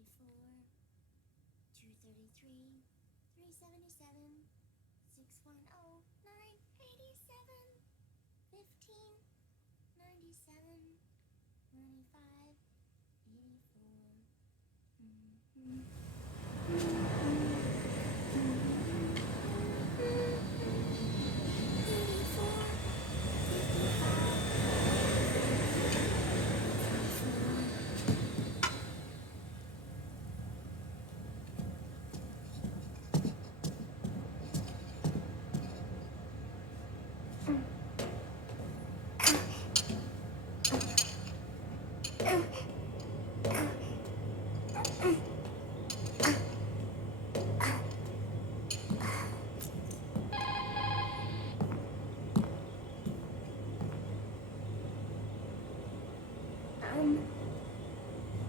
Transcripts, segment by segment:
234, 233, 377, 610, 987, 15, 97, 95, 84.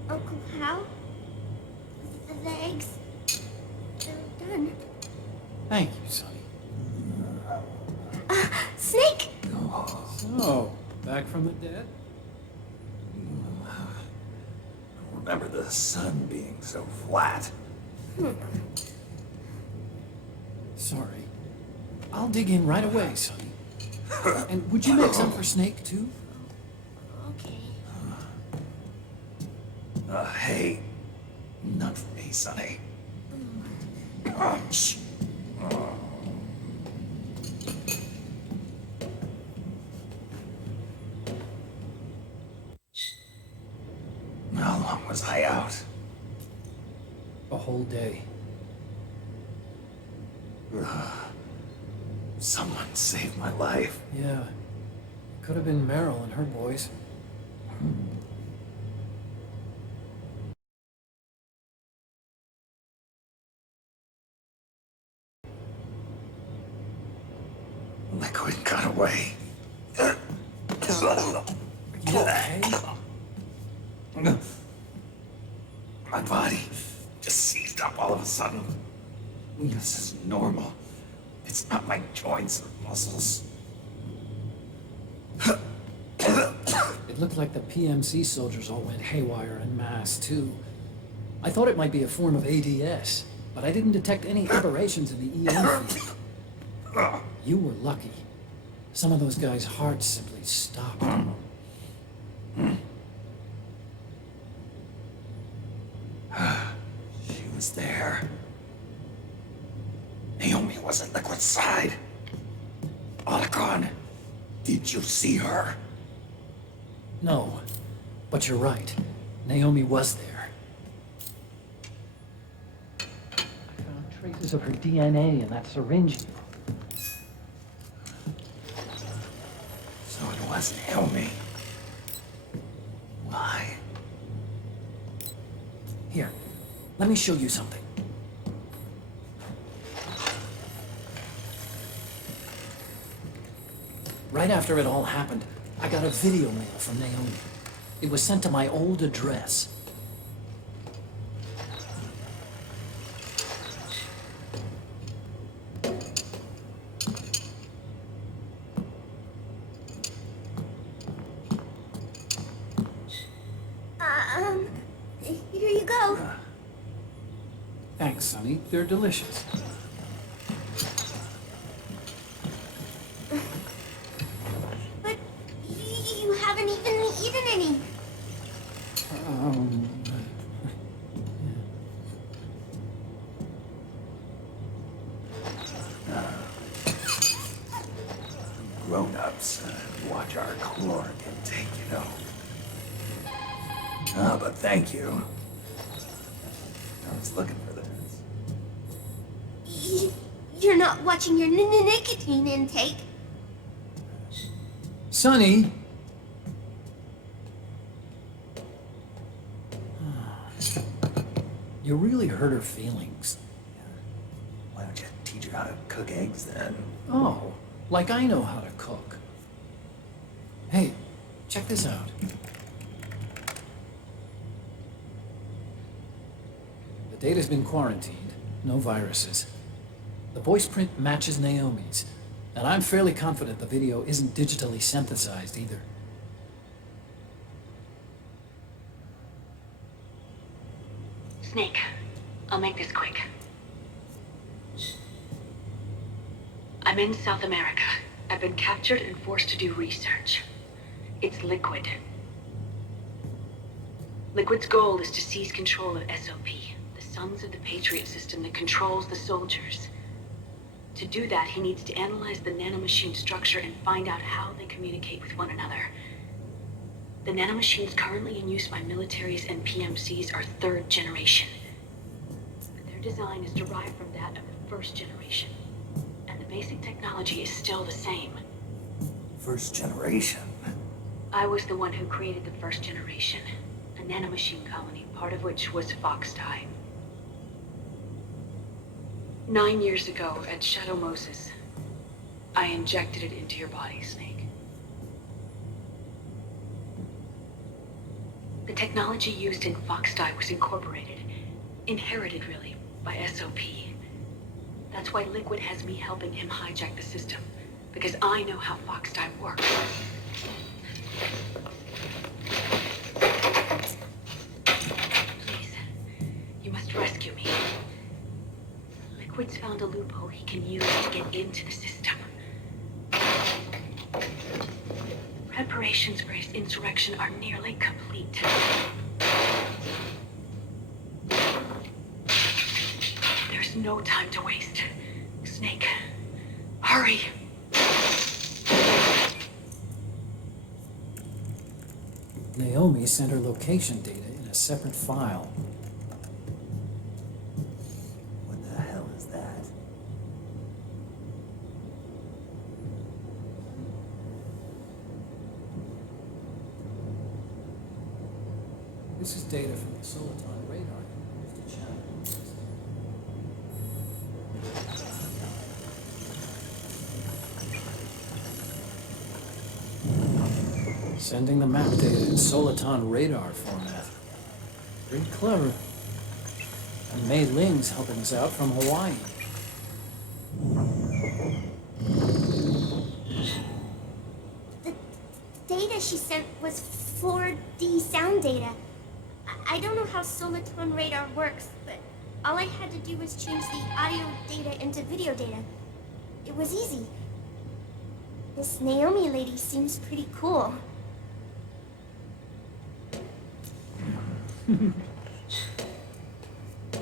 Uncle Hal? The eggs? They're done. Thank you, Sonny. Snake! So, back from the dead? I remember the sun being so flat. Sorry. I'll dig in right away, Sonny. And would you make some for Snake, too? Okay. Hey, none for me, Sonny. Shh. How long was I out? A whole day. Someone saved my life. Yeah. Could have been Meryl and her boys. Liquid got away. Are you okay? My body just seized up all of a sudden. This is normal. It's not my joints or muscles. It looked like the PMC soldiers all went haywire en masse, too. I thought it might be a form of ADS, but I didn't detect any aberrations in the EM field. You were lucky. Some of those guys' hearts simply stopped. She was there. Naomi was at Liquid's side. Otacon, did you see her? No, but you're right. Naomi was there. I found traces of her DNA in that syringe. So it was Naomi. Why? Here, let me show you something. Right after it all happened, I got a video mail from Naomi. It was sent to my old address. Here you go. Thanks, Sonny. They're delicious. But you haven't even eaten any. Grown-ups watch our caloric intake, you know. But thank you. I was looking for this. You're not watching your nicotine intake. Sonny! You really hurt her feelings. Why don't you teach her how to cook eggs then? Oh, like I know how to cook. Hey, check this out. The data's been quarantined, no viruses. The voice print matches Naomi's, and I'm fairly confident the video isn't digitally synthesized either. Snake, I'll make this quick. I'm in South America. I've been captured and forced to do research. It's Liquid. Liquid's goal is to seize control of SOP, the sons of the Patriot system that controls the soldiers. To do that, he needs to analyze the nanomachine structure and find out how they communicate with one another. The nanomachines currently in use by militaries and PMCs are third generation. But their design is derived from that of the first generation. And the basic technology is still the same. First generation? I was the one who created the first generation. A nanomachine colony, part of which was Foxdie. 9 years ago, at Shadow Moses, I injected it into your body, Snake. The technology used in Foxdie was incorporated, inherited really, by SOP. That's why Liquid has me helping him hijack the system, because I know how Foxdie works. Please, you must rescue me. Liquid's found a loophole he can use to get into the system. Preparations for his insurrection are nearly complete. There's no time to waste. Snake, hurry! Naomi sent her location data in a separate file. What the hell is that? This is data from the Soliton radar used to channel. Sending the map data in Soliton radar format. Pretty clever. And Mei Ling's helping us out from Hawaii. The data she sent was 4D sound data. I don't know how Soliton radar works, but all I had to do was change the audio data into video data. It was easy. This Naomi lady seems pretty cool.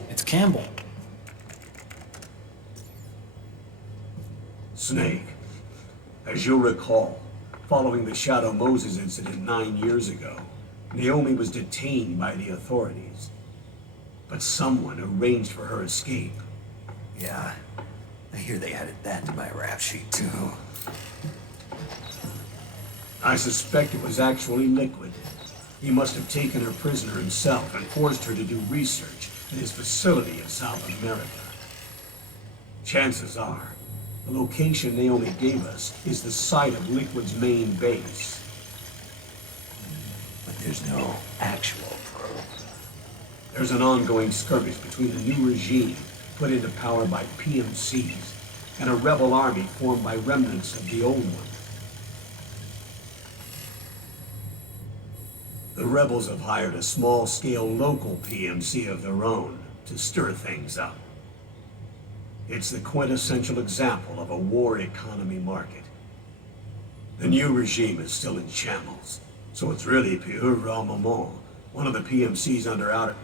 It's Campbell. Snake, as you'll recall, following the Shadow Moses incident 9 years ago, Naomi was detained by the authorities. But someone arranged for her escape. Yeah, I hear they added that to my rap sheet too. I suspect it was actually Liquid. He must have taken her prisoner himself and forced her to do research at his facility in South America. Chances are, the location Naomi gave us is the site of Liquid's main base. But there's no actual proof. There's an ongoing skirmish between the new regime put into power by PMCs and a rebel army formed by remnants of the old one. The rebels have hired a small-scale local PMC of their own to stir things up. It's the quintessential example of a war economy market. The new regime is still in shambles, so it's really pure Ramamon, one of the PMCs under outer...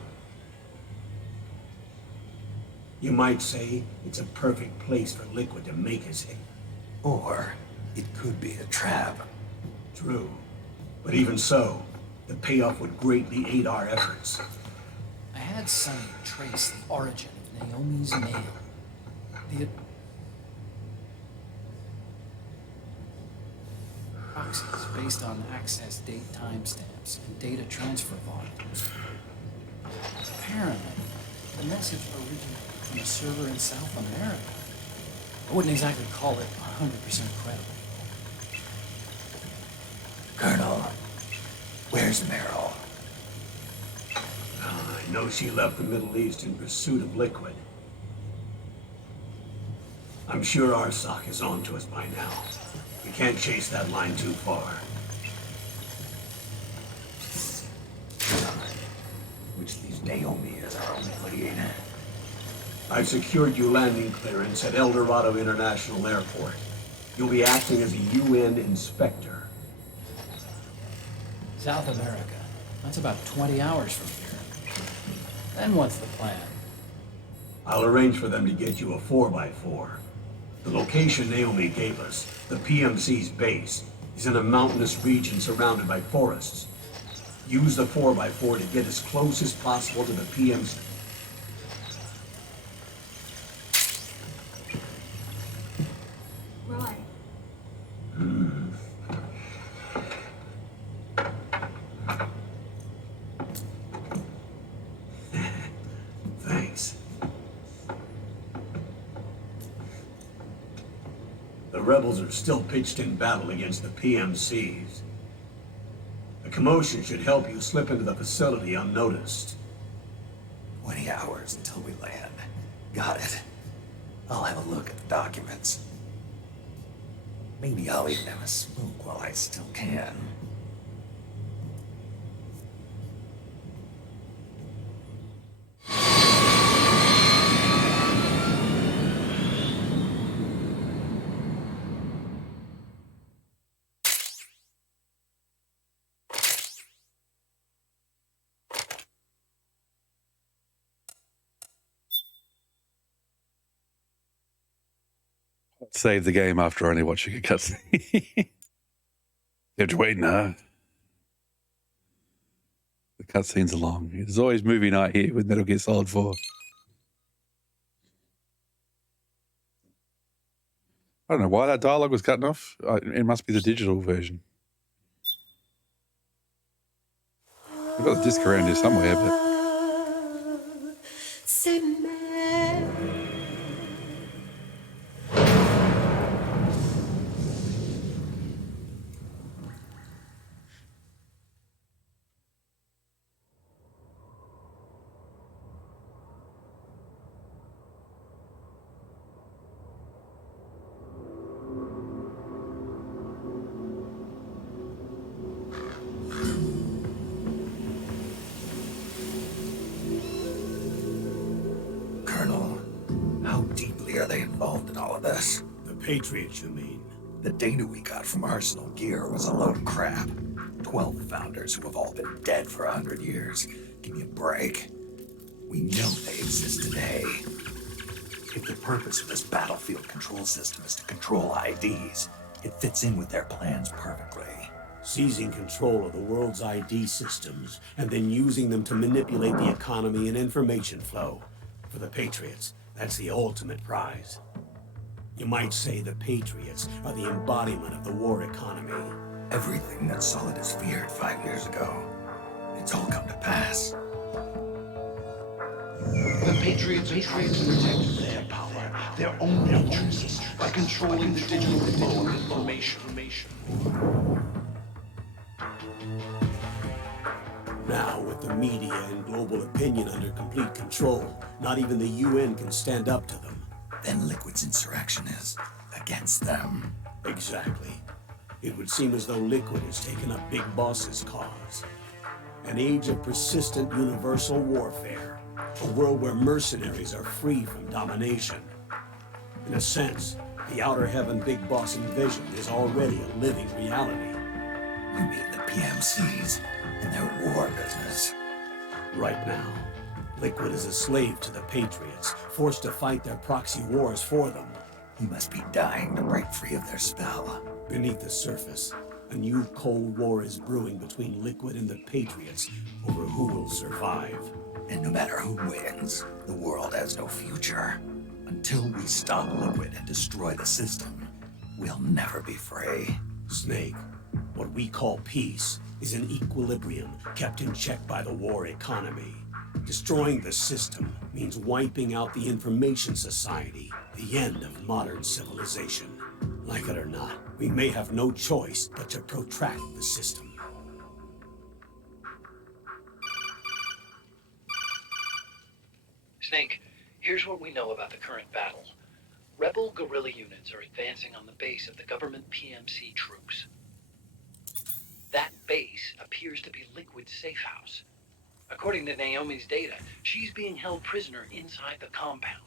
You might say it's a perfect place for Liquid to make his hit. Or it could be a trap. True. But even so, the payoff would greatly aid our efforts. I had Sonny trace the origin of Naomi's mail. The proxies based on access date timestamps and data transfer volumes. Apparently, the message originated from a server in South America. I wouldn't exactly call it 100% credible. Colonel, where's Meryl? I know she left the Middle East in pursuit of Liquid. I'm sure Arsak is on to us by now. We can't chase that line too far. We which leaves Naomi as our only lead. I've secured you landing clearance at El Dorado International Airport. You'll be acting as a UN inspector. South America. That's about 20 hours from here. Then what's the plan? I'll arrange for them to get you a 4x4. The location Naomi gave us, the PMC's base, is in a mountainous region surrounded by forests. Use the 4x4 to get as close as possible to the PMC. Roy. Thanks. The rebels are still pitched in battle against the PMCs. The commotion should help you slip into the facility unnoticed. 20 hours until we land. Got it. I'll have a look at the documents. Maybe I'll even have a smoke while I still can. Save the game after only watching a cutscene. You have to wait now. The cutscenes are long. There's always movie night here with Metal Gear Solid 4. I don't know why that dialogue was cutting off. It must be the digital version. We've got the disc around here somewhere, but... Colonel, how deeply are they involved in all of this? The Patriots, you mean? The data we got from Arsenal Gear was a load of crap. 12 founders who have all been dead for 100 years. Give me a break. We know they exist today. If the purpose of this battlefield control system is to control IDs, it fits in with their plans perfectly. Seizing control of the world's ID systems and then using them to manipulate the economy and information flow. For the Patriots, that's the ultimate prize. You might say the Patriots are the embodiment of the war economy. Everything that Solidus feared 5 years ago, it's all come to pass. The Patriots are trying to protect their power, their own interests, by controlling the digital flow of information. Now, with the media and global opinion under complete control, not even the UN can stand up to them. Then Liquid's insurrection is against them. Exactly. It would seem as though Liquid has taken up Big Boss's cause. An age of persistent universal warfare. A world where mercenaries are free from domination. In a sense, the Outer Heaven Big Boss envisioned is already a living reality. You mean the PMCs and their war business? Right now, Liquid is a slave to the Patriots, forced to fight their proxy wars for them. He must be dying to break free of their spell. Beneath the surface, a new Cold War is brewing between Liquid and the Patriots over who will survive. And no matter who wins, the world has no future. Until we stop Liquid and destroy the system, we'll never be free. Snake, what we call peace is an equilibrium kept in check by the war economy. Destroying the system means wiping out the information society, the end of modern civilization. Like it or not, we may have no choice but to protract the system. Snake, here's what we know about the current battle. Rebel guerrilla units are advancing on the base of the government PMC troops. That base appears to be Liquid's safe house. According to Naomi's data, she's being held prisoner inside the compound.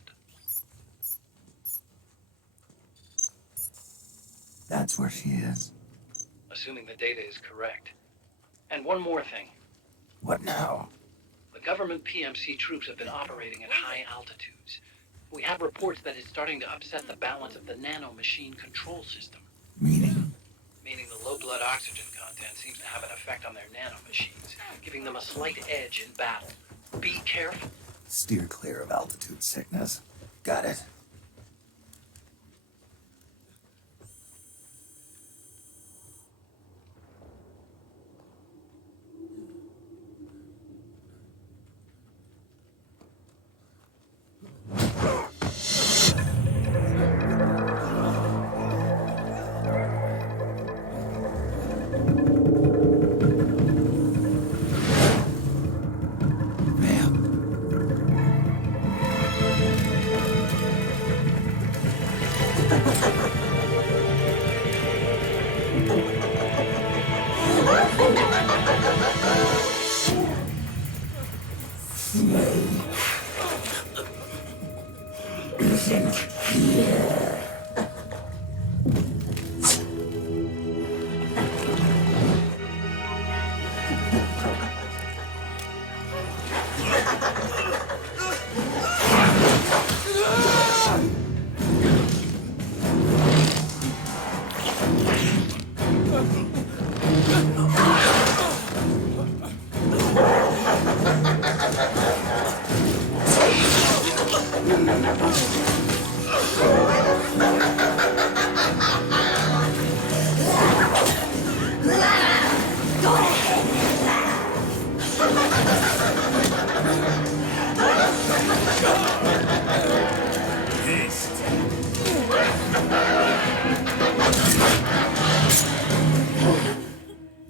That's where she is. Assuming the data is correct. And one more thing. What now? The government PMC troops have been operating at high altitudes. We have reports that it's starting to upset the balance of the nanomachine control system. Meaning? Meaning the low blood oxygen content seems to have an effect on their nanomachines, giving them a slight edge in battle. Be careful. Steer clear of altitude sickness. Got it.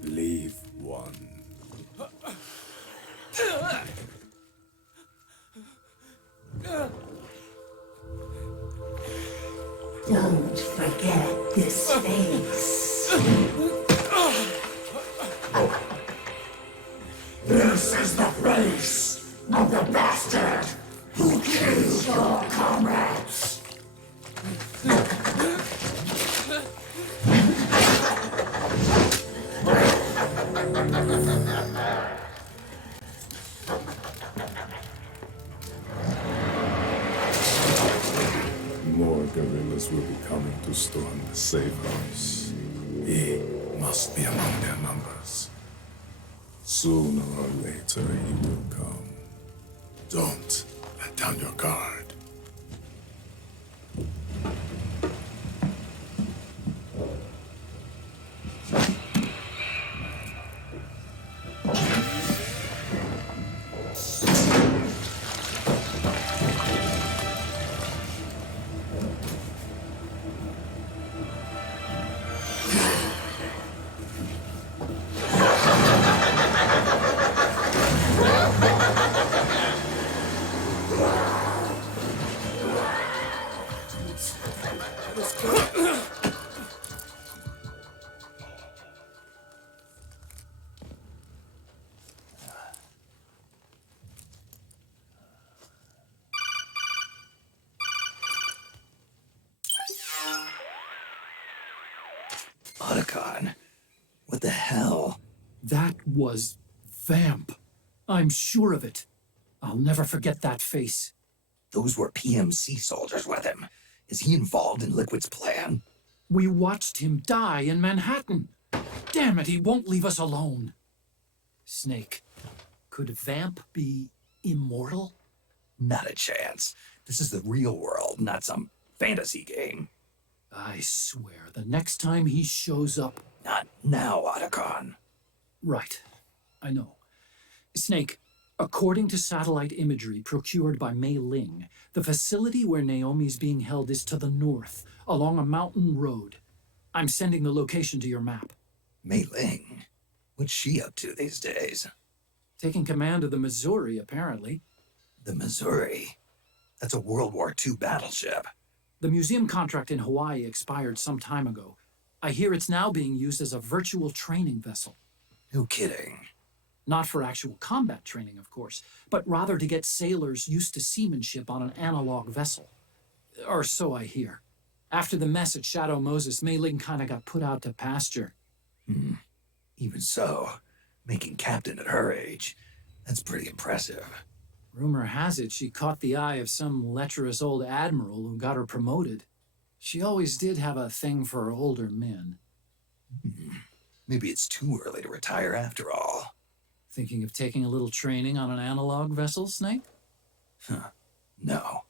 Leave one. Don't forget this face. This is the face of the bastard who killed your comrades. More guerrillas will be coming to storm the safe house. He must be among their numbers. Sooner or later he will come. Don't let down your guard. Otacon. What the hell? That was Vamp. I'm sure of it. I'll never forget that face. Those were PMC soldiers with him. Is he involved in Liquid's plan? We watched him die in Manhattan. Damn it, he won't leave us alone. Snake, could Vamp be immortal? Not a chance. This is the real world, not some fantasy game. I swear, the next time he shows up... Not now, Otacon. Right. I know. Snake, according to satellite imagery procured by Mei Ling, the facility where Naomi's being held is to the north, along a mountain road. I'm sending the location to your map. Mei Ling? What's she up to these days? Taking command of the Missouri, apparently. The Missouri? That's a World War II battleship. The museum contract in Hawaii expired some time ago. I hear it's now being used as a virtual training vessel. No kidding. Not for actual combat training, of course, but rather to get sailors used to seamanship on an analog vessel. Or so I hear. After the mess at Shadow Moses, Mei Ling kinda got put out to pasture. Even so, making captain at her age, that's pretty impressive. Rumor has it she caught the eye of some lecherous old admiral who got her promoted. She always did have a thing for older men. Maybe it's too early to retire after all. Thinking of taking a little training on an analog vessel, Snake? No.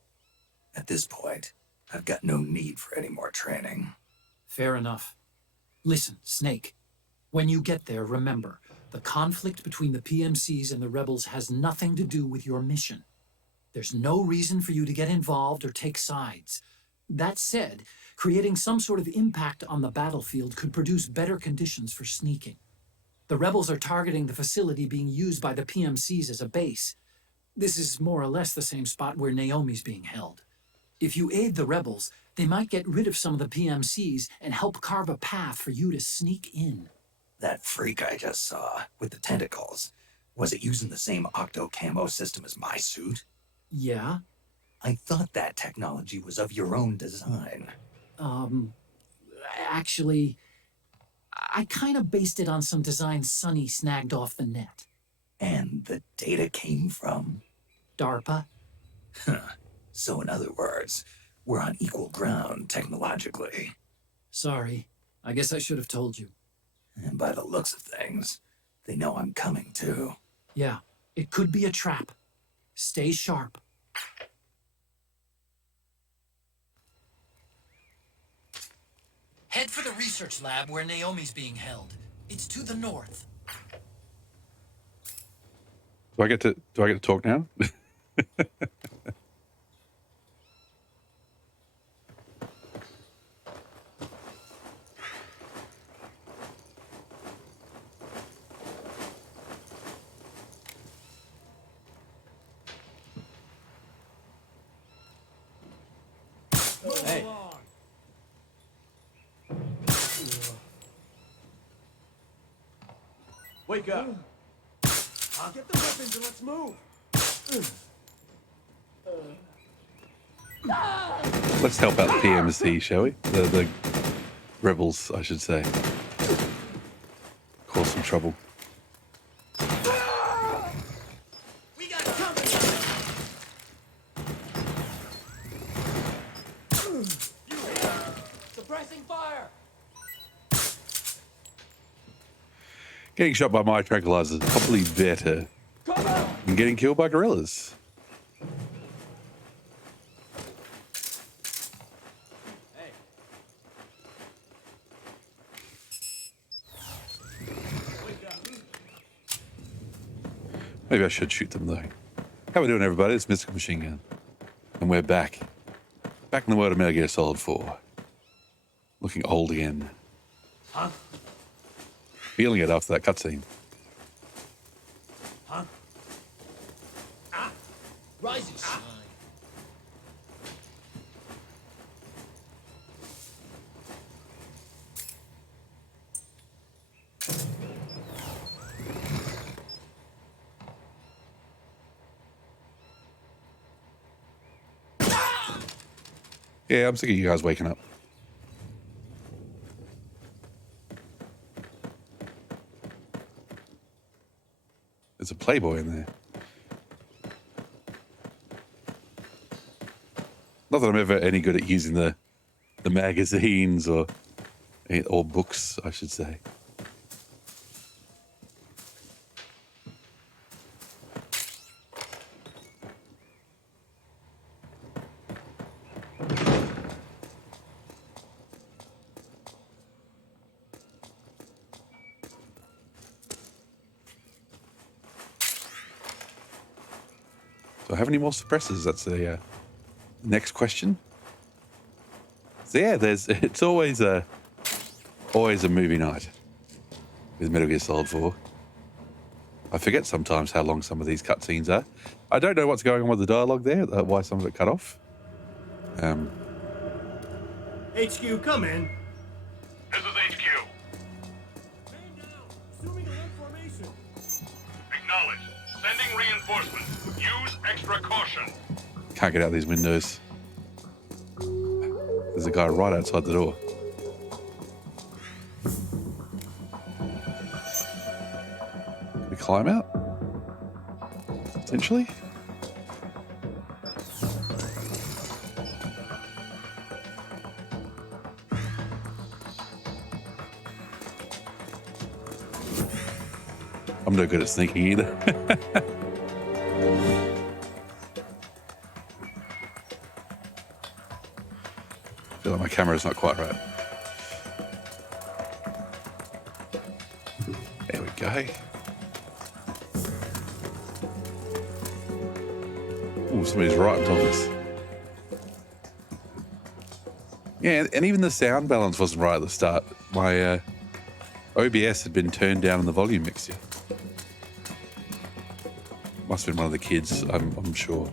At this point, I've got no need for any more training. Fair enough. Listen, Snake. When you get there, remember, the conflict between the PMCs and the rebels has nothing to do with your mission. There's no reason for you to get involved or take sides. That said, creating some sort of impact on the battlefield could produce better conditions for sneaking. The rebels are targeting the facility being used by the PMCs as a base. This is more or less the same spot where Naomi's being held. If you aid the rebels, they might get rid of some of the PMCs and help carve a path for you to sneak in. That freak I just saw, with the tentacles, was it using the same octo camo system as my suit? Yeah? I thought that technology was of your own design. Actually, I kind of based it on some designs Sonny snagged off the net. And the data came from? DARPA? So in other words, we're on equal ground technologically. Sorry, I guess I should have told you. And by the looks of things, they know I'm coming too. Yeah, it could be a trap. Stay sharp. Head for the research lab where Naomi's being held. It's to the north. Do I get to talk now? Hey. Wake up. Get the weapons and let's move. Let's help out the PMC, shall we? The rebels, I should say. Cause some trouble. We got company. Suppressing fire. Getting shot by my tranquilizers is probably better than getting killed by gorillas. Hey. Wake up. Maybe I should shoot them though. How we doing, everybody? It's Mystical Machine Gun, and we're back. Back in the world of Metal Gear Solid 4. Looking old again. Huh? Feeling it after that cutscene. Huh? Ah! Rising shine. Yeah, I'm sick of you guys waking up. There's a Playboy in there. Not that I'm ever any good at using the magazines or books, I should say. Do I have any more suppressors? That's the next question. So yeah, it's always a movie night with Metal Gear Solid 4. I forget sometimes how long some of these cutscenes are. I don't know what's going on with the dialogue there, why some of it cut off. HQ, come in. This is HQ. Man down. Assuming a limb formation. reinforcement. Use extra caution. Can't get out these windows. There's a guy right outside the door. Can we climb out? Potentially? I'm no good at sneaking either. I feel like my camera's not quite right. There we go. Ooh, somebody's right on top of us. Yeah, and even the sound balance wasn't right at the start. My OBS had been turned down on the volume mixer. Must have been one of the kids, I'm sure.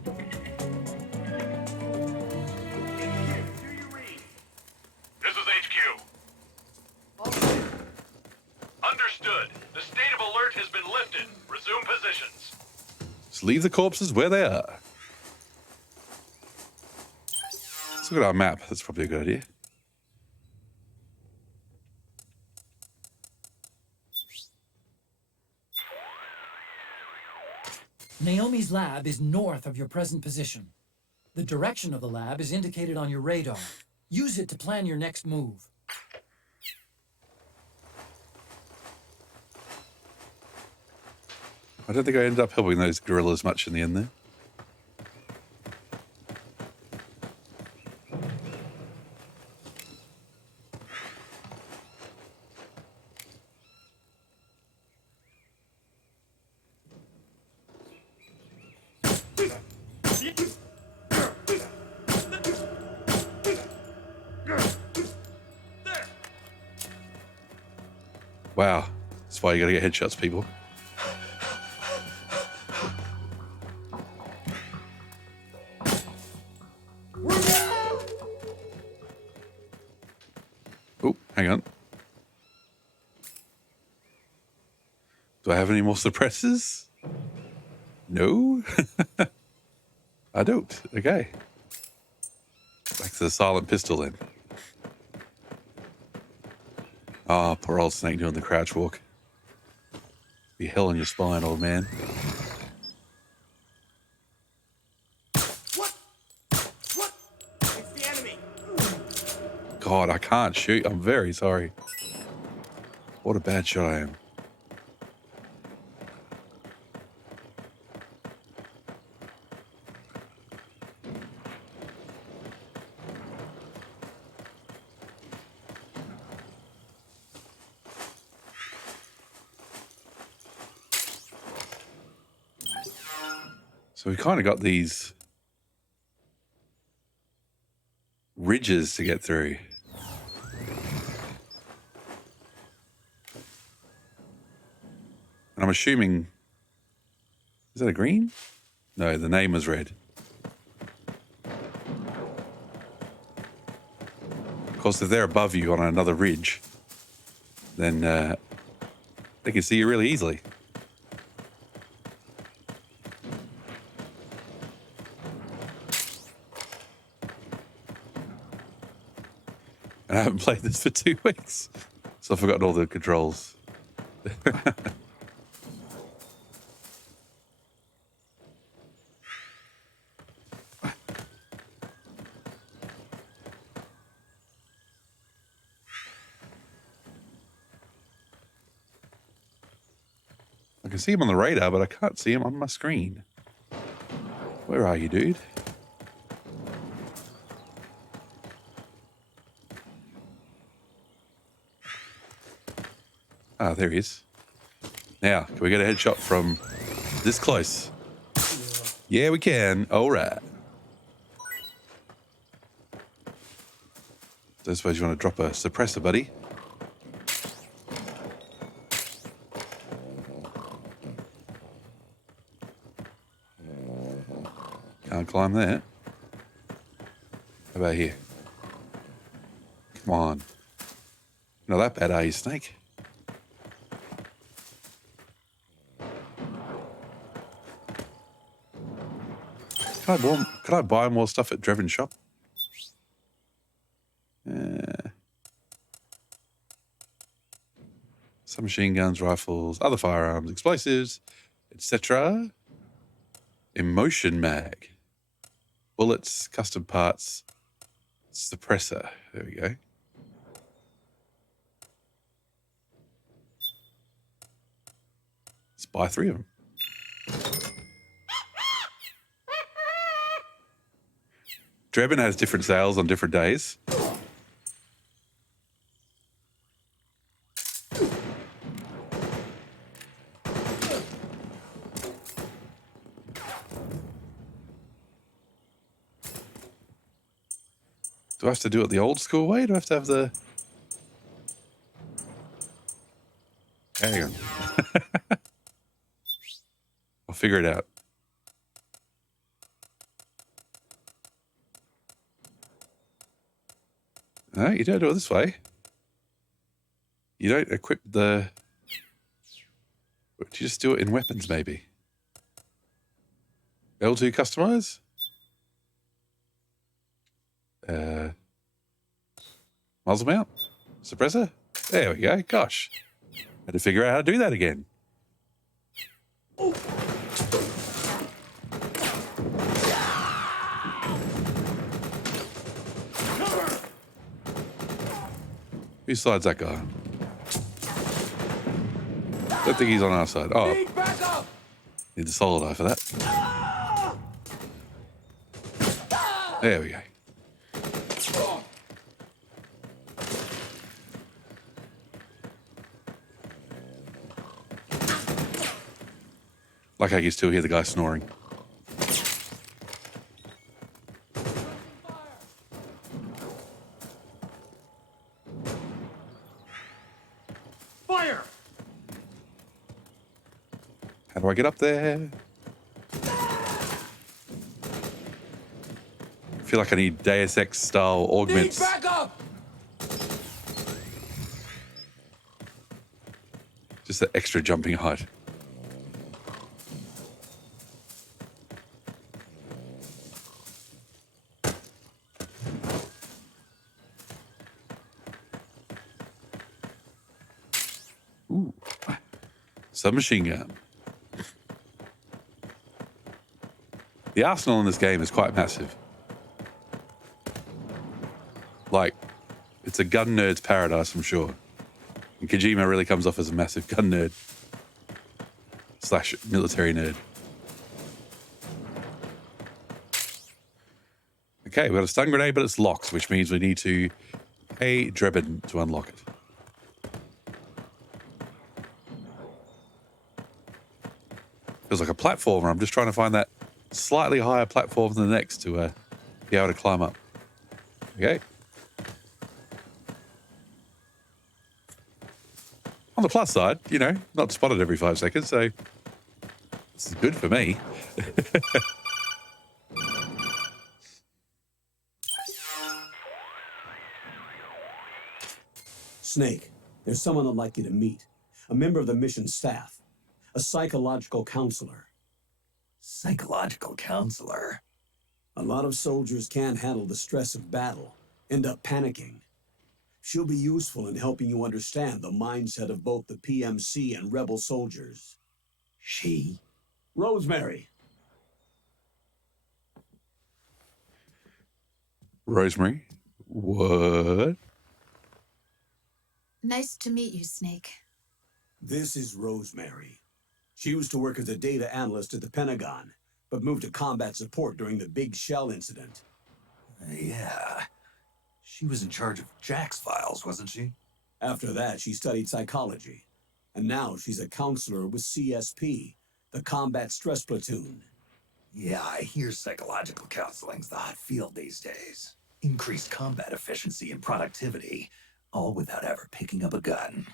This is HQ. Understood. The state of alert has been lifted. Resume positions. Just leave the corpses where they are. Let's look at our map. That's probably a good idea. Naomi's lab is north of your present position. The direction of the lab is indicated on your radar. Use it to plan your next move. I don't think I ended up helping those gorillas much in the end there. Wow, that's why you gotta get headshots, people. Oh, hang on. Do I have any more suppressors? No? I don't. Okay. Back to the silent pistol then. Oh, poor old Snake doing the crouch walk. Be hell on your spine, old man. What? It's the enemy. God, I can't shoot. I'm very sorry. What a bad shot I am. So we kind of got these ridges to get through. And I'm assuming, is that a green? No, the name was red. Of course, if they're above you on another ridge, then they can see you really easily. And I haven't played this for 2 weeks, so I've forgotten all the controls. I can see him on the radar, but I can't see him on my screen. Where are you, dude? Ah, there he is. Now, can we get a headshot from this close? Yeah, we can. All right. So I suppose you want to drop a suppressor, buddy. Can't climb that. How about here? Come on. Not that bad, are you, Snake? Can I buy more stuff at Drevin's shop? Some machine guns, rifles, other firearms, explosives, etc. Emotion mag. Bullets, custom parts, suppressor. There we go. Let's buy 3 of them. Drebin has different sales on different days. Do I have to do it the old school way? Do I have to have the... Hang on. I'll figure it out. No, you don't do it this way. You don't equip the... Do you just do it in weapons, maybe? L2 customize? Muzzle mount? Suppressor? There we go. Gosh. Had to figure out how to do that again. Whose side's that guy? Don't think he's on our side. Oh. Need the solid eye for that. There we go. Like I can still hear the guy snoring. Fire! How do I get up there? I feel like I need Deus Ex style augments. Need backup! Just the extra jumping height. Ooh. Submachine gun. The arsenal in this game is quite massive. Like, it's a gun nerd's paradise, I'm sure. And Kojima really comes off as a massive gun nerd. / military nerd. Okay, we've got a stun grenade, but it's locked, which means we need to pay Drebin to unlock it. Feels like a platformer. I'm just trying to find that slightly higher platform than the next to be able to climb up. Okay. On the plus side, you know, not spotted every 5 seconds, so this is good for me. Snake, there's someone I'd like you to meet. A member of the mission staff. A psychological counselor. Psychological counselor? A lot of soldiers can't handle the stress of battle, end up panicking. She'll be useful in helping you understand the mindset of both the PMC and rebel soldiers. She? Rosemary. Rosemary? What? Nice to meet you, Snake. This is Rosemary. She used to work as a data analyst at the Pentagon, but moved to combat support during the Big Shell incident. Yeah. She was in charge of Jack's files, wasn't she? After that, she studied psychology. And now she's a counselor with CSP, the Combat Stress Platoon. Yeah, I hear psychological counseling's the hot field these days. Increased combat efficiency and productivity, all without ever picking up a gun.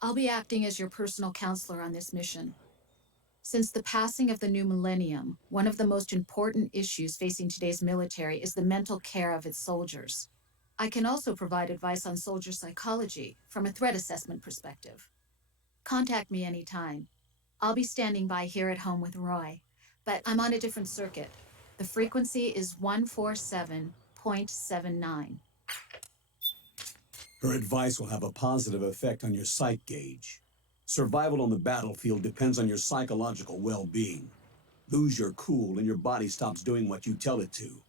I'll be acting as your personal counselor on this mission. Since the passing of the new millennium, one of the most important issues facing today's military is the mental care of its soldiers. I can also provide advice on soldier psychology from a threat assessment perspective. Contact me anytime. I'll be standing by here at home with Roy, but I'm on a different circuit. The frequency is 147.79. Her advice will have a positive effect on your psych gauge. Survival on the battlefield depends on your psychological well-being. Lose your cool and your body stops doing what you tell it to.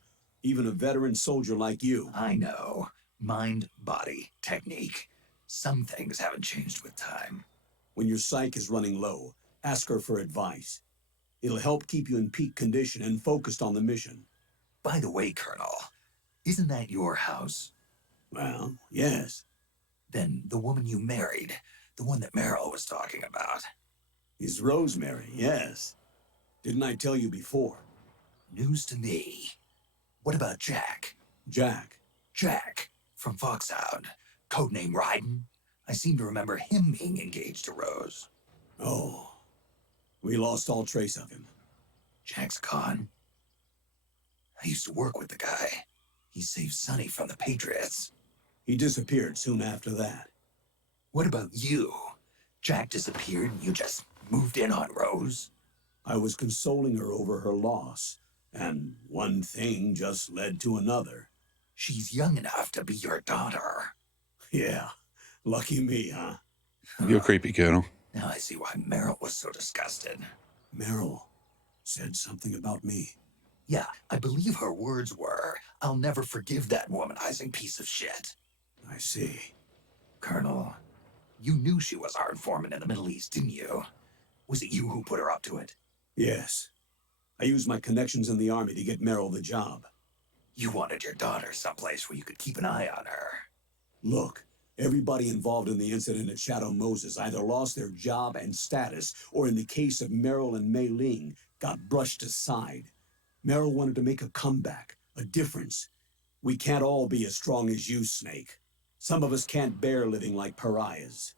Even a veteran soldier like you. I know. Mind, body, technique. Some things haven't changed with time. When your psyche is running low, ask her for advice. It'll help keep you in peak condition and focused on the mission. By the way, Colonel, isn't that your house? Well, yes. Then the woman you married, the one that Meryl was talking about. Is Rosemary, yes. Didn't I tell you before? News to me. What about Jack? Jack? Jack, from Foxhound. Codename Ryden. I seem to remember him being engaged to Rose. Oh. We lost all trace of him. Jack's gone. I used to work with the guy. He saved Sonny from the Patriots. He disappeared soon after that. What about you? Jack disappeared and you just moved in on Rose? I was consoling her over her loss, and one thing just led to another. She's young enough to be your daughter. Yeah, lucky me, huh? You're creepy, Colonel. Now I see why Meryl was so disgusted. Meryl said something about me. Yeah, I believe her words were, "I'll never forgive that womanizing piece of shit." I see. Colonel, you knew she was our informant in the Middle East, didn't you? Was it you who put her up to it? Yes. I used my connections in the army to get Meryl the job. You wanted your daughter someplace where you could keep an eye on her. Look, everybody involved in the incident at Shadow Moses either lost their job and status, or in the case of Meryl and Mei Ling, got brushed aside. Meryl wanted to make a comeback, a difference. We can't all be as strong as you, Snake. Some of us can't bear living like pariahs.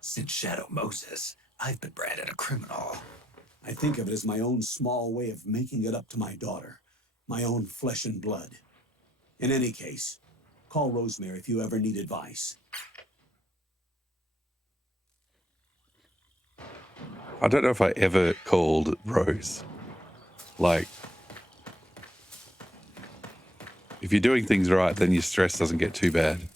Since Shadow Moses, I've been branded a criminal. I think of it as my own small way of making it up to my daughter. My own flesh and blood. In any case, call Rosemary if you ever need advice. I don't know if I ever called Rose. Like, if you're doing things right, then your stress doesn't get too bad.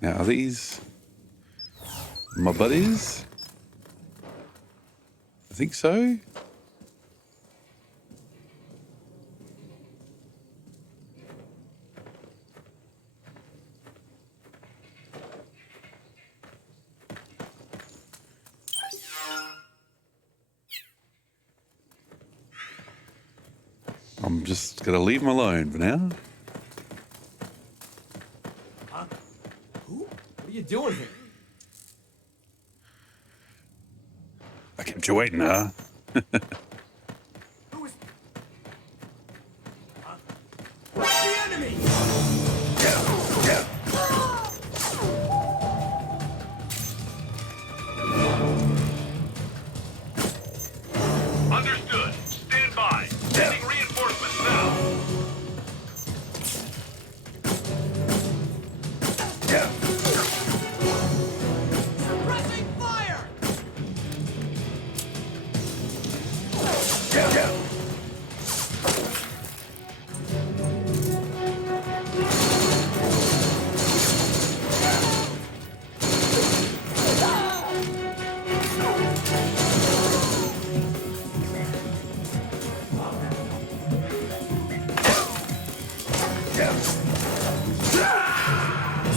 Now, are these my buddies? I think so. I'm just going to leave them alone for now. Huh? Who? What are you doing here? I kept you waiting, huh? Who is... Huh? Where's the enemy? Understood. Stand by. Sending reinforcements now. Suppressing fire!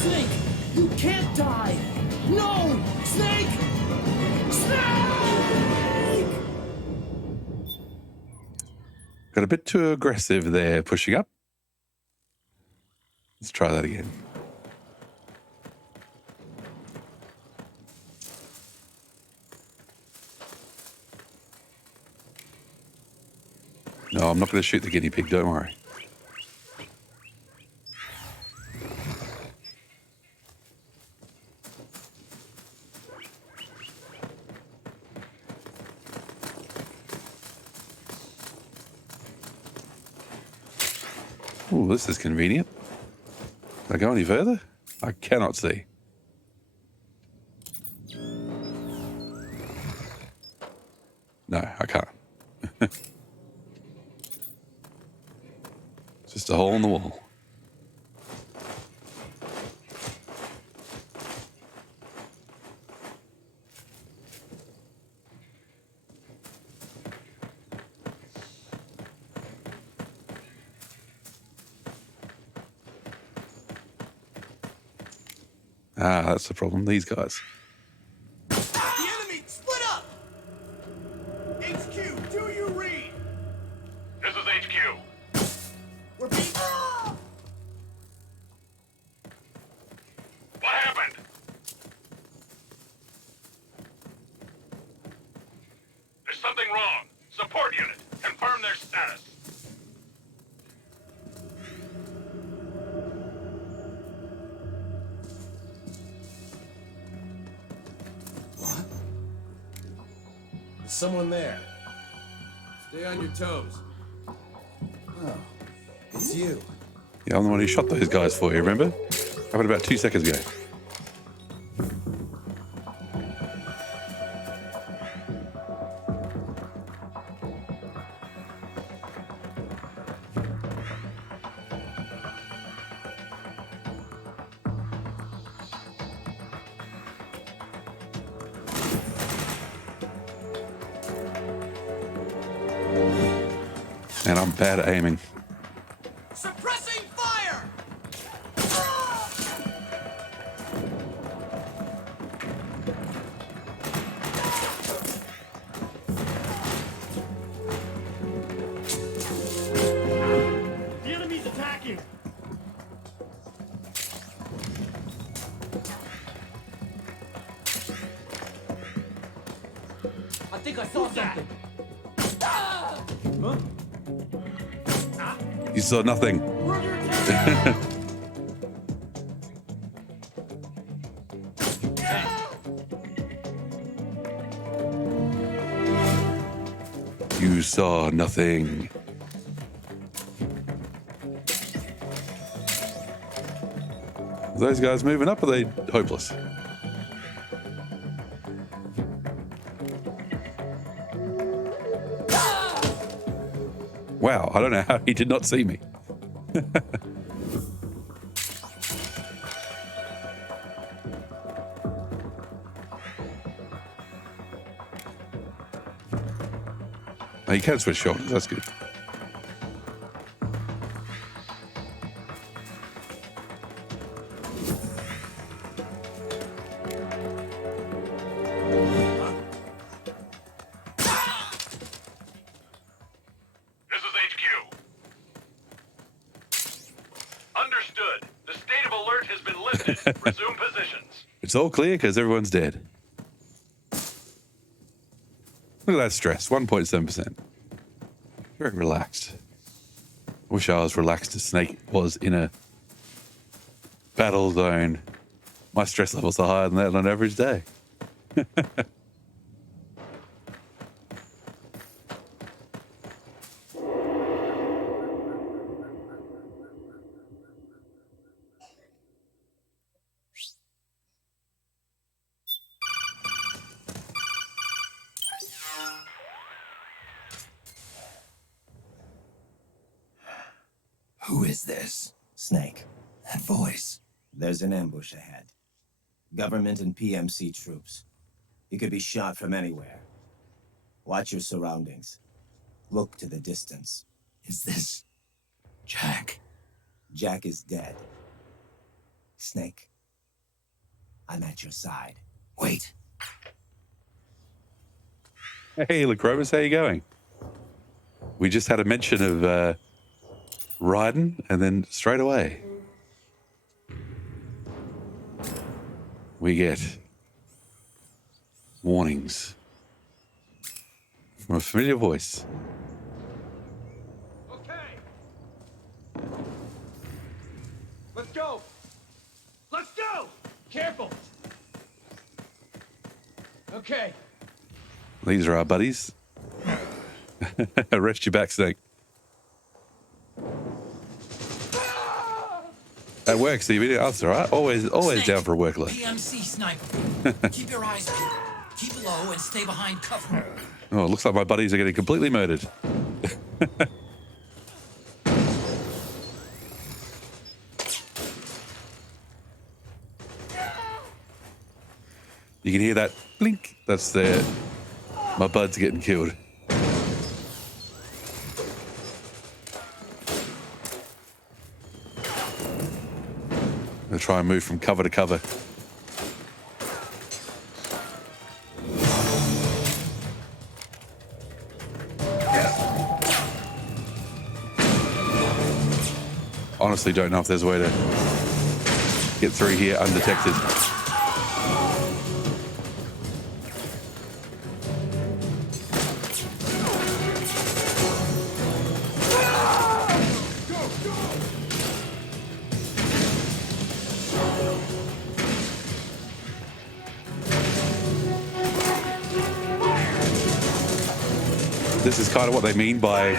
Snake, you can't die! No! Snake! Snake! Got a bit too aggressive there, pushing up. Let's try that again. No, I'm not going to shoot the guinea pig, don't worry. Oh, this is convenient. Can I go any further? I cannot see. No, I can't. It's just a hole in the wall. Ah, that's the problem. These guys. The enemy, split up! HQ, do you read? This is HQ. We're being... What happened? There's something wrong. Support unit. Confirm their status. What? There's someone there. Stay on your toes. Oh, it's you. Yeah, I'm the one who shot those guys for you, remember? Happened about 2 seconds ago. And I'm bad at aiming. Suppressing fire! The enemy's attacking! I think I saw something. Huh? You saw nothing. You saw nothing. Are those guys moving up, or are they hopeless? Wow, I don't know how he did not see me. Oh, you can switch shoulders, that's good. This is HQ. Understood. The state of alert has been lifted. Resume positions. It's all clear because everyone's dead. Look at that stress, 1.7%. Very relaxed. Wish I was relaxed as Snake was in a battle zone. My stress levels are higher than that on an average day. Who is this? Snake. That voice. There's an ambush ahead. Government and PMC troops. You could be shot from anywhere. Watch your surroundings. Look to the distance. Is this Jack? Jack is dead. Snake. I'm at your side. Wait. Hey, Lacrobus, how you going? We just had a mention of Raiden, and then straight away we get warnings from a familiar voice. Okay. Let's go. Let's go. Careful. Okay. These are our buddies. Rest your back, Snake. At work, Stevie. That's all right. Always down for a workload. PMC sniper. Keep your eyes peeled. Keep low and stay behind cover. Oh, it looks like my buddies are getting completely murdered. You can hear that blink. That's my buds getting killed. I'm gonna try and move from cover to cover. Honestly, don't know if there's a way to get through here undetected. This is kind of what they mean by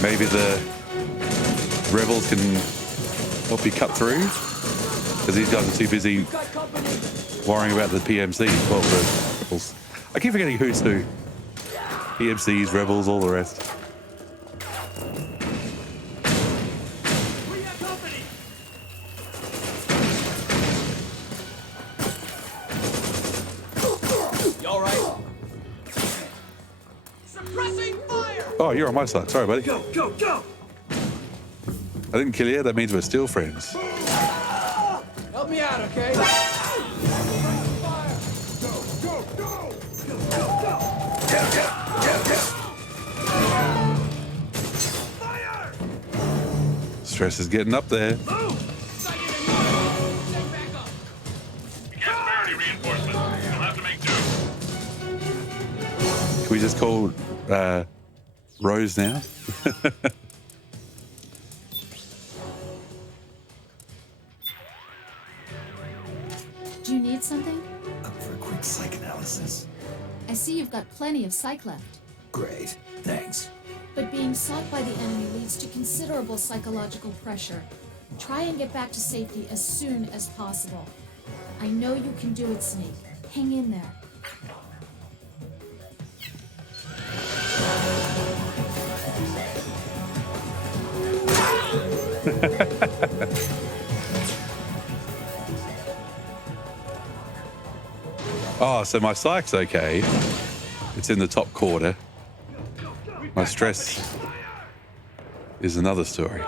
maybe the rebels can help you cut through, because these guys are too busy worrying about the PMC. Well, the rebels. I keep forgetting who's who. PMCs, rebels, all the rest. You all right? Suppressing fire. Oh, you're on my side. Sorry, buddy. Go, go, go. I didn't kill you. That means we're still friends. Help me out, okay? Stress is getting up there. Against Verity reinforcements. You'll have to make do. Can we just call Rose now? Do you need something? Up for a quick psychanalysis? I see you've got plenty of psych left. Great, thanks. But being sought by the enemy leads to considerable psychological pressure. Try and get back to safety as soon as possible. I know you can do it, Snake. Hang in there. Oh, so my psych's okay. It's in the top quarter. My stress is another story.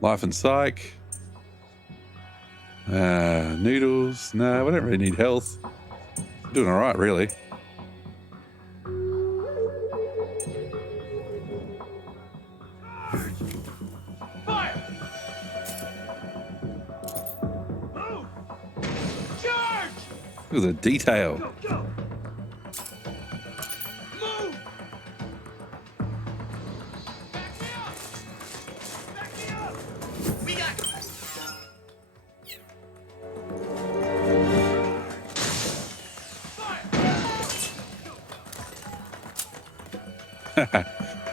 Life and psych. Noodles. No, we don't really need health. Doing all right, really. Look at the detail.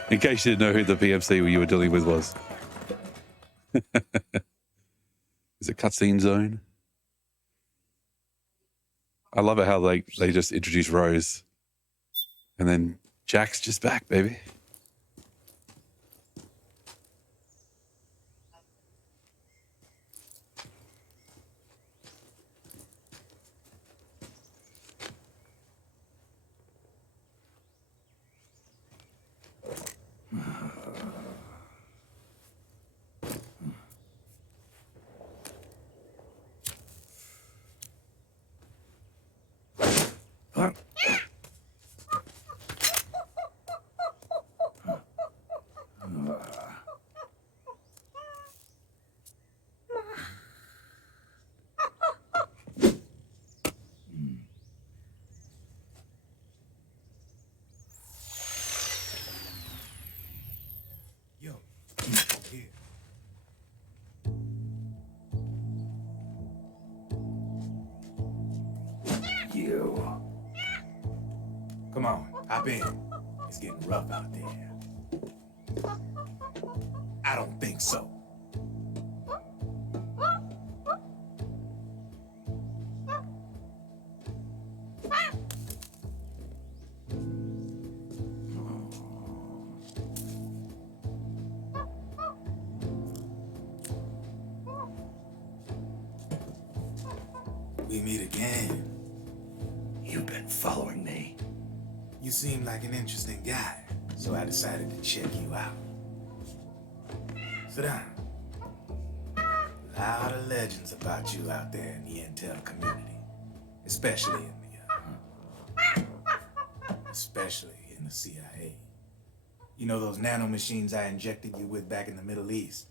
In case you didn't know who the PMC you were dealing with was. Is it cutscene zone? I love it how they just introduce Rose. And then Jack's just back, baby. Come on, hop in. It's getting rough out there. I don't think so. We meet again. You've been following me. You seem like an interesting guy, so I decided to check you out. Sit down. A lot of legends about you out there in the intel community, especially in the CIA. You know those nanomachines I injected you with back in the Middle East?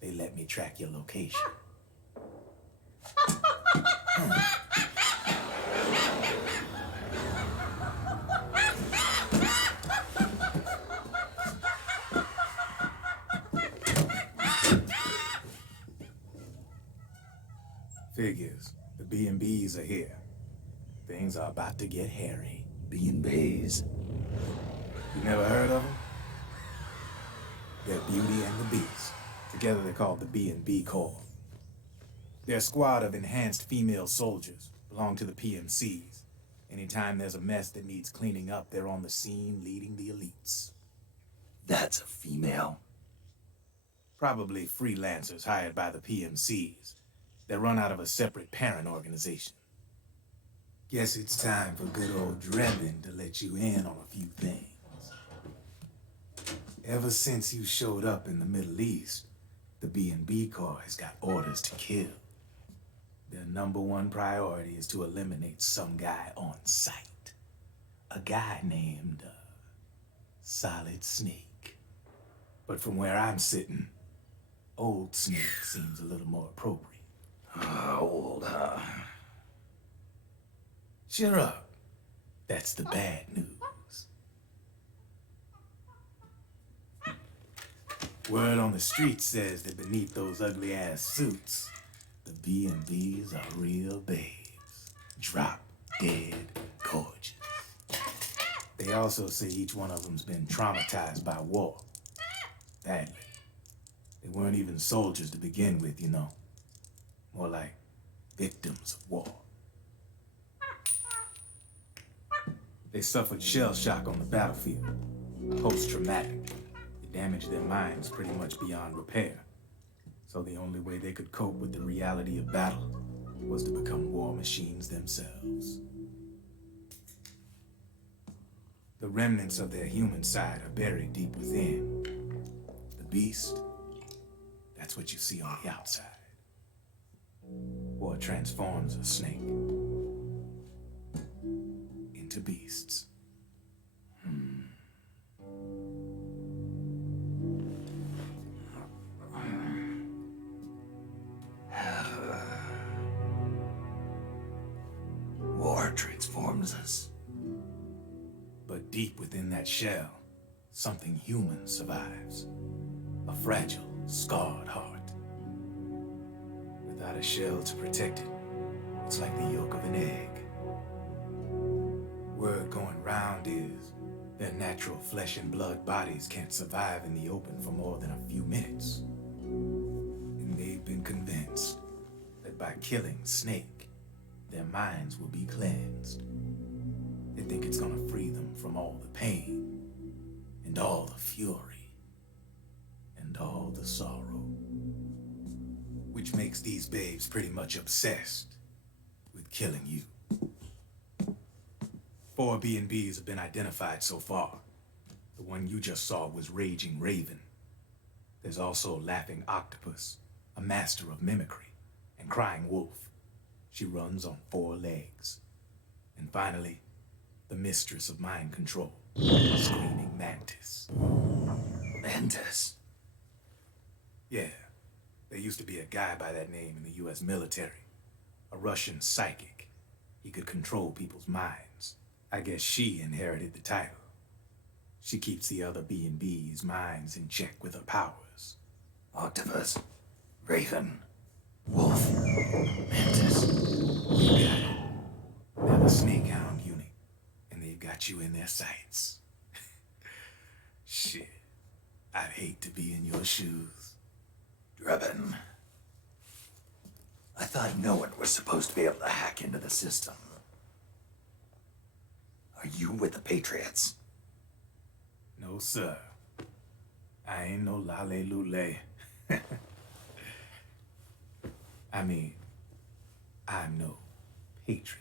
They let me track your location. Figures. The B&Bs are here. Things are about to get hairy. B&Bs? You never heard of them? They're Beauty and the Beast. Together they're called the B&B Corps. They're a squad of enhanced female soldiers, belong to the PMCs. Anytime there's a mess that needs cleaning up, they're on the scene leading the elites. That's a female. Probably freelancers hired by the PMCs. They run out of a separate parent organization. Guess it's time for good old Drebin to let you in on a few things. Ever since you showed up in the Middle East, the B&B Corps has got orders to kill. Their #1 priority is to eliminate some guy on sight. A guy named, Solid Snake. But from where I'm sitting, Old Snake seems a little more appropriate. Old, huh? Cheer up. That's the bad news. Word on the street says that beneath those ugly-ass suits, the B&Bs are real babes. Drop dead gorgeous. They also say each one of them's been traumatized by war. Badly. They weren't even soldiers to begin with, you know. More like victims of war. They suffered shell shock on the battlefield. Post-traumatic. It damaged their minds pretty much beyond repair. So the only way they could cope with the reality of battle was to become war machines themselves. The remnants of their human side are buried deep within. The beast, that's what you see on the outside. War transforms a snake into beasts. War transforms us. But deep within that shell, something human survives. A fragile, scarred heart. Without a shell to protect it, it's like the yolk of an egg. Word going round is their natural flesh and blood bodies can't survive in the open for more than a few minutes. And they've been convinced that by killing Snake, their minds will be cleansed. They think it's gonna free them from all the pain, and all the fury, and all the sorrow. Which makes these babes pretty much obsessed with killing you. 4 B&Bs have been identified so far. The one you just saw was Raging Raven. There's also Laughing Octopus, a master of mimicry, and Crying Wolf. She runs on 4 legs. And finally, the mistress of mind control, Screaming Mantis. Mantis? Yeah, there used to be a guy by that name in the US military. A Russian psychic. He could control people's minds. I guess she inherited the title. She keeps the other B&B's minds in check with her powers. Octopus, Raven, Wolf, Mantis. You got it. They're the Snakehound unit, and they've got you in their sights. Shit. I'd hate to be in your shoes. Drebin, I thought no one was supposed to be able to hack into the system. Are you with the Patriots? No, sir. I ain't no lale-lule. I mean, I'm no patriot.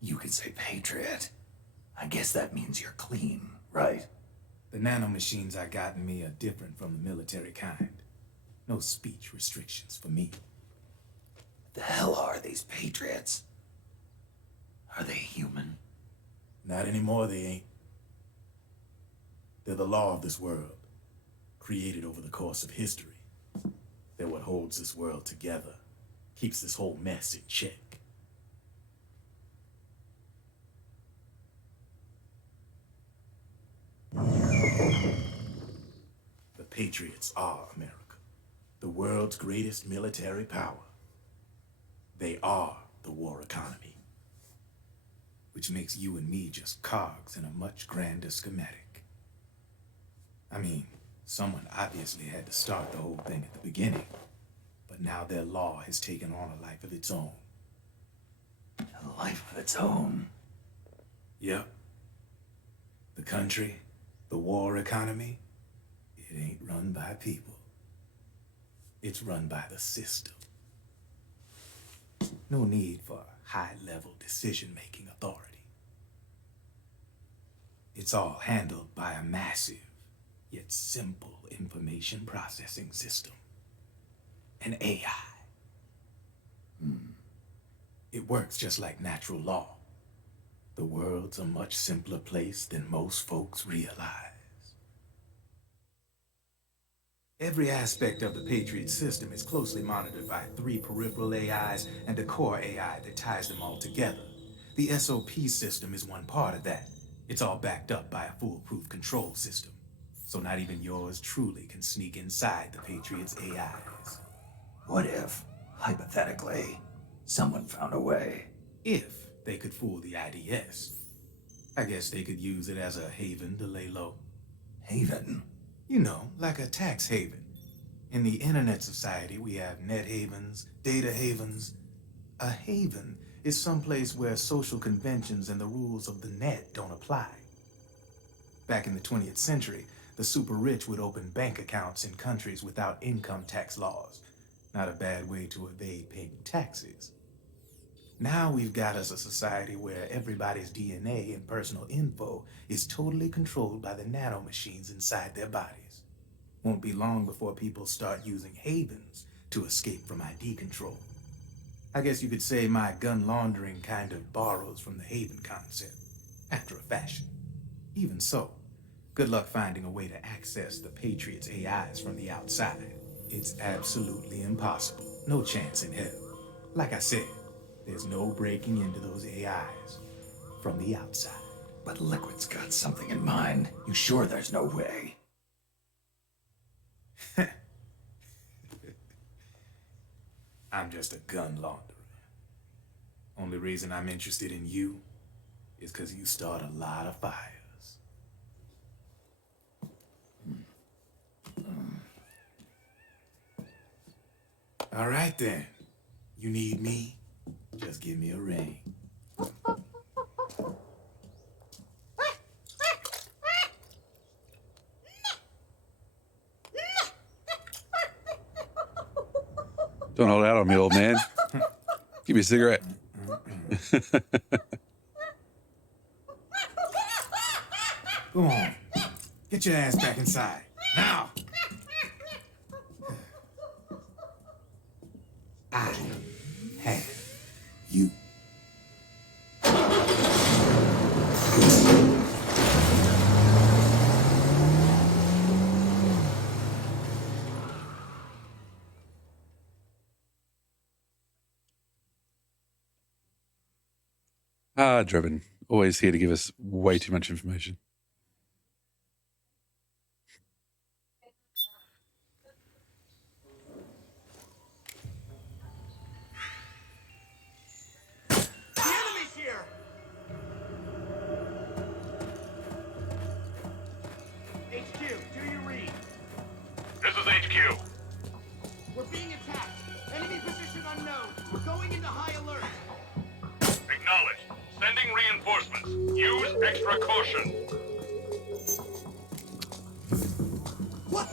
You could say Patriot. I guess that means you're clean, right? The nanomachines I got in me are different from the military kind. No speech restrictions for me. The hell are these Patriots? Are they human? Not anymore, they ain't. They're the law of this world, created over the course of history. They're what holds this world together, keeps this whole mess in check. The Patriots are America, the world's greatest military power. They are the war economy, which makes you and me just cogs in a much grander schematic. I mean, someone obviously had to start the whole thing at the beginning, but now their law has taken on a life of its own. A life of its own? Yep. The country, the war economy, it ain't run by people. It's run by the system. No need for high-level decision-making authority. It's all handled by a massive, yet simple information processing system. An AI. It works just like natural law. The world's a much simpler place than most folks realize. Every aspect of the Patriot system is closely monitored by 3 peripheral AIs and a core AI that ties them all together. The SOP system is one part of that. It's all backed up by a foolproof control system. So not even yours truly can sneak inside the Patriots' AIs. What if, hypothetically, someone found a way? If they could fool the IDS. I guess they could use it as a haven to lay low. Haven? You know, like a tax haven. In the internet society, we have net havens, data havens. A haven is someplace where social conventions and the rules of the net don't apply. Back in the 20th century, the super rich would open bank accounts in countries without income tax laws. Not a bad way to evade paying taxes. Now we've got us a society where everybody's DNA and personal info is totally controlled by the nanomachines inside their bodies. Won't be long before people start using havens to escape from ID control. I guess you could say my gun laundering kind of borrows from the haven concept, after a fashion. Even so, good luck finding a way to access the Patriots' AIs from the outside. It's absolutely impossible. No chance in hell. Like I said, there's no breaking into those AIs from the outside. But Liquid's got something in mind. You sure there's no way? I'm just a gun launderer. Only reason I'm interested in you is because you start a lot of fires. All right then. You need me? Just give me a ring. Don't hold out on me, old man. Give me a cigarette. Go on. Get your ass back inside. Now! I have you. Drebin. Always here to give us way too much information. The enemy's here! HQ. We're being attacked. Enemy position unknown. We're going into high alert. Acknowledged. Sending reinforcements. Use extra caution. What?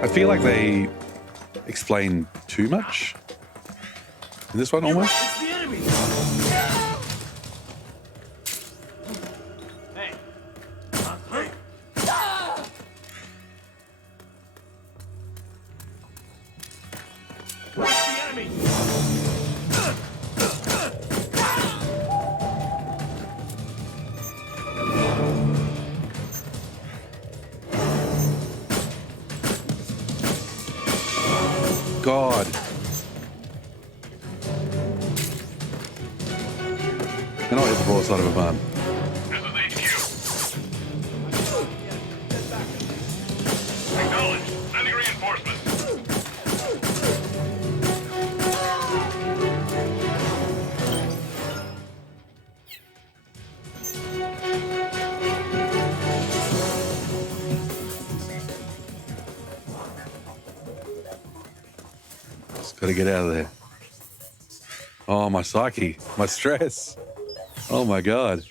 I feel like they explain too much in this one almost. It's the enemy. Hey. Hey. It's the enemy. God. Cannot hit the broadside of a barn. This is HQ. Acknowledged. Sending reinforcements. Just gotta get out of there. Oh, my psyche, my stress. Oh my God.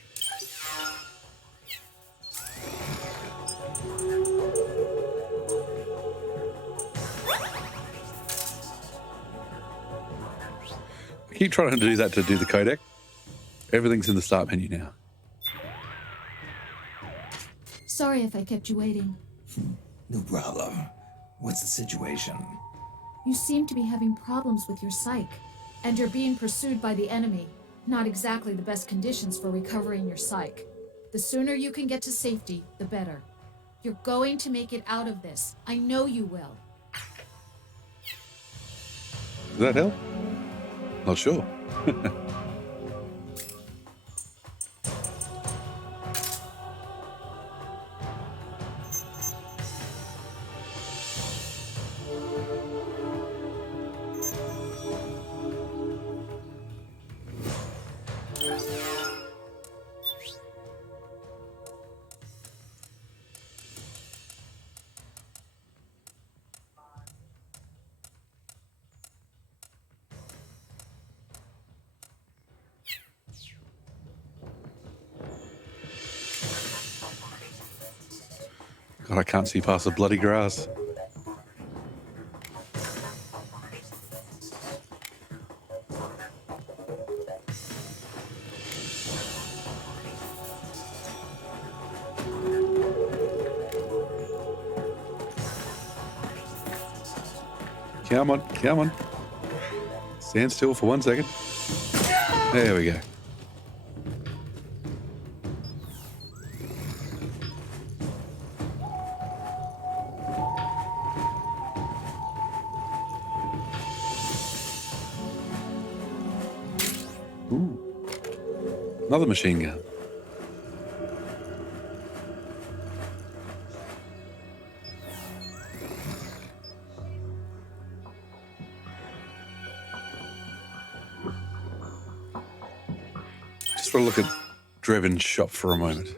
I keep trying to do that to do the codec. Everything's in the start menu now. Sorry if I kept you waiting. No problem. What's the situation? You seem to be having problems with your psyche, and you're being pursued by the enemy. Not exactly the best conditions for recovering your psyche. The sooner you can get to safety, the better. You're going to make it out of this. I know you will. Does that help? Not sure. God, I can't see past the bloody grass. Come on, come on. Stand still for 1 second. There we go. Ooh. Another machine gun. Just want to look at Drevin's shop for a moment.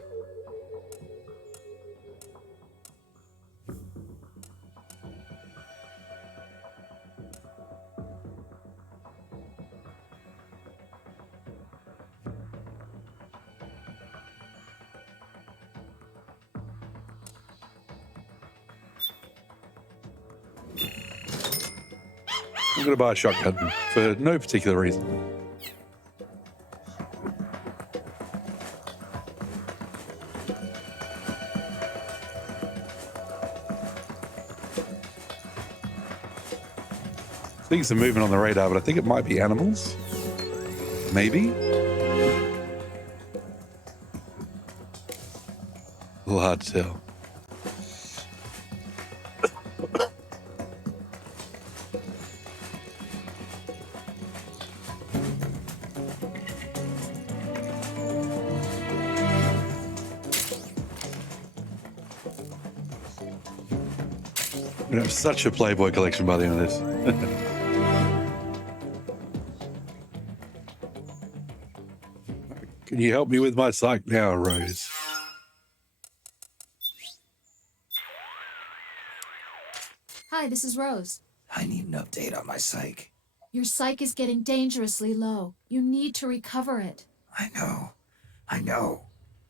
I'm going to buy a shotgun for no particular reason. Seeing some movement on the radar, but I think it might be animals. Maybe? A little hard to tell. I'm gonna have such a Playboy collection by the end of this. Can you help me with my psych now, Rose? Hi, this is Rose. I need an update on my psych. Your psych is getting dangerously low. You need to recover it. I know.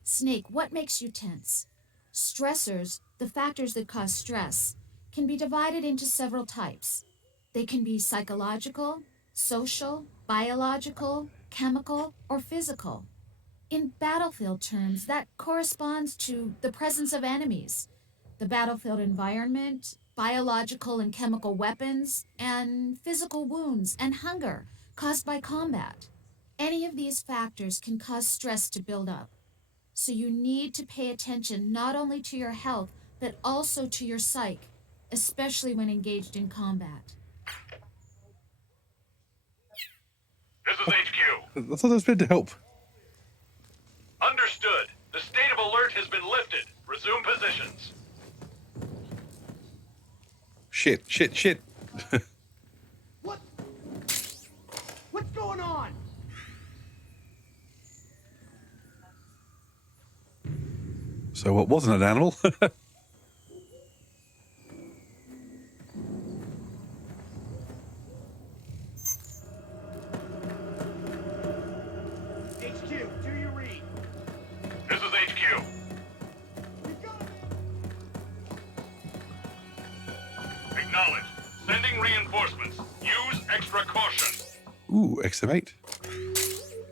Snake, what makes you tense? Stressors, the factors that cause stress, can be divided into several types. They can be psychological, social, biological, chemical, or physical. In battlefield terms, that corresponds to the presence of enemies, the battlefield environment, biological and chemical weapons, and physical wounds and hunger caused by combat. Any of these factors can cause stress to build up. So you need to pay attention not only to your health, but also to your psyche, especially when engaged in combat. This is HQ. I thought it was meant to help. Understood. The state of alert has been lifted. Resume positions. Shit. What's going on? So what wasn't an animal? HQ, do your read. This is HQ. Acknowledged. Sending reinforcements. Use extra caution. Ooh, XM8.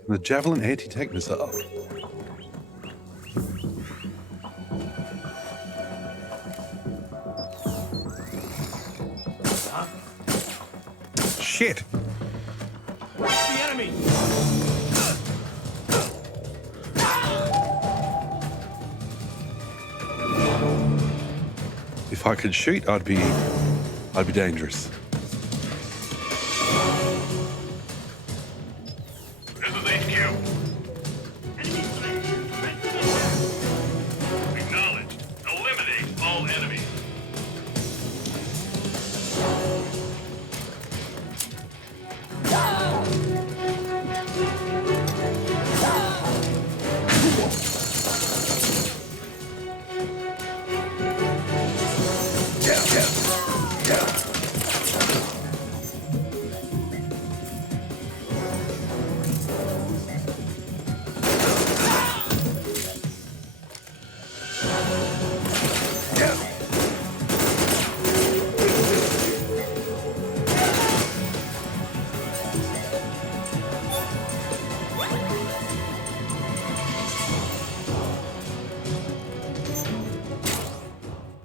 The Javelin anti-tank missile. Shit! The enemy! If I could shoot, I'd be dangerous. This is HQ. Acknowledged. Eliminate all enemies.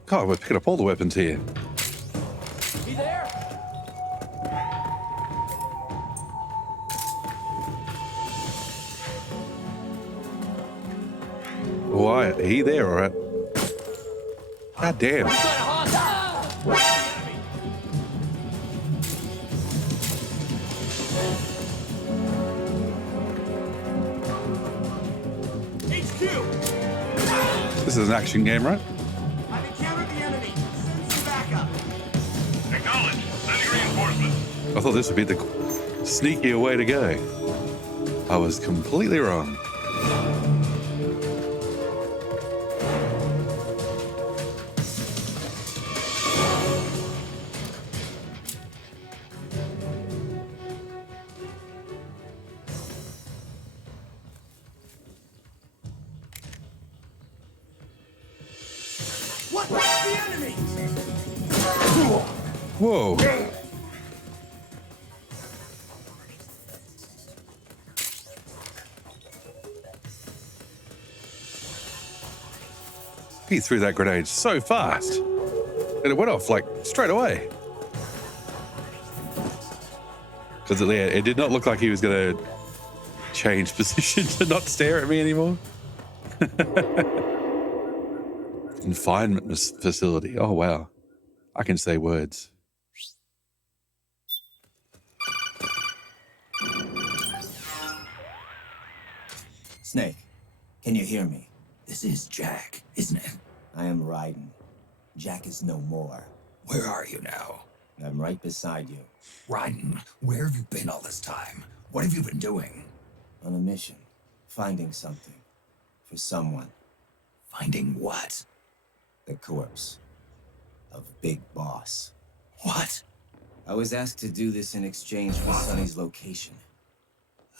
God, we're picking up all the weapons here. He there? Why? He there, all right? God damn. This is an action game, right? I've encountered the enemy. Send some backup. Acknowledged. Sending reinforcements. I thought this would be the sneakier way to go. I was completely wrong. What? The enemy! Whoa. He threw that grenade so fast. And it went off like straight away. Because it did not look like he was going to change position to not stare at me anymore. Confinement facility. Oh, wow. I can say words. Snake, can you hear me? This is Jack, isn't it? I am Raiden. Jack is no more. Where are you now? I'm right beside you. Raiden, where have you been all this time? What have you been doing? On a mission. Finding something. For someone. Finding what? The corpse. Of Big Boss. What? I was asked to do this in exchange for Sonny's location.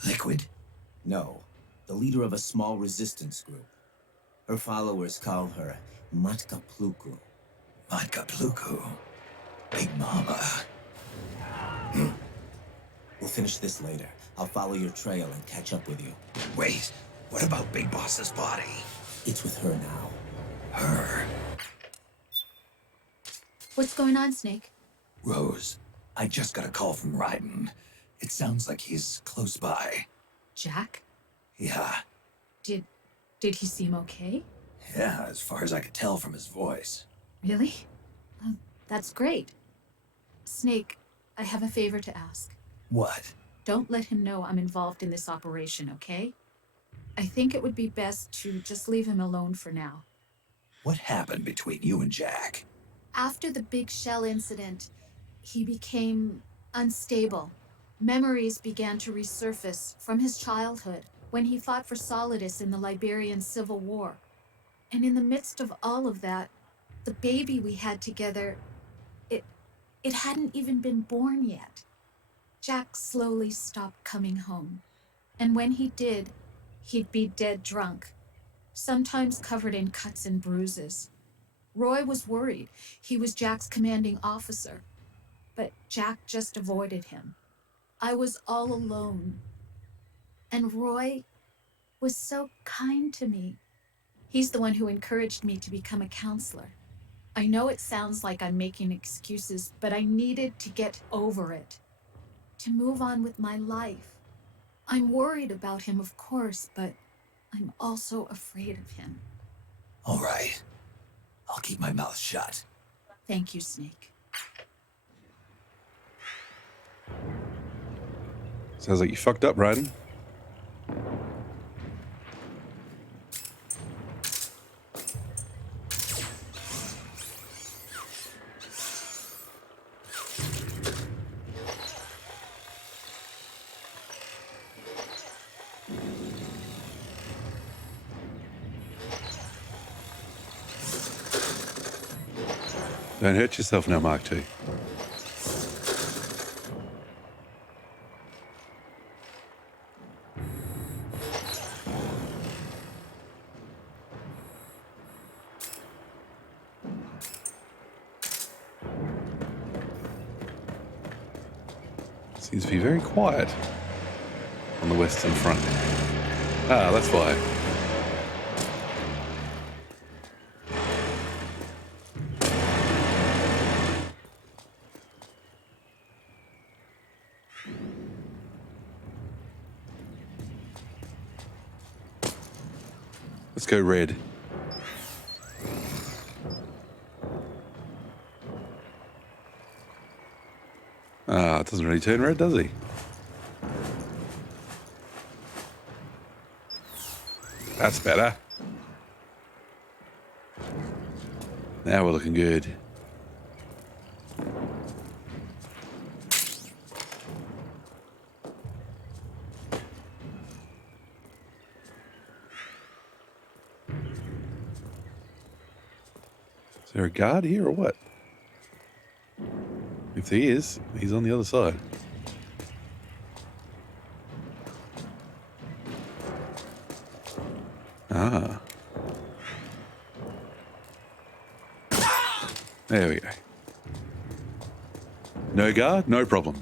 Liquid? No. The leader of a small resistance group. Her followers call her Matka Pluku. Matka Pluku? Big Mama. We'll finish this later. I'll follow your trail and catch up with you. Wait, what about Big Boss's body? It's with her now. Her? What's going on, Snake? Rose, I just got a call from Raiden. It sounds like he's close by. Jack? Yeah. Did he seem okay? Yeah, as far as I could tell from his voice. Really? That's great. Snake, I have a favor to ask. What? Don't let him know I'm involved in this operation, okay? I think it would be best to just leave him alone for now. What happened between you and Jack? After the Big Shell incident, he became unstable. Memories began to resurface from his childhood when he fought for Solidus in the Liberian Civil War. And in the midst of all of that, the baby we had together, it hadn't even been born yet. Jack slowly stopped coming home. And when he did, he'd be dead drunk, sometimes covered in cuts and bruises. Roy was worried. He was Jack's commanding officer. But Jack just avoided him. I was all alone. And Roy was so kind to me. He's the one who encouraged me to become a counselor. I know it sounds like I'm making excuses, but I needed to get over it. To move on with my life. I'm worried about him, of course, but I'm also afraid of him. All right. I'll keep my mouth shut. Thank you, Snake. Sounds like you fucked up, Raiden. Don't hurt yourself now, Mark II. Seems to be very quiet on the Western Front. Ah, that's why. Let's go red. Ah, it doesn't really turn red, does he? That's better. Now we're looking good. Is there a guard here or what? If he is, he's on the other side. Ah. There we go. No guard, no problem.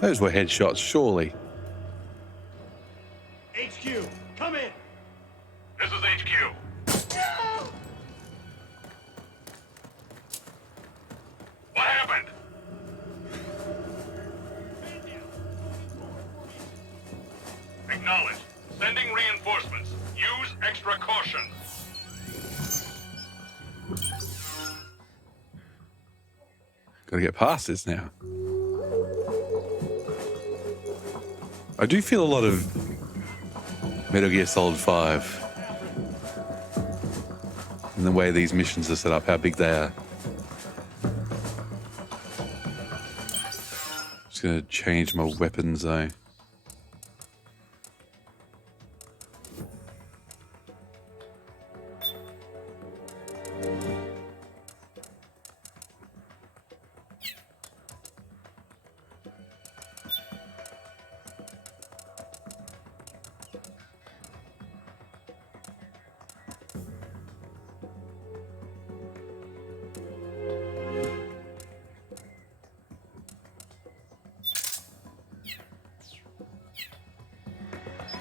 Those were headshots, surely. HQ, come in. This is HQ. Acknowledged. Sending reinforcements. Use extra caution. Gotta get past this now. I do feel a lot of Metal Gear Solid 5 in the way these missions are set up, how big they are. Just gonna change my weapons though.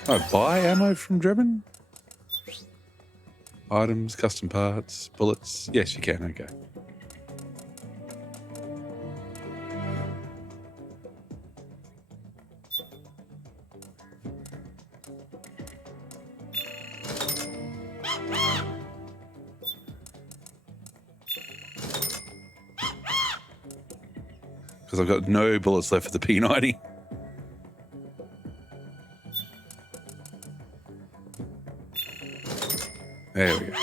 Can I buy ammo from Drebin? Items, custom parts, bullets. Yes, you can. Okay. Because I've got no bullets left for the P90. There we go.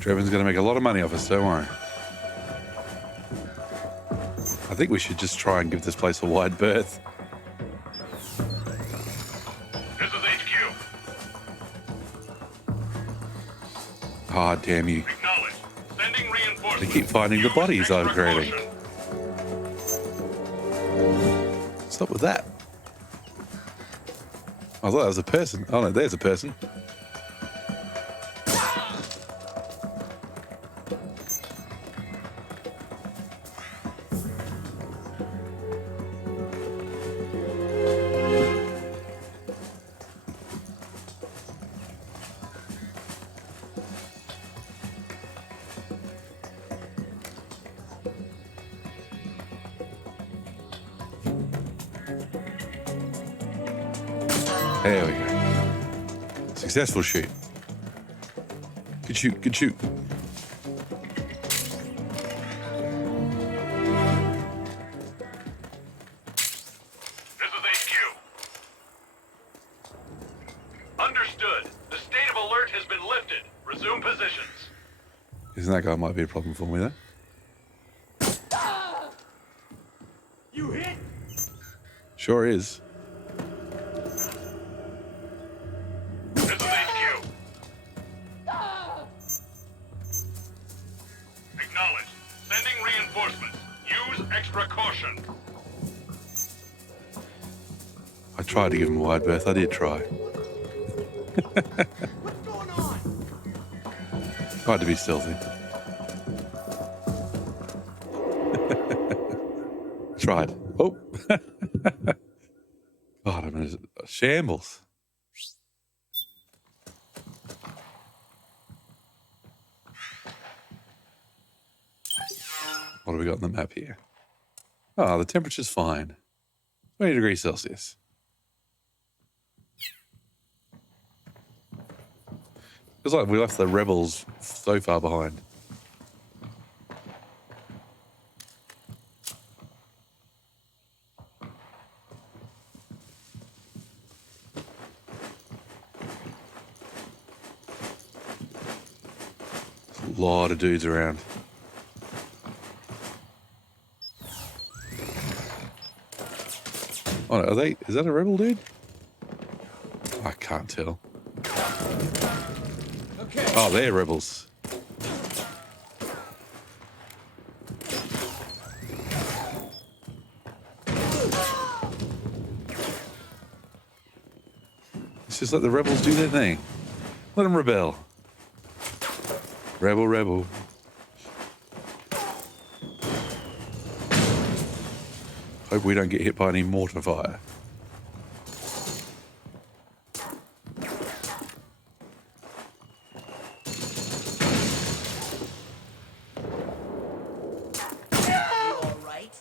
Drebin's going to make a lot of money off us, don't worry. I think we should just try and give this place a wide berth. This is HQ. Ah, damn you. Acknowledged. Sending reinforcements. They keep finding the bodies I'm creating. Stop with that. I thought that was a person. Oh no, there's a person. There we go. Successful shoot. Good shoot, good shoot. This is HQ. Understood. The state of alert has been lifted. Resume positions. Isn't that guy might be a problem for me though? You hit? Sure is. This is HQ. Acknowledged. Sending reinforcements. Use extra caution. I tried to give him a wide berth. I did try. Tried to be stealthy. Tried. Oh. God, I'm in a shambles. What have we got on the map here? Oh, the temperature's fine. 20 degrees Celsius. It's like we left the rebels so far behind. A lot of dudes around. Oh, are they? Is that a rebel dude? I can't tell. Okay. Oh, they're rebels. It's just let the rebels do their thing. Let them rebel. Rebel, rebel. Hope we don't get hit by any mortar fire. You all right?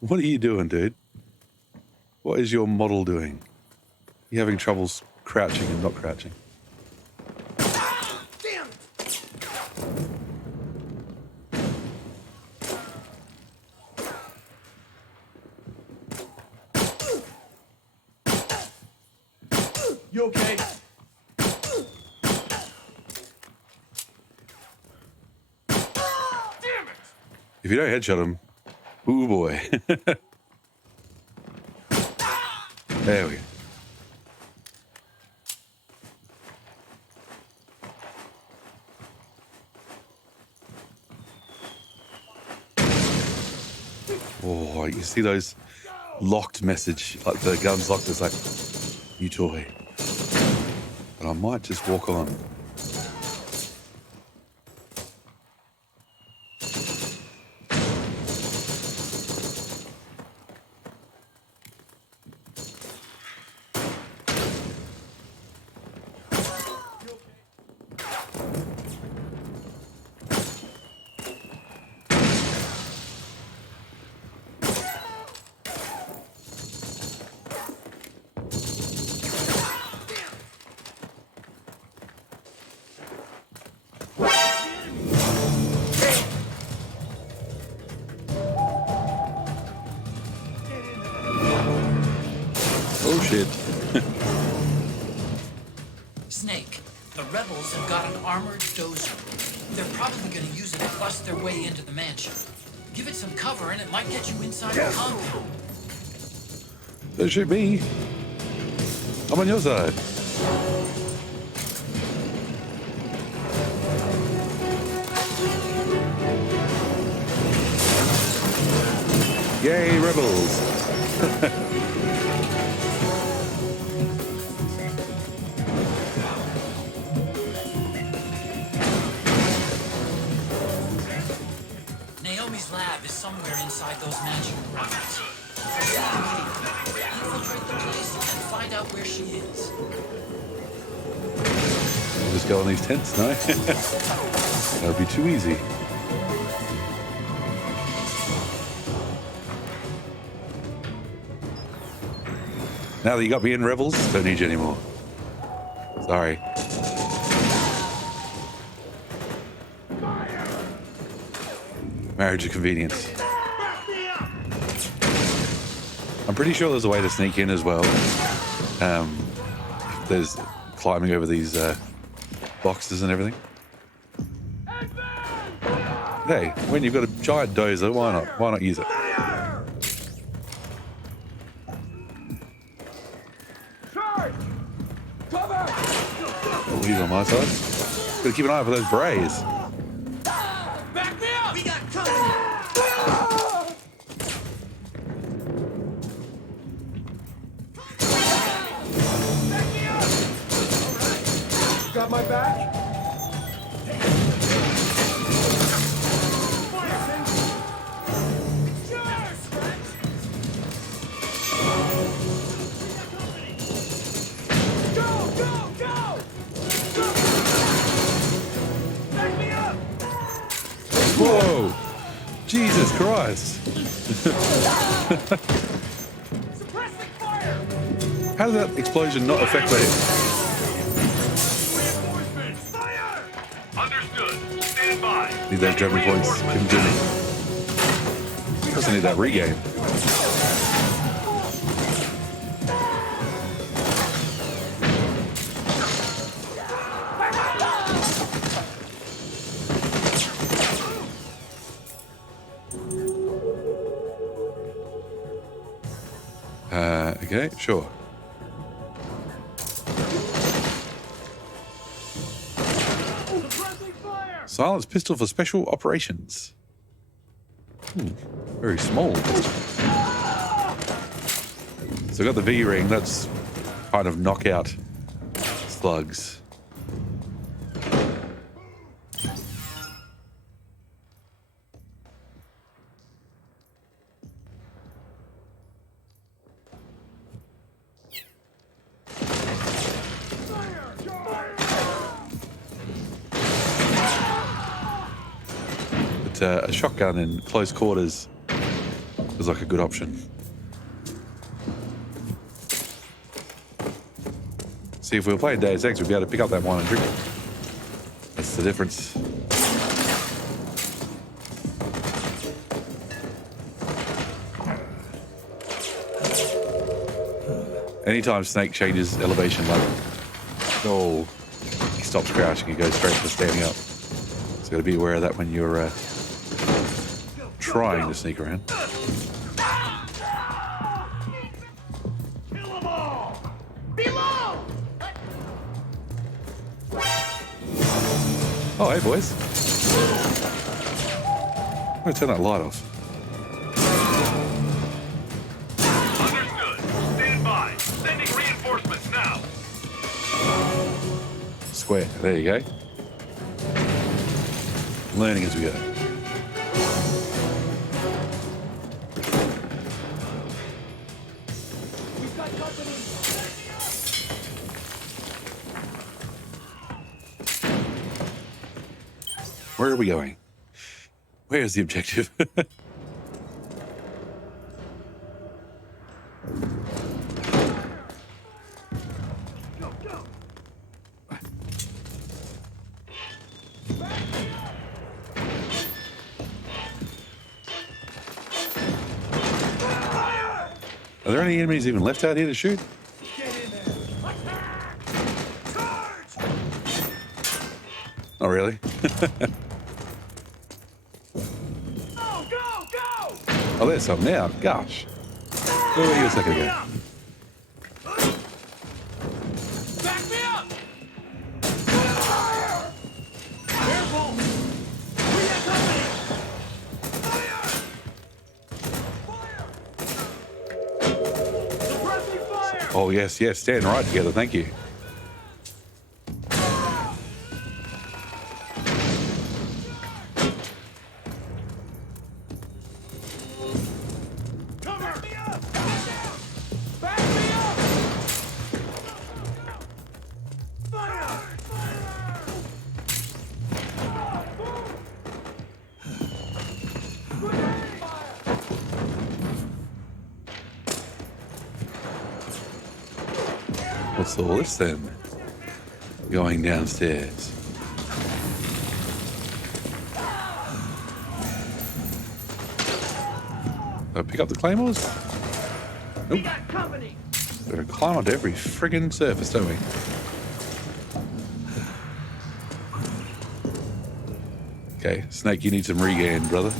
What are you doing, dude? What is your model doing? You having troubles crouching and not crouching? Damn it! You okay? If you don't headshot him, ooh boy. There we go. Oh, you see those locked message, like the gun's locked, it's like, you toy. And I might just walk on. Oh shit. Snake, the rebels have got an armored dozer. They're probably gonna use it to bust their way into the mansion. Give it some cover and it might get you inside the compound. Don't shoot me. I'm on your side. Yay, rebels. Naomi's lab is somewhere inside those mansion grounds. Infiltrate the place and find out where she is. We'll just go on these tents, no? That'll be too easy. Now that you got me in, rebels, don't need you anymore. Sorry. Marriage of convenience. I'm pretty sure there's a way to sneak in as well. There's climbing over these boxes and everything. Hey, when you've got a giant dozer, why not? Why not use it? Oh, he's on my side. Gotta keep an eye out for those brays. Back me up! We got company! Back me up! Got my back? Whoa! Jesus Christ! How did that explosion not affect me? Understood. Stand by. Need those German points. Give them to me. Plus I need that regain. Okay, sure. Silenced pistol for special operations. Very small pistol. So I got the V-ring, that's kind of knockout slugs. A shotgun in close quarters Feels like a good option. See, if we were playing Deus Ex, we'd be able to pick up that wine and drink it. That's the difference. Anytime Snake changes elevation level, oh, he stops crouching and goes straight for standing up. So got to be aware of that when you're trying to sneak around. Kill them all! Below! Oh, hey, boys. I'm going to turn that light off. Understood. Stand by. Sending reinforcements now. Square. There you go. Learning as we go. Where are we going? Where's the objective? Are there any enemies even left out here to shoot? Not really. Oh, there's some now. Gosh. Where were you a second ago? Back me up! Careful! We have company! Fire! Suppressing fire! Oh, yes, yes. Standing right together. Thank you. What's all this then? Going downstairs. Pick up the claymores? Nope. Better climb onto every friggin' surface, don't we? Okay, Snake, you need some regain, brother.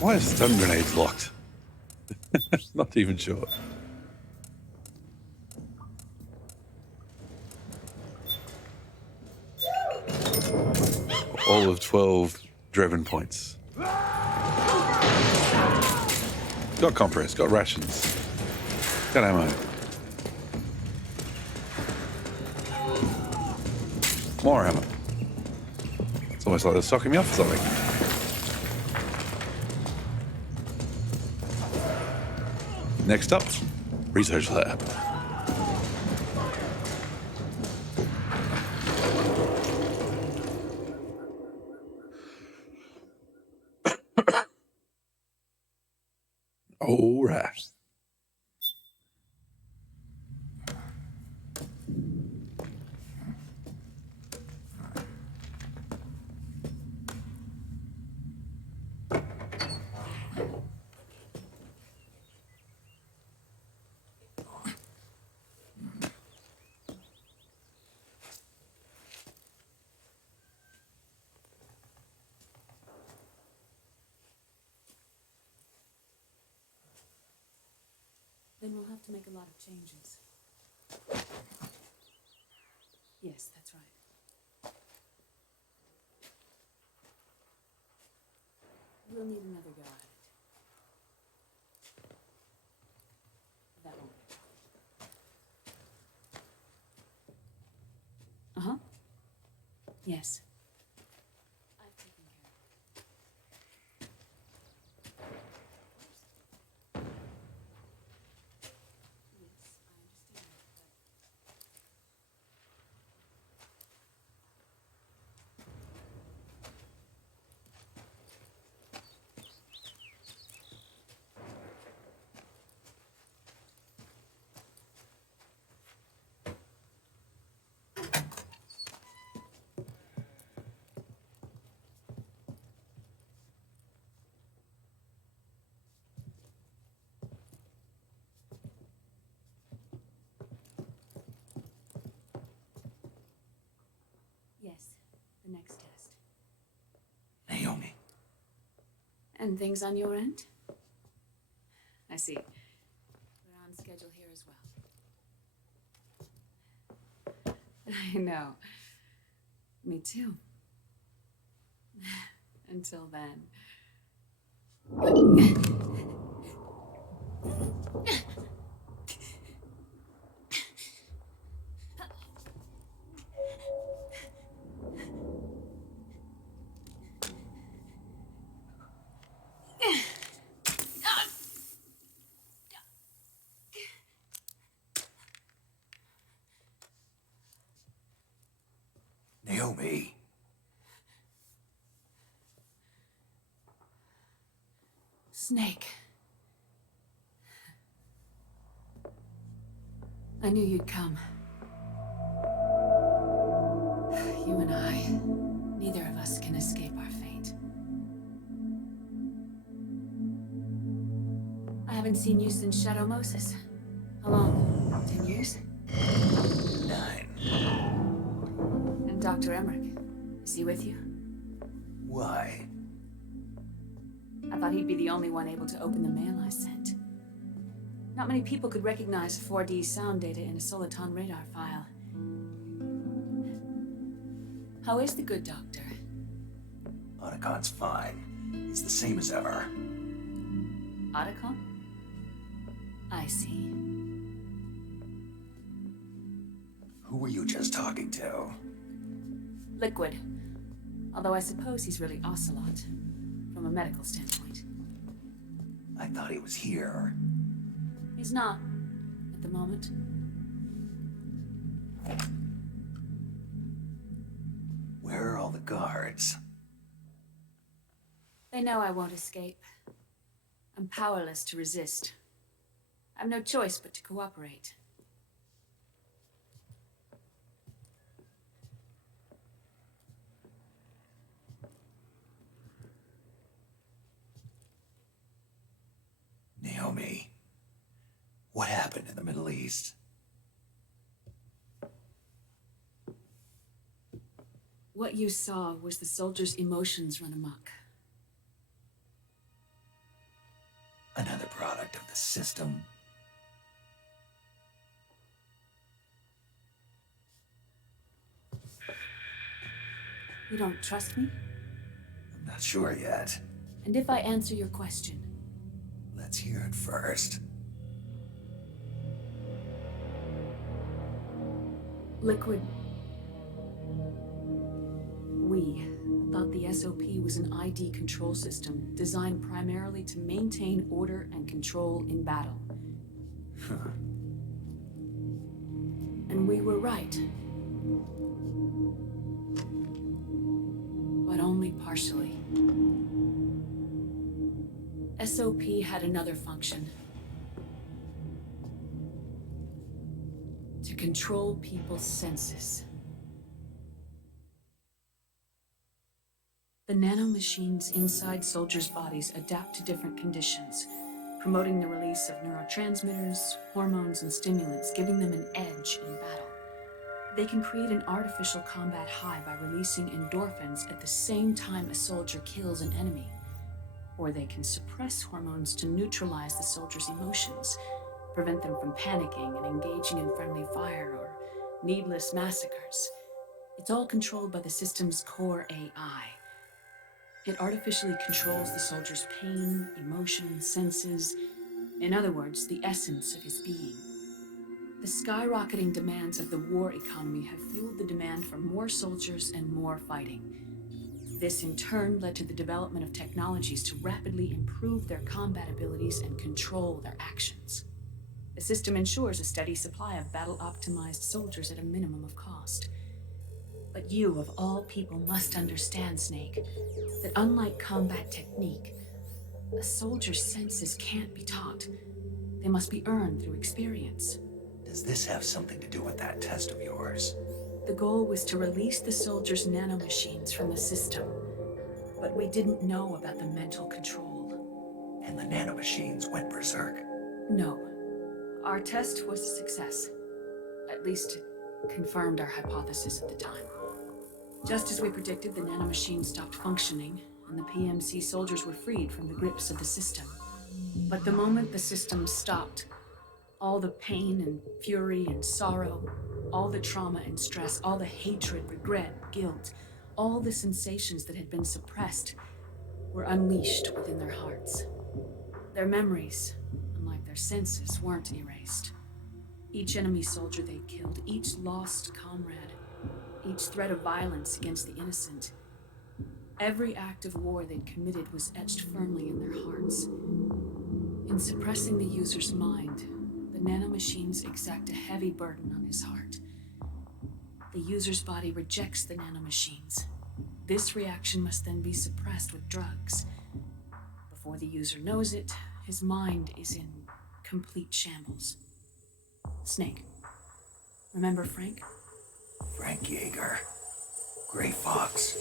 Why are stun grenades locked? Not even sure. All of 12 Dreven points. Got compress, got rations. Got ammo. More ammo. It's almost like they're stocking me up for something. Next up, research lab. All right. Then we'll have to make a lot of changes. Yes, that's right. We'll need another go at it. That won't be a problem. Uh-huh. Yes. I've taken care of it. And things on your end? I see. We're on schedule here as well. I know. Me too. Until then. Naomi. Snake. I knew you'd come. You and I, neither of us can escape our fate. I haven't seen you since Shadow Moses. How long? 10 years? 9. And Dr. Emmerich, is he with you? Why? I thought he'd be the only one able to open the mail I sent. Not many people could recognize 4D sound data in a soliton radar file. How is the good doctor? Otacon's fine. He's the same as ever. Otacon? I see. Who were you just talking to? Liquid. Although I suppose he's really Ocelot, from a medical standpoint. I thought he was here. He's not, at the moment. Where are all the guards? They know I won't escape. I'm powerless to resist. I have no choice but to cooperate. Naomi, what happened in the Middle East? What you saw was the soldiers' emotions run amok. Another product of the system. You don't trust me? I'm not sure yet. And if I answer your question? Let's hear it first. Liquid. We thought the SOP was an ID control system designed primarily to maintain order and control in battle. And we were right. But only partially. SOP had another function. To control people's senses. The nanomachines inside soldiers' bodies adapt to different conditions, promoting the release of neurotransmitters, hormones, and stimulants, giving them an edge in battle. They can create an artificial combat high by releasing endorphins at the same time a soldier kills an enemy. Or they can suppress hormones to neutralize the soldier's emotions, prevent them from panicking and engaging in friendly fire or needless massacres. It's all controlled by the system's core AI. It artificially controls the soldier's pain, emotions, senses, in other words, the essence of his being. The skyrocketing demands of the war economy have fueled the demand for more soldiers and more fighting. This in turn led to the development of technologies to rapidly improve their combat abilities and control their actions. The system ensures a steady supply of battle-optimized soldiers at a minimum of cost. But you, of all people, must understand, Snake, that unlike combat technique, a soldier's senses can't be taught. They must be earned through experience. Does this have something to do with that test of yours? The goal was to release the soldiers' nanomachines from the system, but we didn't know about the mental control. And the nanomachines went berserk? No. Our test was a success. At least, it confirmed our hypothesis at the time. Just as we predicted, the nanomachine stopped functioning, and the PMC soldiers were freed from the grips of the system. But the moment the system stopped, all the pain and fury and sorrow, all the trauma and stress, all the hatred, regret, guilt, all the sensations that had been suppressed were unleashed within their hearts. Their memories, unlike their senses, weren't erased. Each enemy soldier they killed, each lost comrade, each threat of violence against the innocent, every act of war they'd committed was etched firmly in their hearts. In suppressing the user's mind, the nanomachines exact a heavy burden on his heart. The user's body rejects the nanomachines. This reaction must then be suppressed with drugs. Before the user knows it, his mind is in complete shambles. Snake. Remember Frank? Frank Yeager. Gray Fox.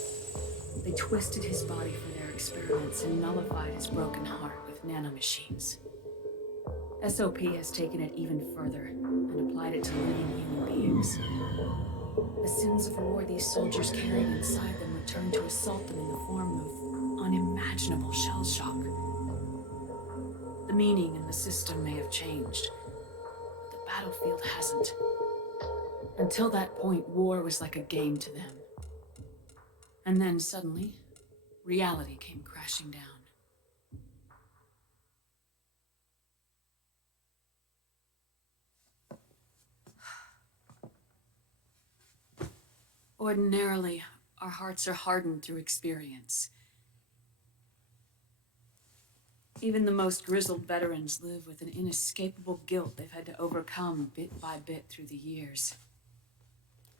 They twisted his body for their experiments and nullified his broken heart with nanomachines. SOP has taken it even further and applied it to living human beings. The sins of war these soldiers carried inside them return to assault them in the form of unimaginable shell shock. The meaning in the system may have changed, but the battlefield hasn't. Until that point, war was like a game to them. And then suddenly, reality came crashing down. Ordinarily, our hearts are hardened through experience. Even the most grizzled veterans live with an inescapable guilt they've had to overcome bit by bit through the years.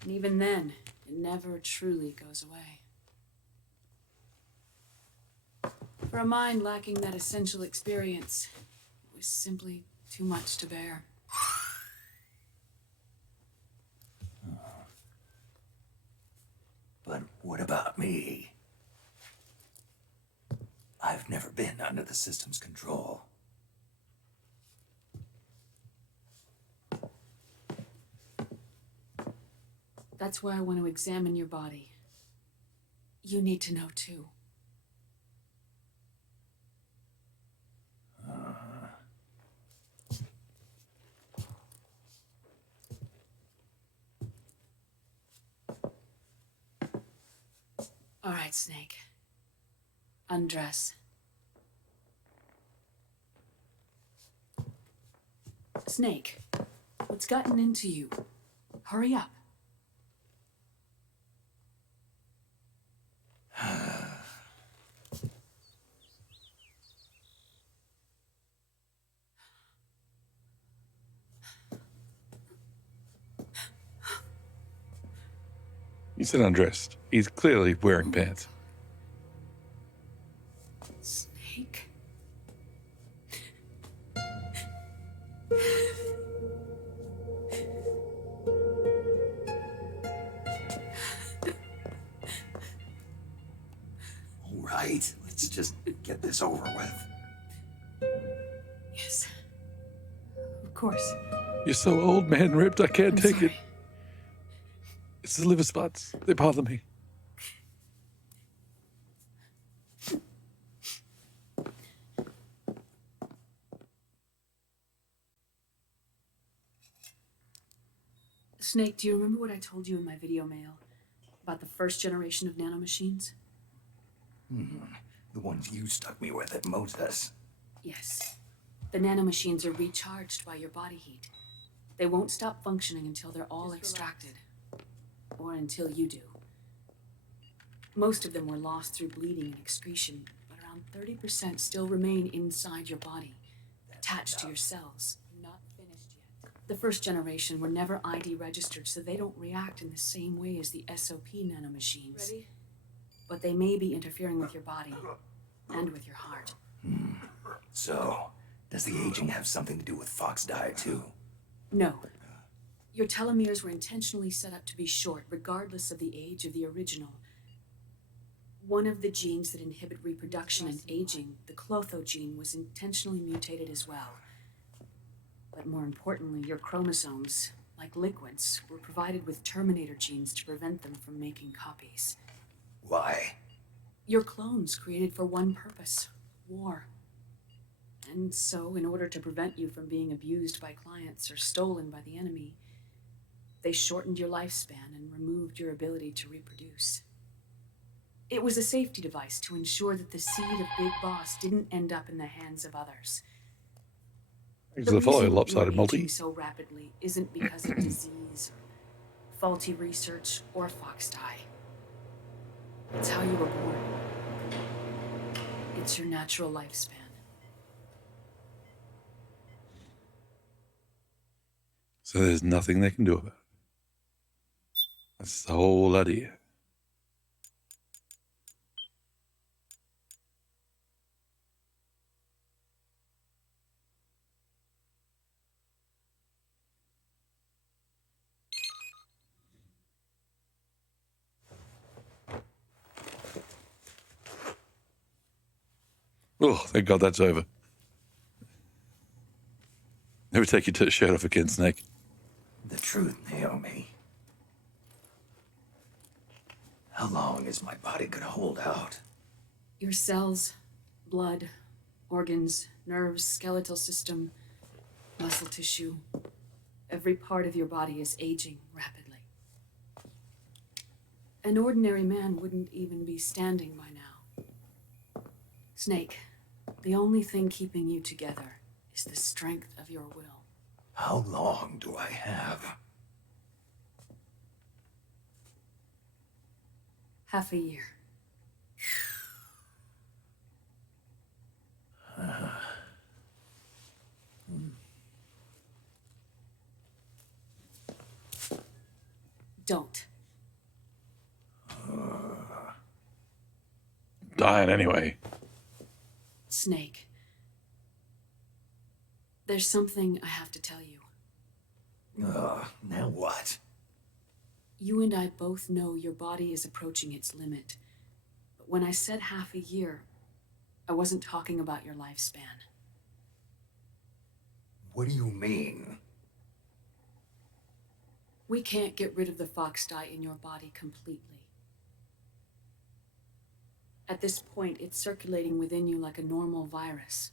And even then, it never truly goes away. For a mind lacking that essential experience, it was simply too much to bear. But what about me? I've never been under the system's control. That's why I want to examine your body. You need to know too. All right, Snake. Undress. Snake, what's gotten into you? Hurry up. You said undressed. He's clearly wearing pants. Snake? All right, let's just get this over with. Yes. Of course. You're so old, man, ripped. I can't take sorry. it. It's the liver spots. They bother me. Snake, do you remember what I told you in my video mail about the first generation of nanomachines? The ones you stuck me with at Moses. Yes. The nanomachines are recharged by your body heat. They won't stop functioning until they're all extracted. Or until you do. Most of them were lost through bleeding and excretion, but around 30% still remain inside your body, attached to your cells. Not finished yet. The first generation were never ID registered, so they don't react in the same way as the SOP nanomachines. Ready? But they may be interfering with your body and with your heart. So, does the aging have something to do with Fox diet too? No. Your telomeres were intentionally set up to be short, regardless of the age of the original. One of the genes that inhibit reproduction and aging, the Clotho gene, was intentionally mutated as well. But more importantly, your chromosomes, like liquids, were provided with terminator genes to prevent them from making copies. Why? Your clones created for one purpose: war. And so, in order to prevent you from being abused by clients or stolen by the enemy, they shortened your lifespan and removed your ability to reproduce. It was a safety device to ensure that the seed of Big Boss didn't end up in the hands of others. Thanks The for the follow, reason lopsided you're multi. aging so rapidly isn't because of disease or faulty research or fox dye. It's how you were born. It's your natural lifespan. So there's nothing they can do about it. That's the whole idea. Oh, thank God that's over. Never take your shirt off again, Snake. The truth, Naomi. How long is my body gonna hold out? Your cells, blood, organs, nerves, skeletal system, muscle tissue, every part of your body is aging rapidly. An ordinary man wouldn't even be standing by now. Snake, the only thing keeping you together is the strength of your will. How long do I have? Half a year. Don't. Dying anyway. Snake. There's something I have to tell you. Now what? You and I both know your body is approaching its limit. But when I said half a year, I wasn't talking about your lifespan. What do you mean? We can't get rid of the fox dye in your body completely. At this point, it's circulating within you like a normal virus.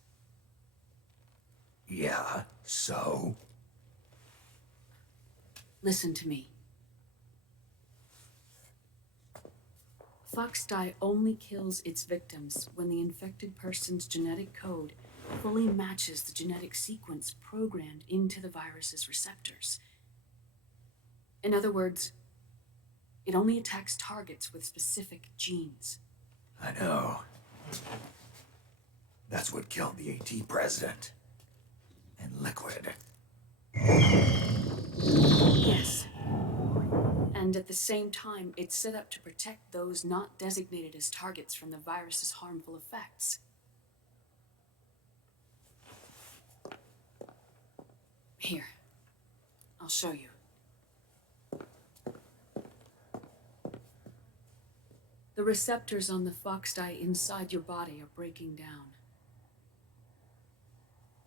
Yeah, so? Listen to me. Fox dye only kills its victims when the infected person's genetic code fully matches the genetic sequence programmed into the virus's receptors. In other words, it only attacks targets with specific genes. I know. That's what killed the AT president. And Liquid. Yes. And at the same time, it's set up to protect those not designated as targets from the virus's harmful effects. Here, I'll show you. The receptors on the fox dye inside your body are breaking down.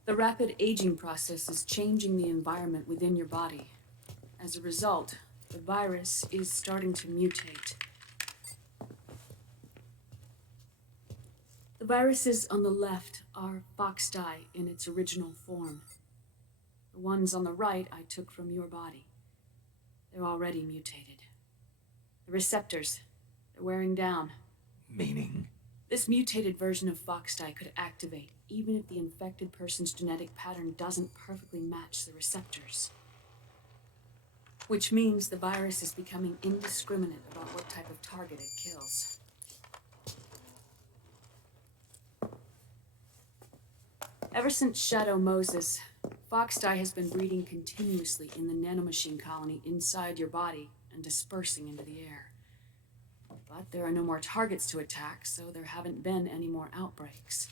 The rapid aging process is changing the environment within your body. As a result, the virus is starting to mutate. The viruses on the left are fox dye in its original form. The ones on the right I took from your body. They're already mutated. The receptors, they're wearing down. Meaning? This mutated version of fox dye could activate even if the infected person's genetic pattern doesn't perfectly match the receptors. Which means the virus is becoming indiscriminate about what type of target it kills. Ever since Shadow Moses, fox dye has been breeding continuously in the nanomachine colony inside your body and dispersing into the air. But there are no more targets to attack, so there haven't been any more outbreaks.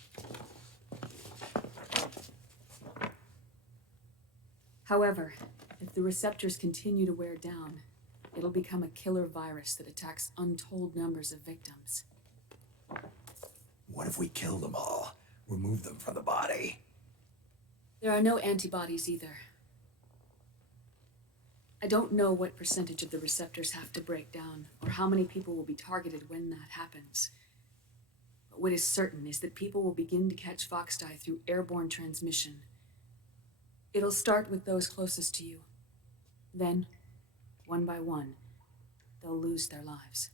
However, if the receptors continue to wear down, it'll become a killer virus that attacks untold numbers of victims. What if we kill them all? Remove them from the body? There are no antibodies either. I don't know what percentage of the receptors have to break down, or how many people will be targeted when that happens. But what is certain is that people will begin to catch Foxdie through airborne transmission. It'll start with those closest to you. Then, one by one, they'll lose their lives.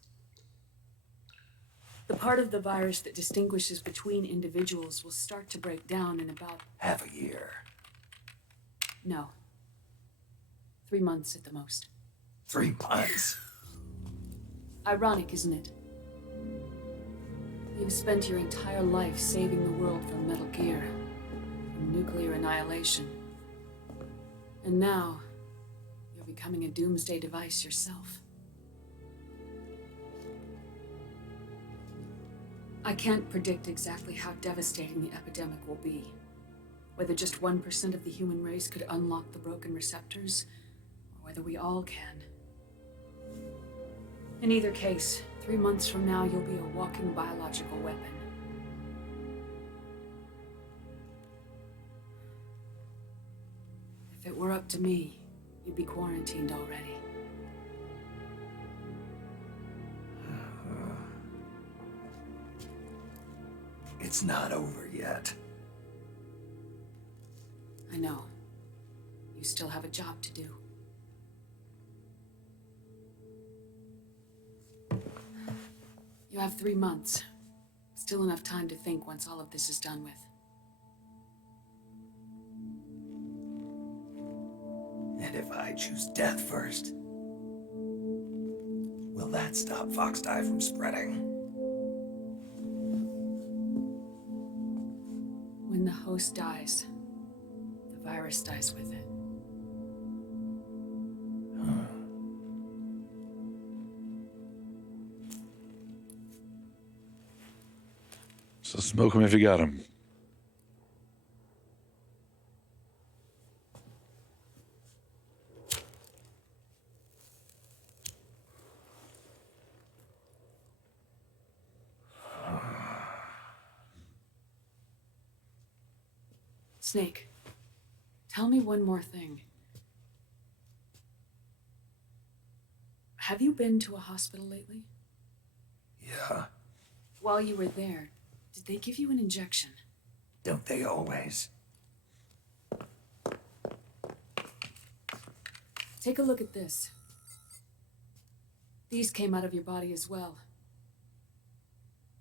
The part of the virus that distinguishes between individuals will start to break down in about... Half a year. No. 3 months at the most. 3 months? Ironic, isn't it? You've spent your entire life saving the world from Metal Gear, from nuclear annihilation. And now, you're becoming a doomsday device yourself. I can't predict exactly how devastating the epidemic will be. Whether just 1% of the human race could unlock the broken receptors, or whether we all can. In either case, 3 months from now, you'll be a walking biological weapon. If it were up to me, you'd be quarantined already. It's not over yet. I know. You still have a job to do. You have 3 months. Still enough time to think once all of this is done with. And if I choose death first, will that stop Foxdie from spreading? When the host dies, the virus dies with it. So smoke 'em if you got 'em. Snake, tell me one more thing. Have you been to a hospital lately? Yeah. While you were there, did they give you an injection? Don't they always? Take a look at this. These came out of your body as well.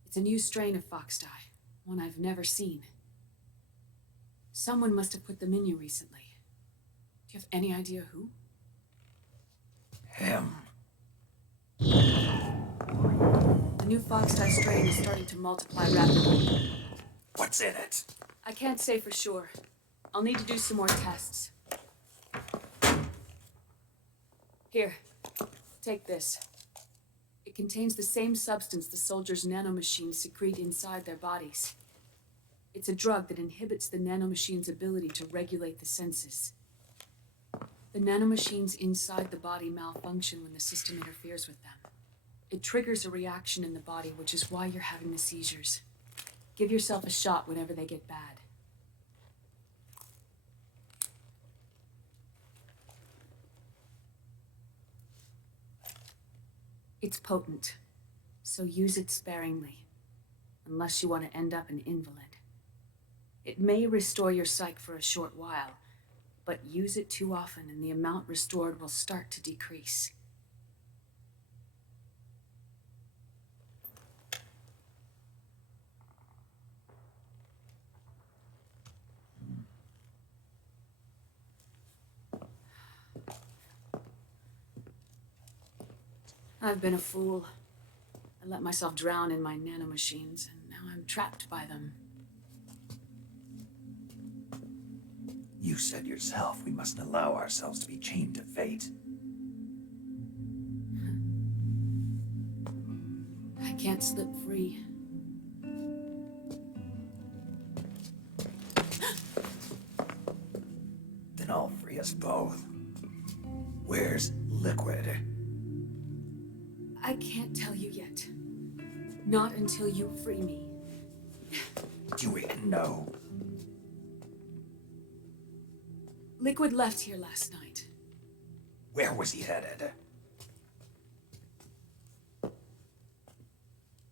It's a new strain of Foxdie, one I've never seen. Someone must have put them in you recently. Do you have any idea who? Him. The new Foxdie strain is starting to multiply rapidly. What's in it? I can't say for sure. I'll need to do some more tests. Here, take this. It contains the same substance the soldiers' nanomachines secrete inside their bodies. It's a drug that inhibits the nanomachine's ability to regulate the senses. The nanomachines inside the body malfunction when the system interferes with them. It triggers a reaction in the body, which is why you're having the seizures. Give yourself a shot whenever they get bad. It's potent, so use it sparingly, unless you want to end up an invalid. It may restore your psyche for a short while, but use it too often and the amount restored will start to decrease. I've been a fool. I let myself drown in my nanomachines, and now I'm trapped by them. You said yourself we mustn't allow ourselves to be chained to fate. I can't slip free. Then I'll free us both. Where's Liquid? I can't tell you yet. Not until you free me. Do we know? Liquid left here last night. Where was he headed?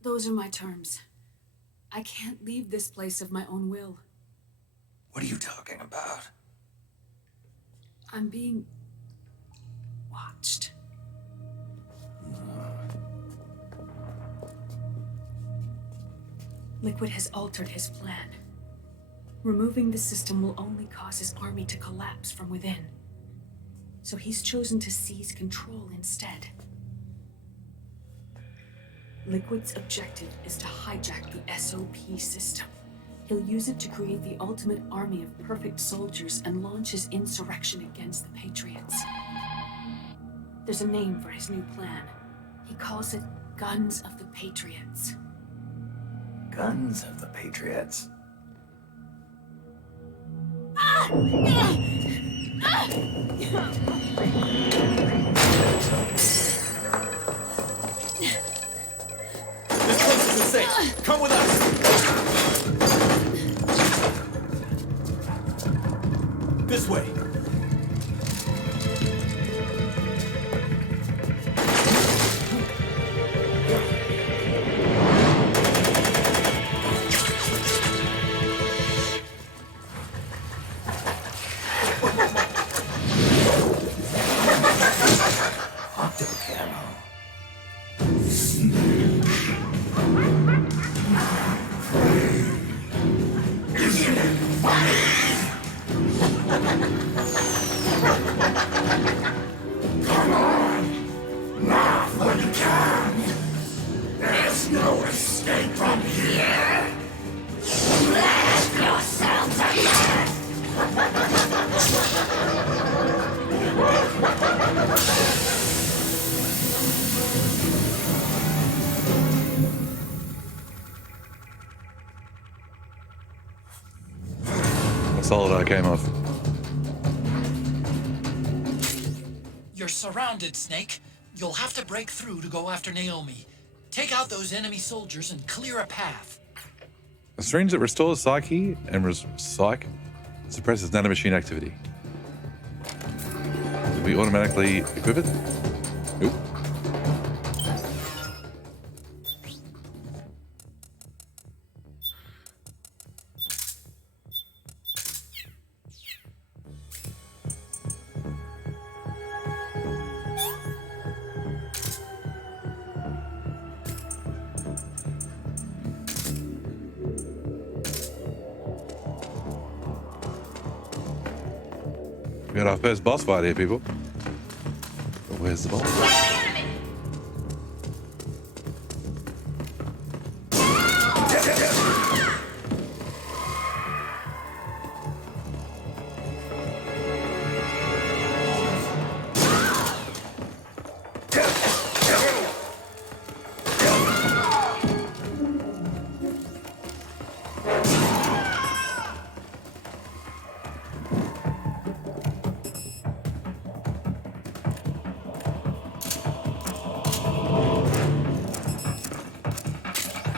Those are my terms. I can't leave this place of my own will. What are you talking about? I'm being watched. Liquid has altered his plan. Removing the system will only cause his army to collapse from within. So he's chosen to seize control instead. Liquid's objective is to hijack the SOP system. He'll use it to create the ultimate army of perfect soldiers and launch his insurrection against the Patriots. There's a name for his new plan. He calls it Guns of the Patriots. Guns of the Patriots. This place isn't safe. Come with us. This way. Come on! Laugh when you can! There's no escape from here! Laugh yourself to death! That's all that I came off. You're surrounded, Snake. You'll have to break through to go after Naomi. Take out those enemy soldiers and clear a path. A syringe that restores psyche and suppresses nanomachine activity. Do we automatically equip it? Nope. We got our first boss fight here, people. But where's the boss?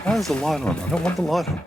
Why is the light on? I don't want the light on.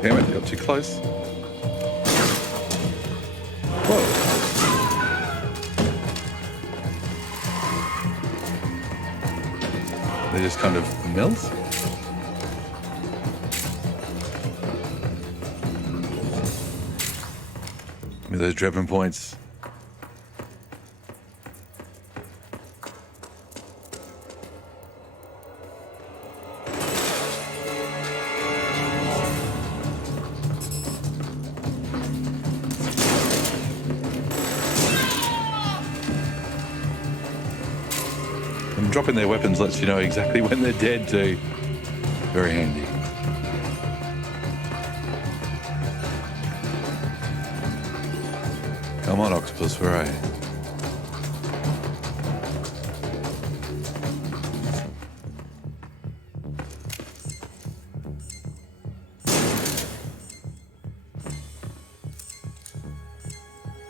Damn it, got too close. Whoa. They just kind of melt? Give me those dripping points. And dropping their weapons lets you know exactly when they're dead too. Very handy. Come on, Octopus, where are you?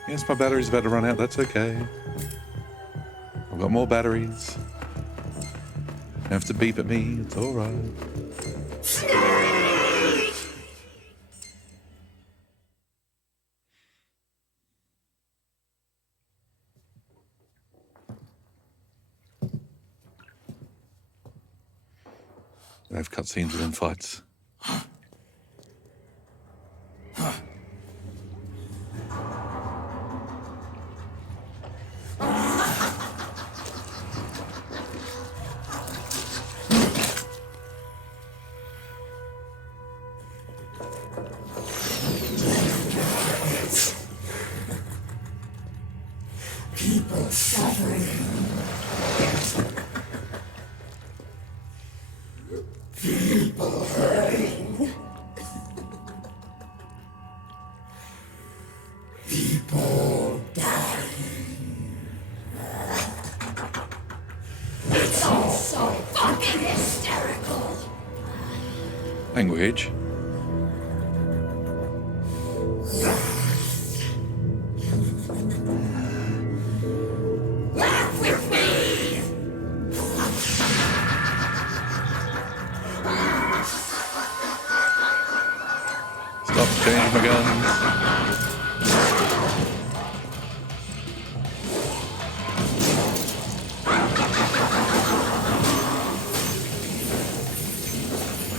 Yes, my battery's about to run out. That's okay. I've got more batteries. You have to beep at me. It's all right. I have cutscenes within fights. People suffering. People hurting. People dying. It's all so fucking hysterical. Language. Laugh with me. Stop changing my guns.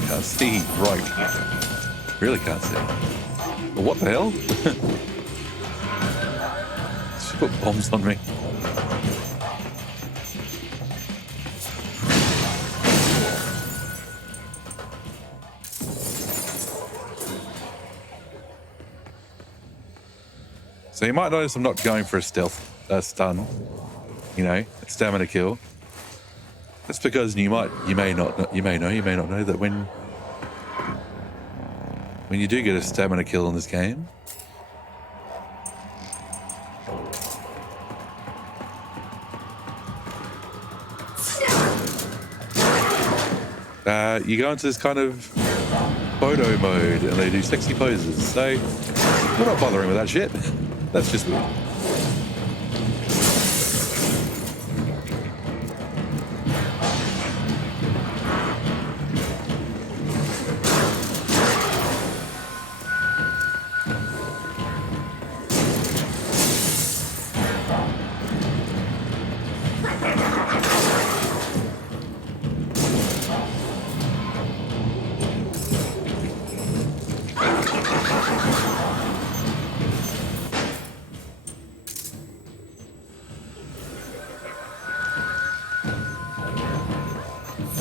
Can't see right. Really can't see. But what the hell? She put bombs on me. So you might notice I'm not going for a stealth stun, you know, a stamina kill. That's because you may not know that when you do get a stamina kill in this game, you go into this kind of photo mode and they do sexy poses. So we're not bothering with that shit. That's just weird.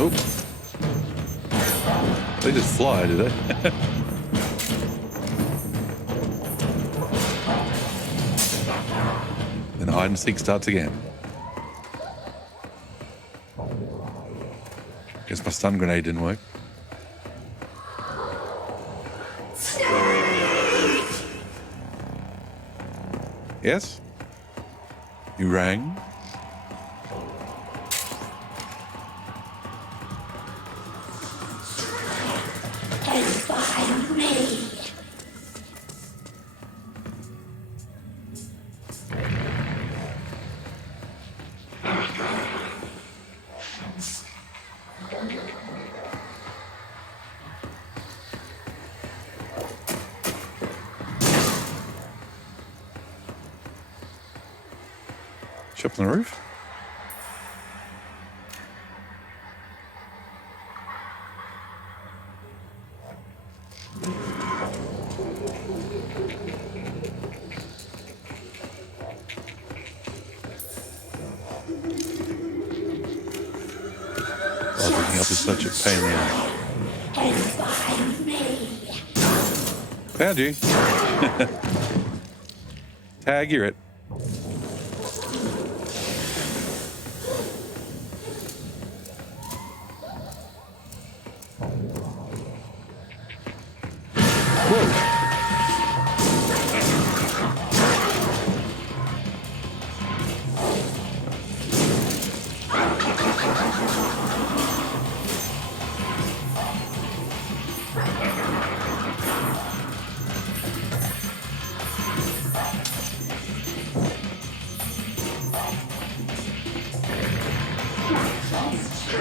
Oh. They just fly, do they? And hide and seek starts again. Guess my stun grenade didn't work. Yes? You rang? It's behind me. Up on the roof? Oh, picking up is such a pain in the ass. It's behind me. Found you. Tag, you're it. I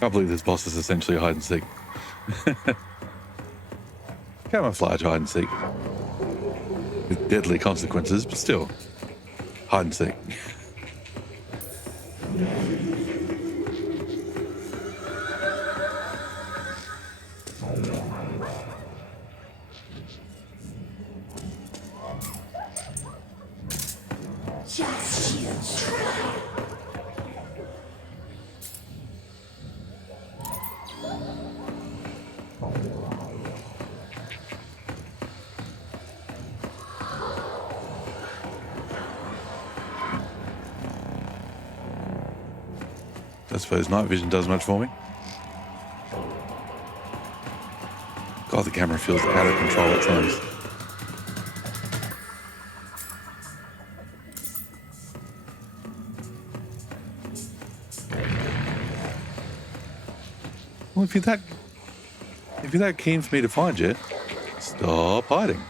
can't believe this boss is essentially a hide and seek. Camouflage hide and seek. With deadly consequences, but still. Hide and seek. Just you try. I suppose night vision does much for me. God, the camera feels out of control at times. Well, if you're that keen for me to find you, stop hiding.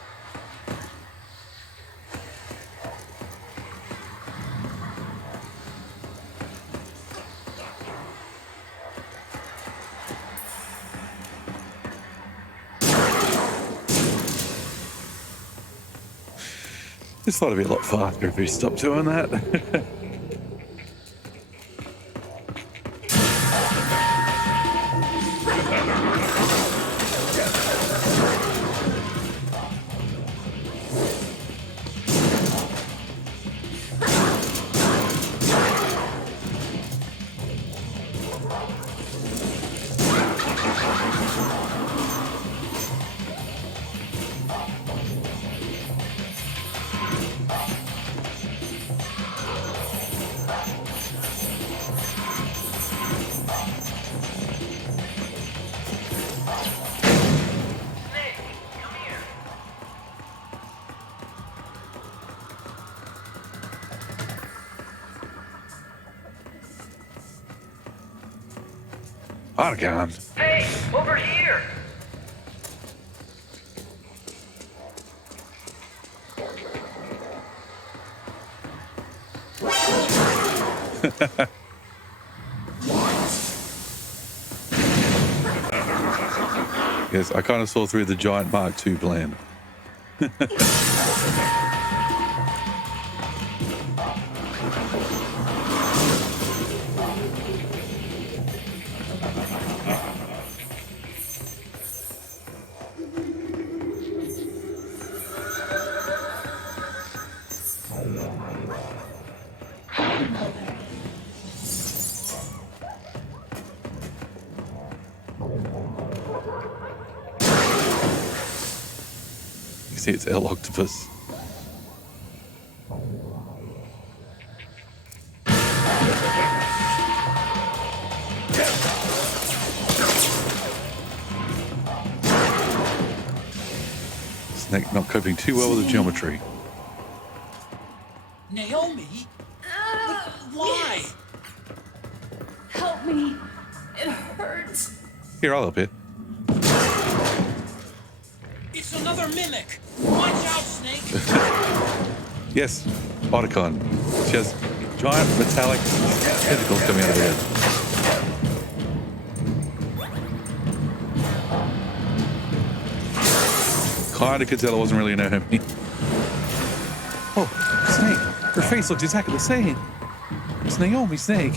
Just thought it'd be a lot faster if we stopped doing that. I can't. Hey, over here! Yes, I kind of saw through the giant Mark II plan. You see, it's El Octopus. Snake not coping too well with the geometry. Naomi? Why? Help me. It hurts. Here, I'll help you. It's another mimic. Watch out, Snake. Yes, Otacon. She has giant metallic tentacles coming out of her head. Kinda could tell it wasn't really Naomi. Oh, Snake. Her face looks exactly the same. It's Naomi Snake.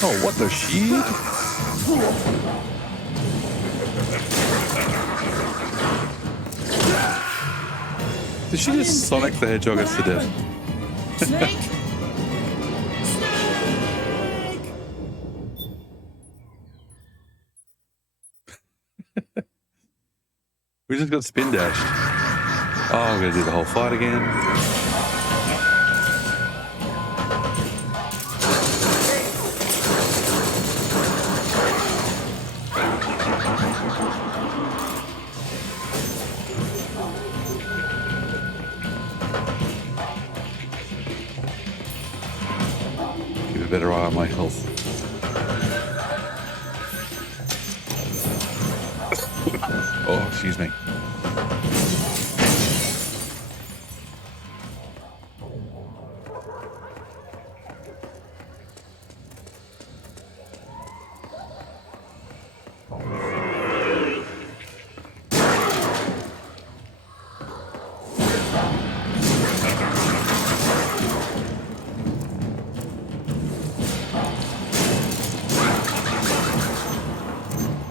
Oh, what the shit? Did she just Sonic the Hedgehog us to death? Snake? We just got spin dashed. Oh, we're going to do the whole fight again. Keep a better eye on my health. Oh, excuse me.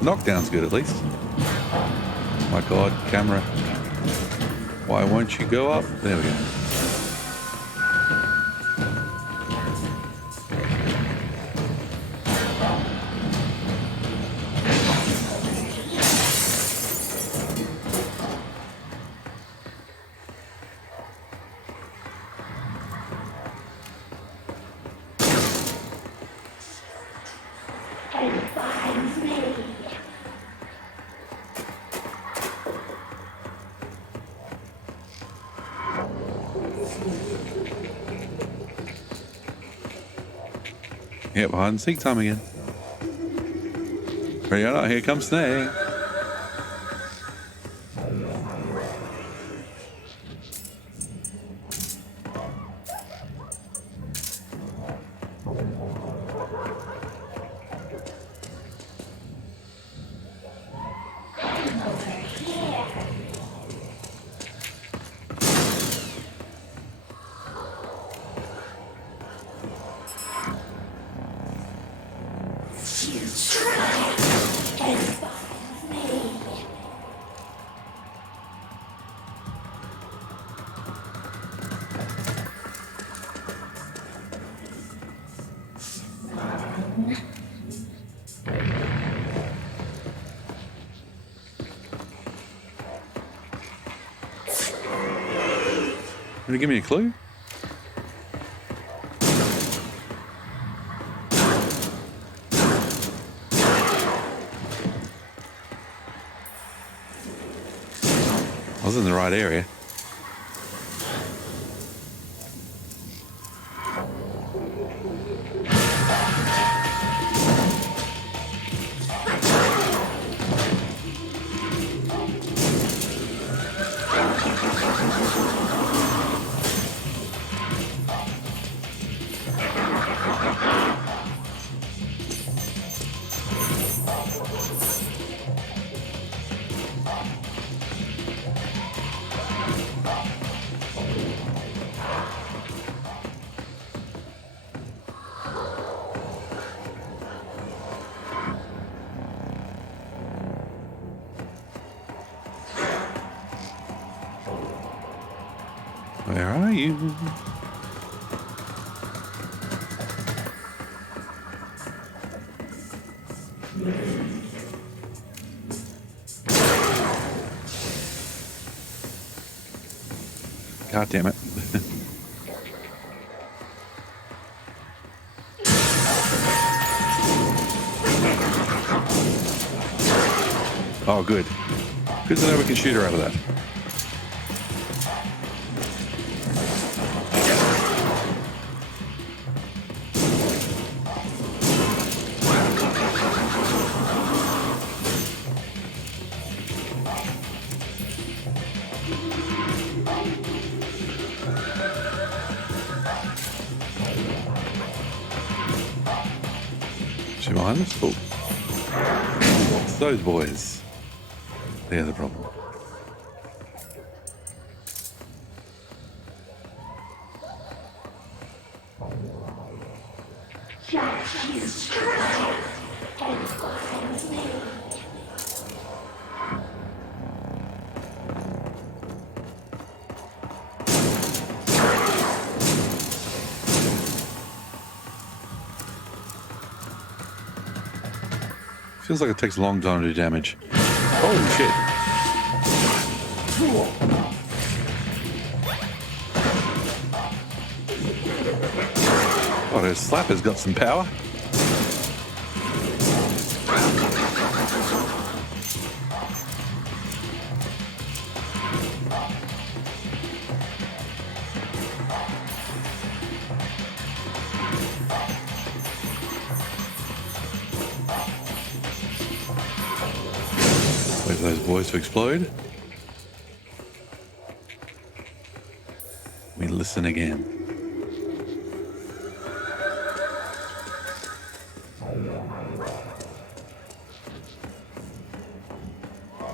Knockdown's good at least. My God, camera. Why won't you go up? There we go. And finds me. Yeah, behind the seat time again. Ready or not, here comes Snake. Can you give me a clue? I was in the right area. Where are you? God damn it. Oh, good. Good to know we can shoot her out of that. She behind us? Cool. It's those boys. They're the problem. Just you strike and finds me. Feels like it takes a long time to do damage. Oh shit. Oh, her slapper's got some power. Wait for those boys to explode. We listen again.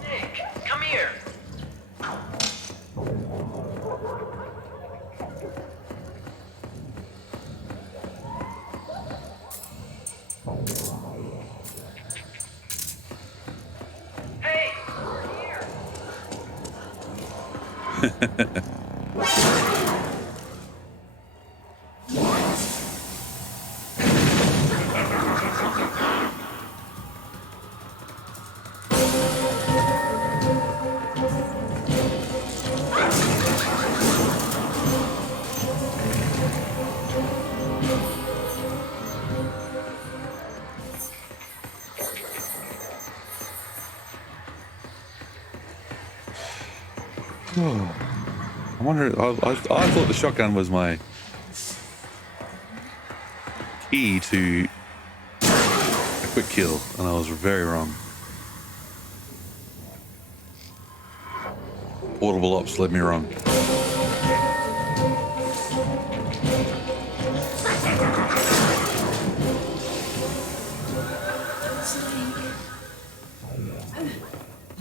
Nick, come here. Hey, Oh. I wonder. I thought the shotgun was my key to a quick kill, and I was very wrong. Portable ops led me wrong.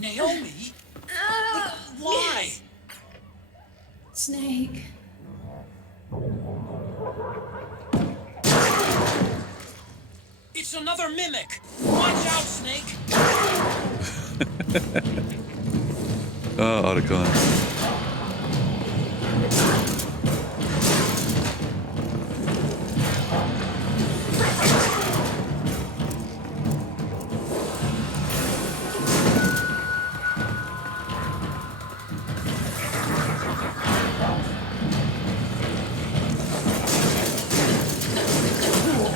Naomi? Why? Snake. It's another mimic! Watch out, Snake! Oh, Otacon.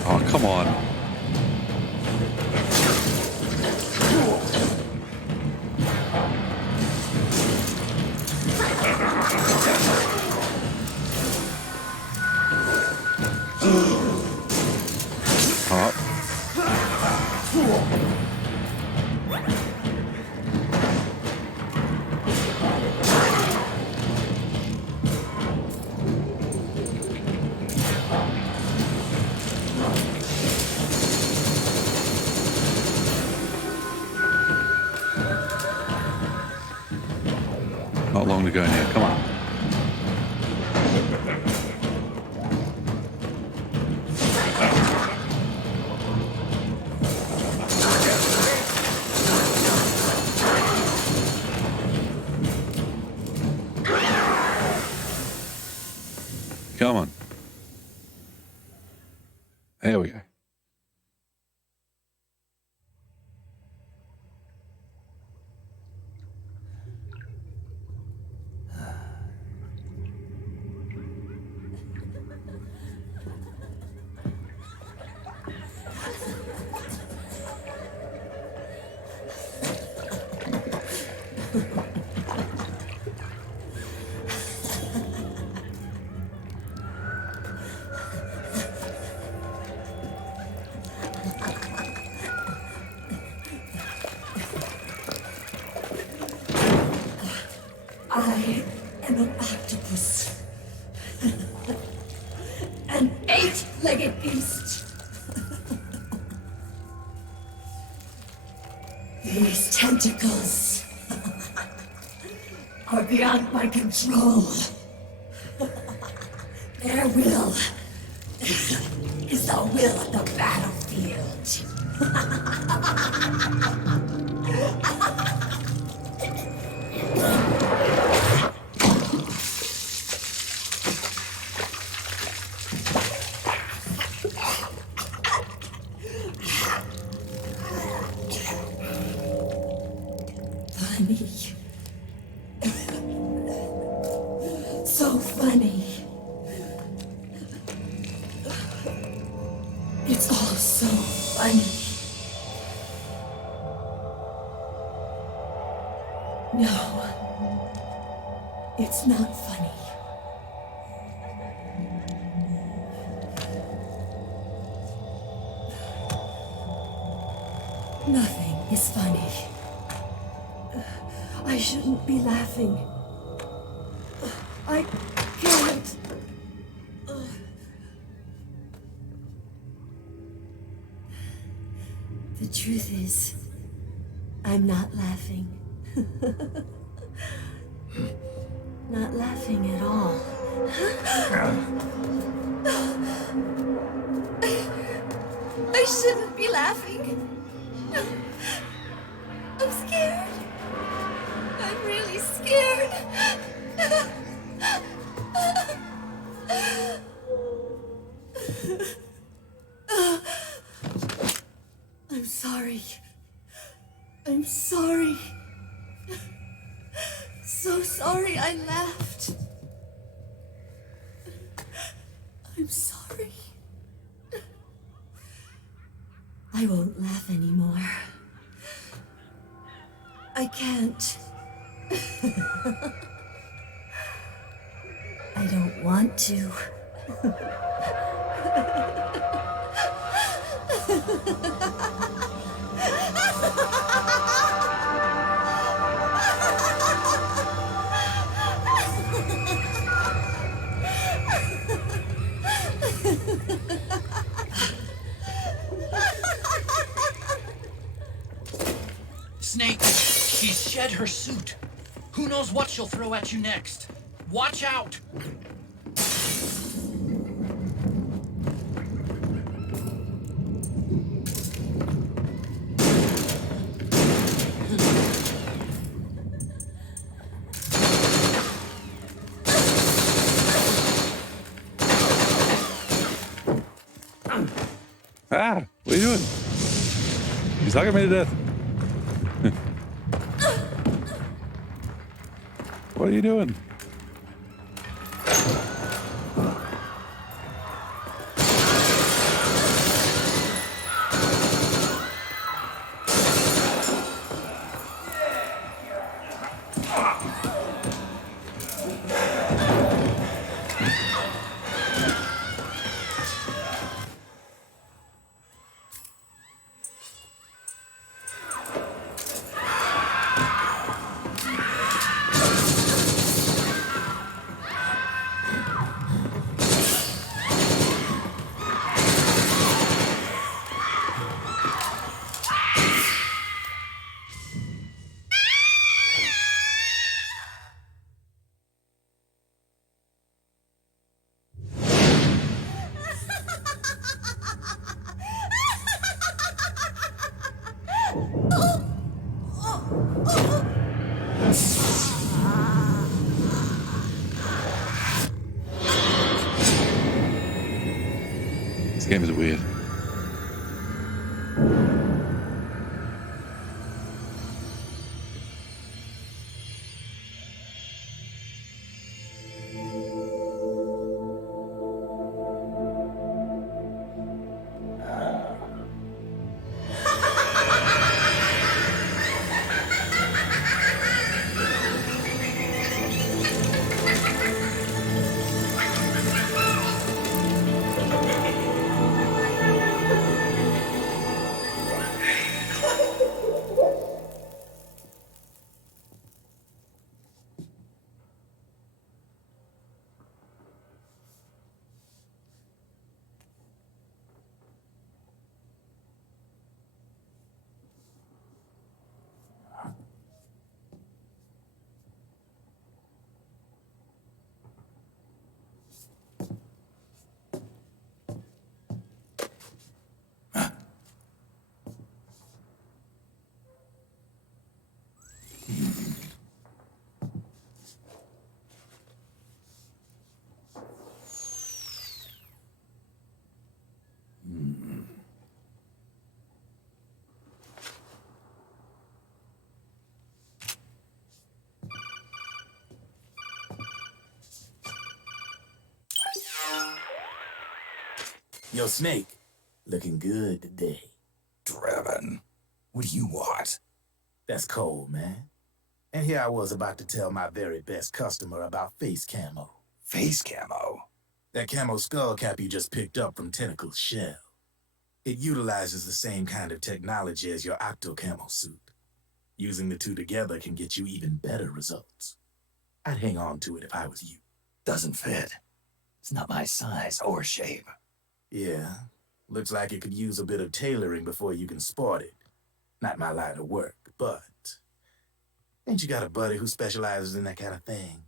Oh, come on. Not long to go now. Come on. Come on. There we go. I am an octopus. An eight-legged beast. These tentacles are beyond my control. Their will is the will of the battlefield. Funny. funny. It's all so funny. No, it's not funny. Nothing is funny. I shouldn't be laughing. I can't. The truth is, I'm not laughing. Not laughing at all. I shouldn't be laughing. I'm scared. I'm really scared. I'm sorry. I'm sorry. So sorry I laughed. I'm sorry. I won't laugh anymore. I can't. I don't want to. Snake, she's shed her suit. Who knows what she'll throw at you next? Watch out! Ah, what are you doing? He's hugging me to death. What are you doing? This game is weird. Yo, Snake, looking good today. Driven. What do you want? That's cold, man. And here I was about to tell my very best customer about face camo. Face camo? That camo skull cap you just picked up from Tentacle's shell. It utilizes the same kind of technology as your octo camo suit. Using the two together can get you even better results. I'd hang on to it if I was you. Doesn't fit. It's not my size or shape. Yeah, looks like it could use a bit of tailoring before you can sport it. Not my line of work, but... Ain't you got a buddy who specializes in that kind of thing?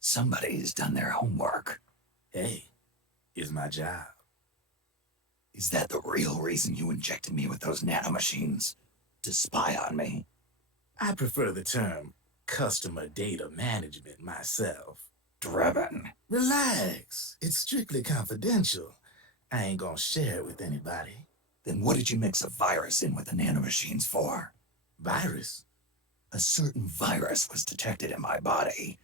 Somebody's done their homework. Hey, it's my job. Is that the real reason you injected me with those nanomachines? To spy on me? I prefer the term customer data management myself. Driven. Relax. It's strictly confidential. I ain't gonna share it with anybody. Then what did you mix a virus in with the nanomachines for? Virus? A certain virus was detected in my body.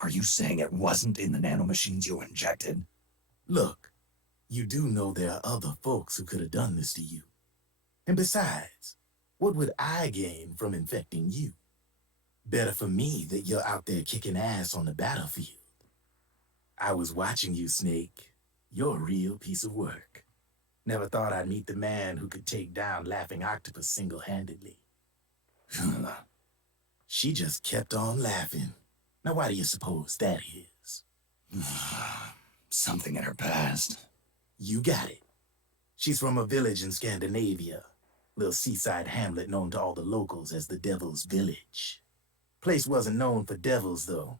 Are you saying it wasn't in the nanomachines you injected? Look, you do know there are other folks who could have done this to you. And besides, what would I gain from infecting you? Better for me that you're out there kicking ass on the battlefield. I was watching you, Snake. You're a real piece of work. Never thought I'd meet the man who could take down Laughing Octopus single-handedly. She just kept on laughing. Now why do you suppose that is? Something in her past. You got it. She's from a village in Scandinavia. Little seaside hamlet known to all the locals as the Devil's Village. Place wasn't known for devils, though.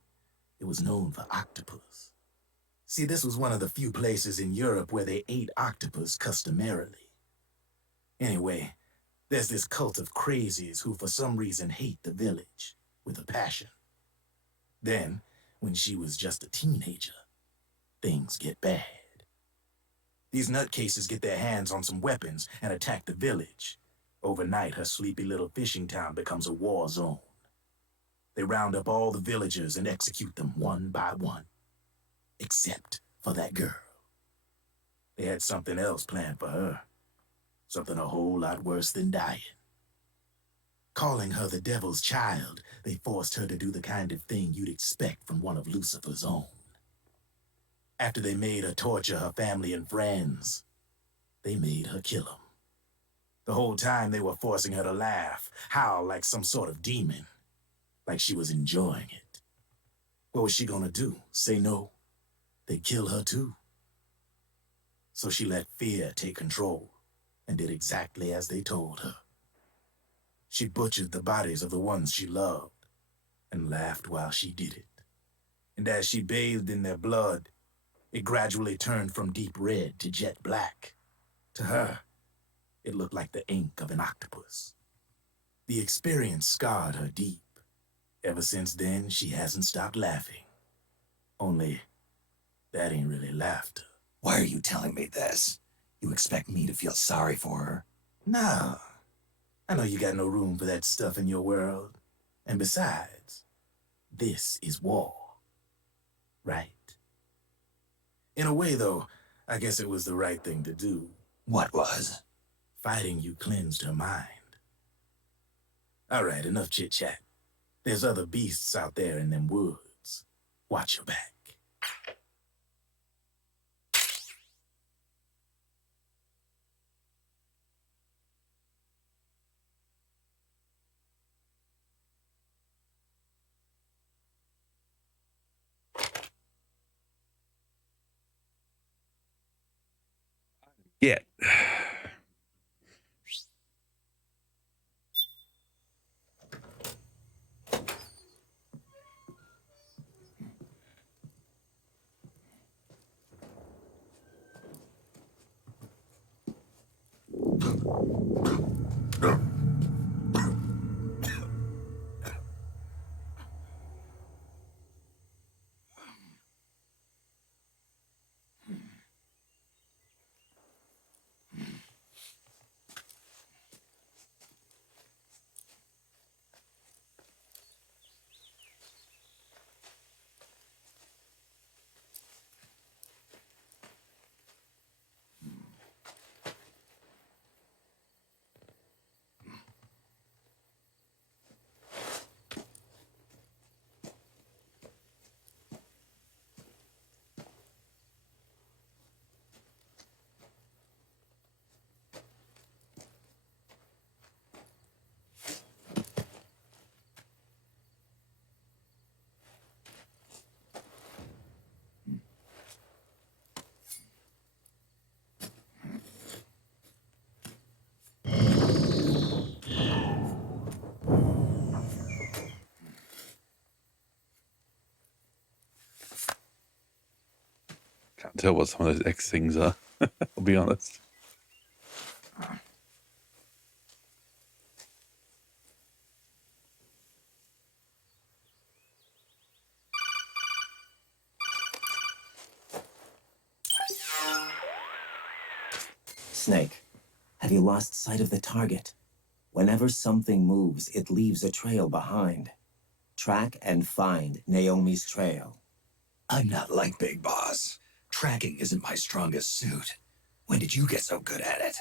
It was known for octopus. See, this was one of the few places in Europe where they ate octopus customarily. Anyway, there's this cult of crazies who for some reason hate the village with a passion. Then, when she was just a teenager, things get bad. These nutcases get their hands on some weapons and attack the village. Overnight, her sleepy little fishing town becomes a war zone. They round up all the villagers and execute them one by one. Except for that girl. They had something else planned for her. Something a whole lot worse than dying. Calling her the devil's child, they forced her to do the kind of thing you'd expect from one of Lucifer's own. After they made her torture her family and friends, they made her kill them. The whole time they were forcing her to laugh, howl like some sort of demon. Like she was enjoying it. What was she gonna do? Say no? They'd kill her too. So she let fear take control and did exactly as they told her. She butchered the bodies of the ones she loved and laughed while she did it. And as she bathed in their blood, it gradually turned from deep red to jet black. To her, it looked like the ink of an octopus. The experience scarred her deep. Ever since then, she hasn't stopped laughing. Only, that ain't really laughter. Why are you telling me this? You expect me to feel sorry for her? No. I know you got no room for that stuff in your world. And besides, this is war. Right? In a way, though, I guess it was the right thing to do. What was? Fighting you cleansed her mind. All right, enough chit-chat. There's other beasts out there in them woods. Watch your back. Yeah. Can't tell what some of those X things are. I'll be honest. Snake, have you lost sight of the target? Whenever something moves, it leaves a trail behind. Track and find Naomi's trail. I'm not like Big Boss. Tracking isn't my strongest suit. When did you get so good at it?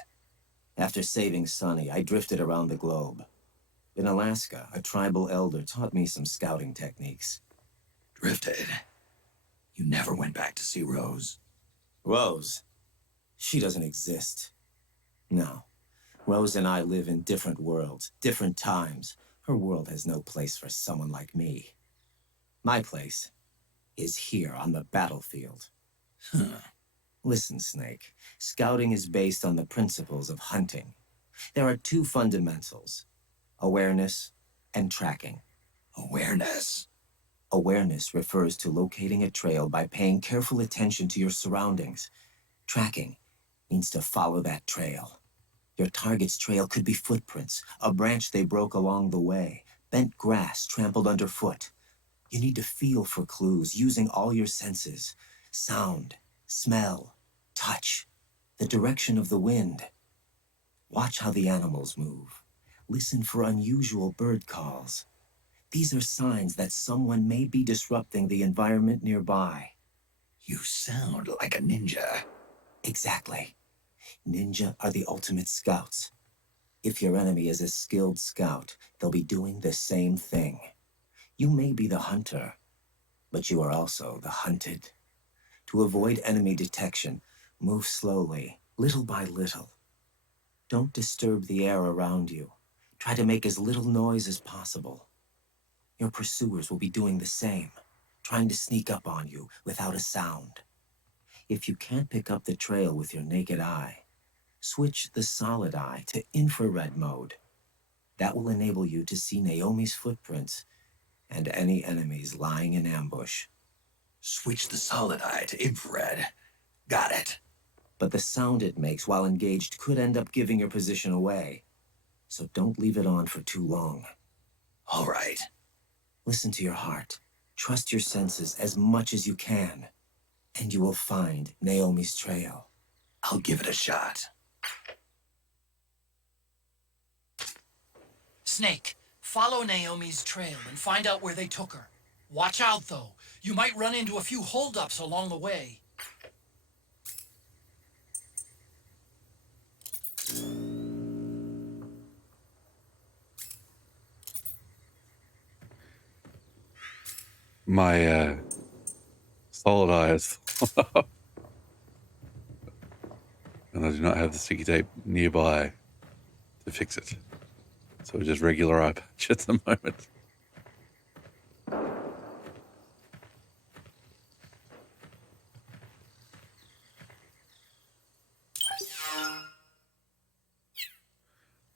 After saving Sonny, I drifted around the globe. In Alaska, a tribal elder taught me some scouting techniques. Drifted? You never went back to see Rose? Rose? She doesn't exist. No. Rose and I live in different worlds, different times. Her world has no place for someone like me. My place is here on the battlefield. Listen, Snake. Scouting is based on the principles of hunting. There are two fundamentals: awareness and tracking. Awareness? Awareness refers to locating a trail by paying careful attention to your surroundings. Tracking means to follow that trail. Your target's trail could be footprints, a branch they broke along the way, bent grass trampled underfoot. You need to feel for clues using all your senses: sound, smell, touch, the direction of the wind. Watch how the animals move. Listen for unusual bird calls. These are signs that someone may be disrupting the environment nearby. You sound like a ninja. Exactly. Ninja are the ultimate scouts. If your enemy is a skilled scout, they'll be doing the same thing. You may be the hunter, but you are also the hunted. To avoid enemy detection, move slowly, little by little. Don't disturb the air around you. Try to make as little noise as possible. Your pursuers will be doing the same, trying to sneak up on you without a sound. If you can't pick up the trail with your naked eye, switch the solid eye to infrared mode. That will enable you to see Naomi's footprints and any enemies lying in ambush. Switch the solid eye to infrared. Got it. But the sound it makes while engaged could end up giving your position away. So don't leave it on for too long. All right. Listen to your heart. Trust your senses as much as you can. And you will find Naomi's trail. I'll give it a shot. Snake, follow Naomi's trail and find out where they took her. Watch out, though. You might run into a few holdups along the way. My solid eye is full up. And I do not have the sticky tape nearby to fix it. So just regular eye patch at the moment.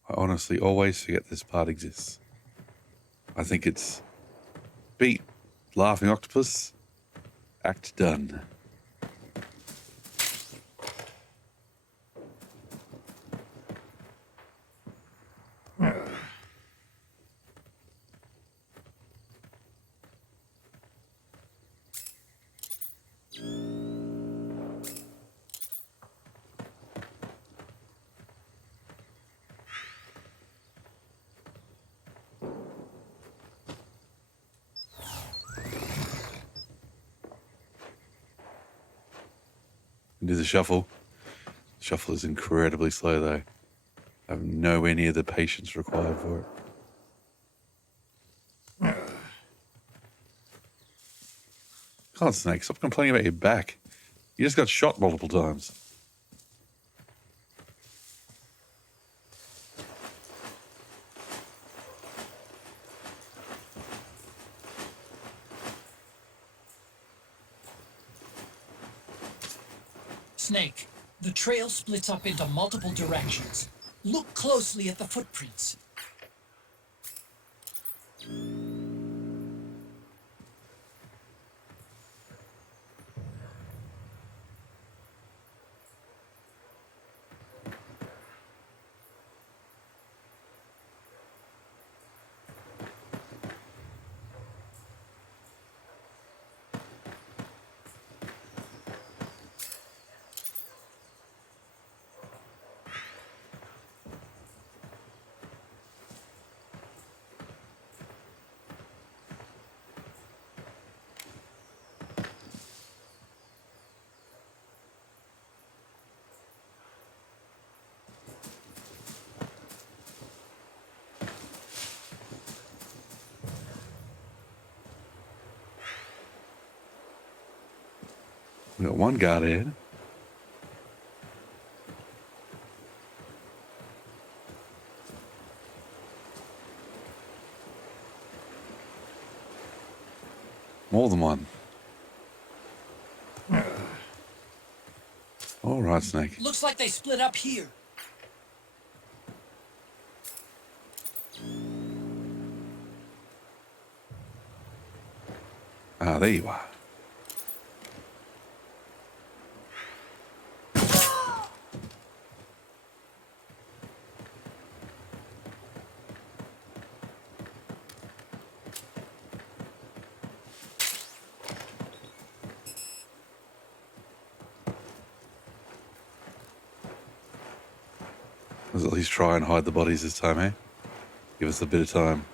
I honestly always forget this part exists. I think it's beat Laughing Octopus, act done. Do the shuffle. Shuffle is incredibly slow though. I have nowhere near the patience required for it. Come on, Snake, stop complaining about your back. You just got shot multiple times. Snake, the trail splits up into multiple directions. Look closely at the footprints. We got one guard ahead. More than one. All right, Snake. Looks like they split up here. Ah, there you are. Let's at least try and hide the bodies this time, eh? Give us a bit of time.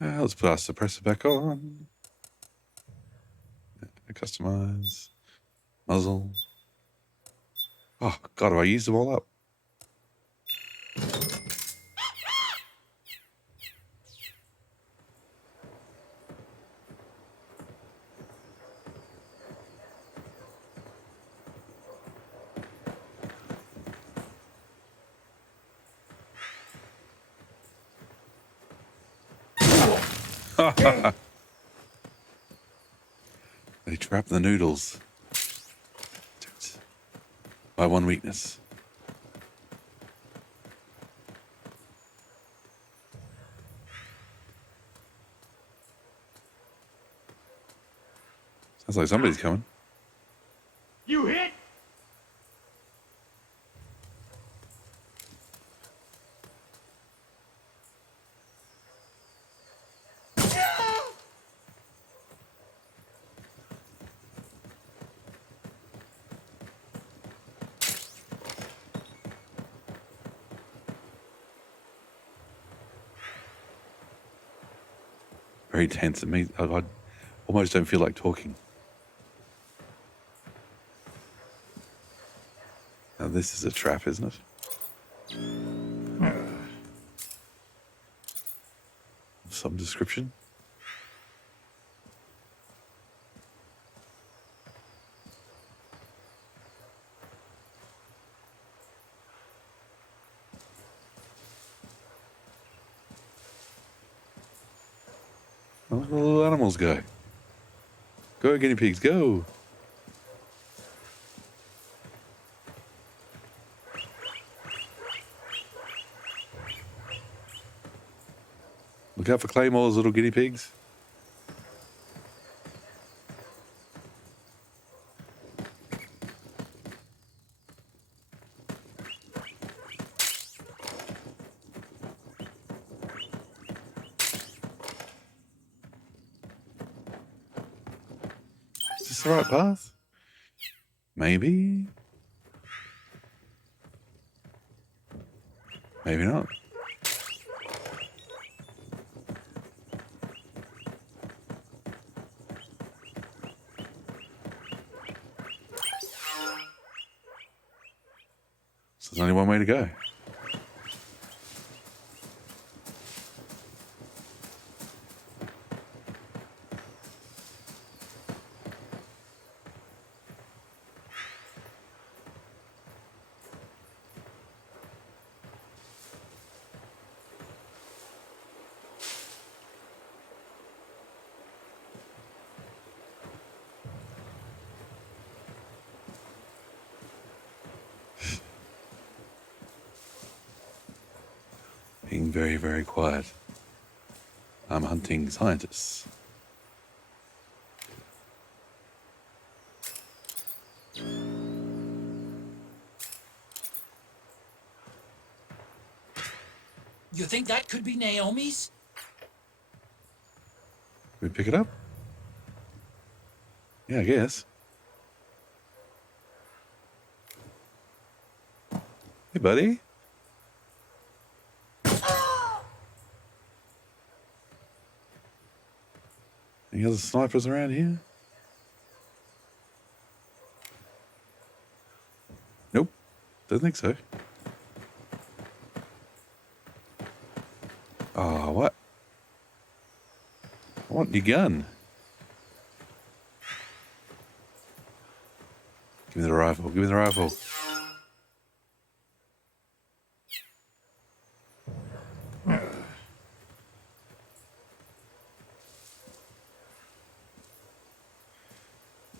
Let's put our suppressor back on. Customize. Muzzle. Oh, God, have I used them all up? They trap the noodles. My one weakness. Sounds like somebody's coming. You hit? Very tense. I almost don't feel like talking. Now this is a trap, isn't it? Some description. Where the little animals go? Go, guinea pigs, go! Look out for claymores, little guinea pigs. Is this the right path? Maybe. Maybe not. So there's only one way to go. Being very, very quiet. I'm hunting scientists. You think that could be Naomi's? Can we pick it up? Yeah, I guess. Hey, buddy. Any other snipers around here? Nope. Don't think so. Oh, what? I want your gun. Give me the rifle. Give me the rifle.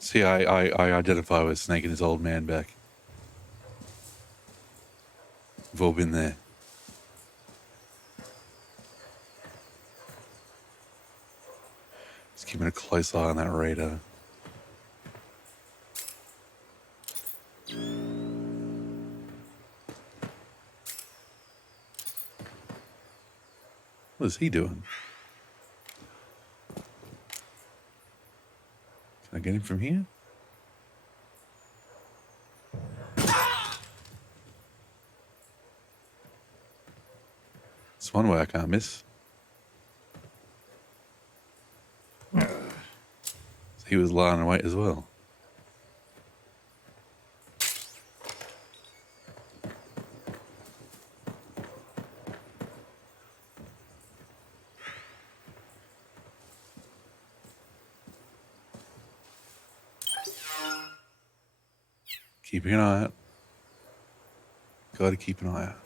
See, I identify with Snake and his old man back. We've all been there. Just keeping a close eye on that radar. What is he doing? Can I get him from here? It's one way I can't miss. So he was lying in wait as well. Keeping an eye out. Gotta keep an eye out.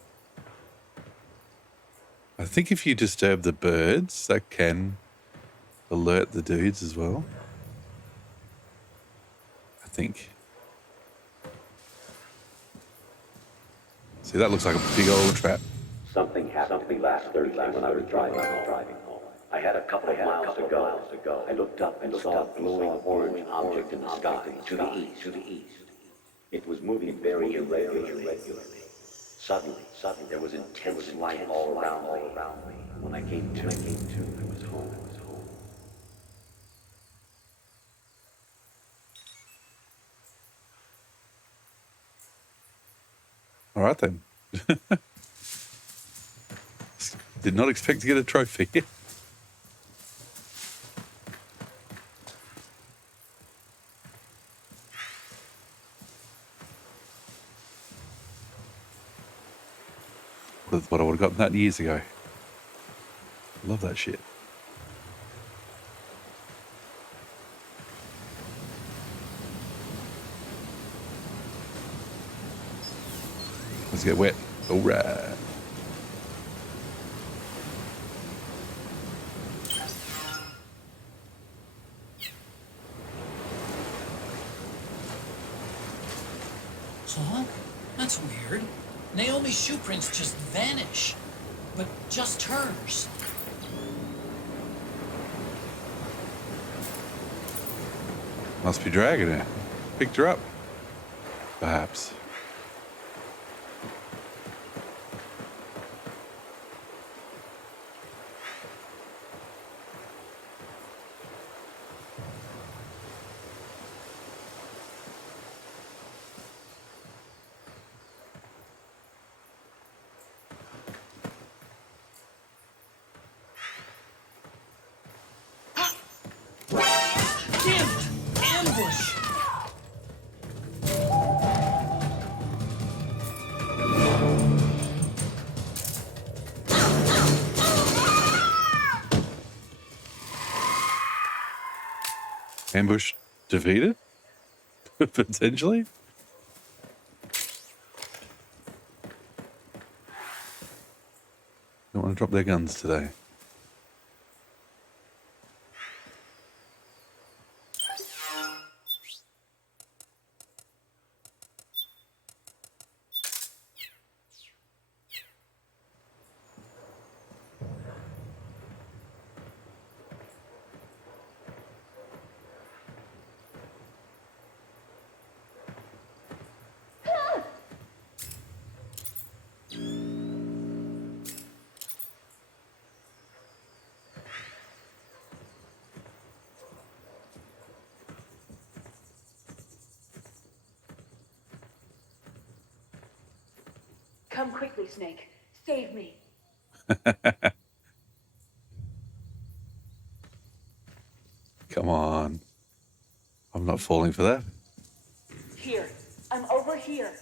I think if you disturb the birds, that can alert the dudes as well. I think. See, that looks like a big old trap. Something happened to me last Thursday when I was driving home. I had a couple of miles to go. I looked up and saw a glowing orange object in the sky to the east. It was moving very irregularly. Suddenly, there was intense light all around me. When I came to, I was home. All right then. Did not expect to get a trophy. That's what I would have gotten that years ago. Love that shit. Let's get wet. All right. Huh? That's weird. Naomi's shoe prints just vanish. But just hers. Must be dragging her. Picked her up. Perhaps. Damn it! Ambush! Ambush defeated? Potentially? Don't want to drop their guns today. Come quickly, Snake. Save me. Come on. I'm not falling for that. Here. I'm over here.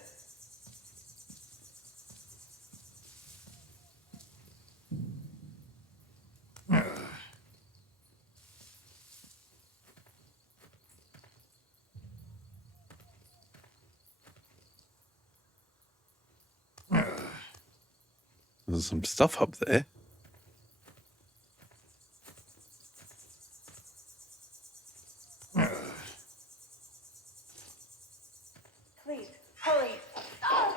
There's some stuff up there. Please, hurry. Ah!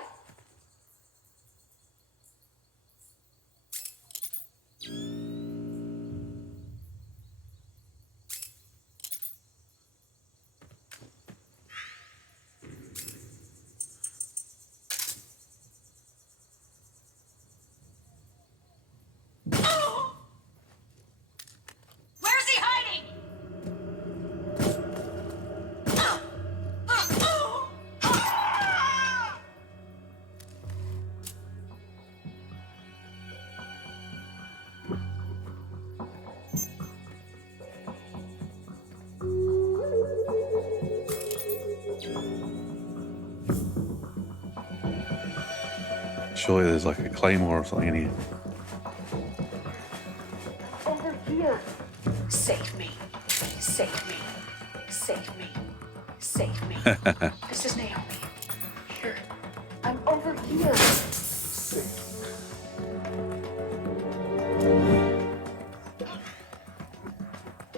Where's he hiding? Surely there's like a claymore or something in here. Over here. Save me. Save me. Save me. Save me. This is Naomi. Here. I'm over here.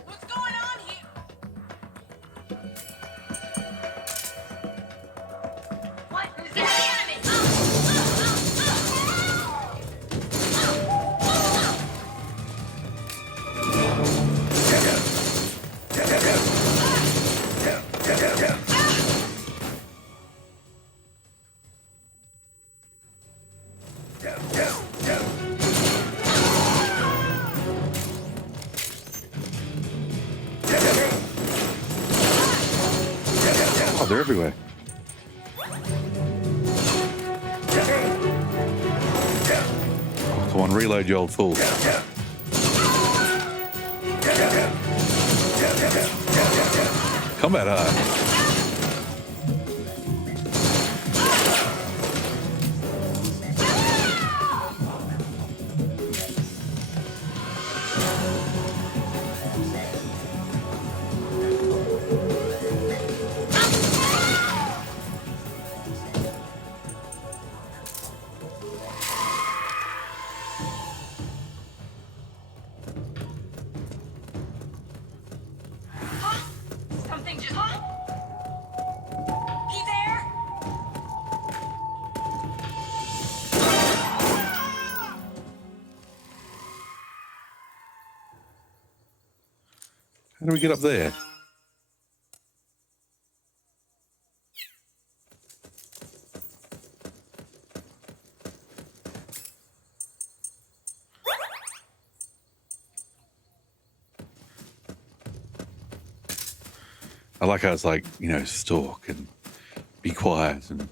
What's going on here? What? Get the enemy! Oh, they're everywhere. Oh, come on, reload, you old fool. Combat hard. Something just... He there? How do we get up there? I like how it's like, you know, stalk and be quiet and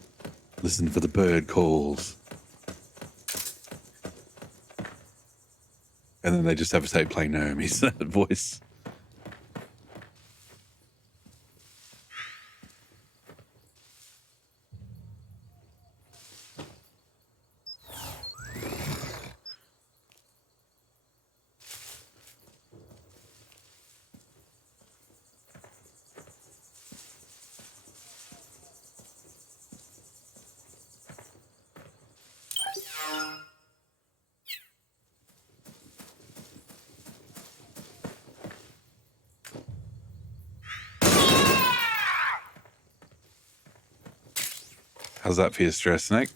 listen for the bird calls. And then they just have a tape playing Naomi's voice. How's that for your stress, Snake?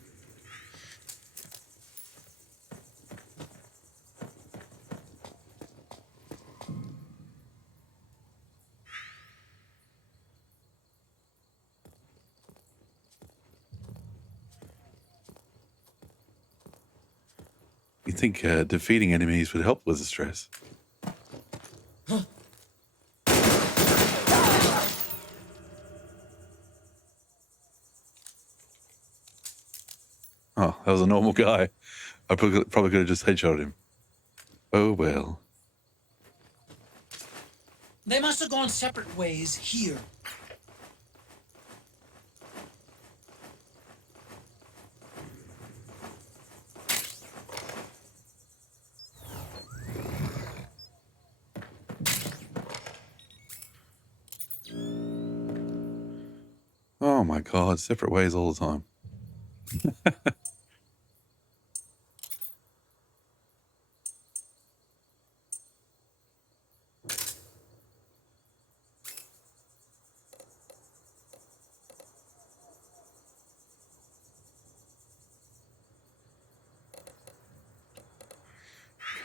You think defeating enemies would help with the stress? Oh, that was a normal guy. I probably could have just headshot him. Oh well. They must have gone separate ways here. Oh my god, separate ways all the time.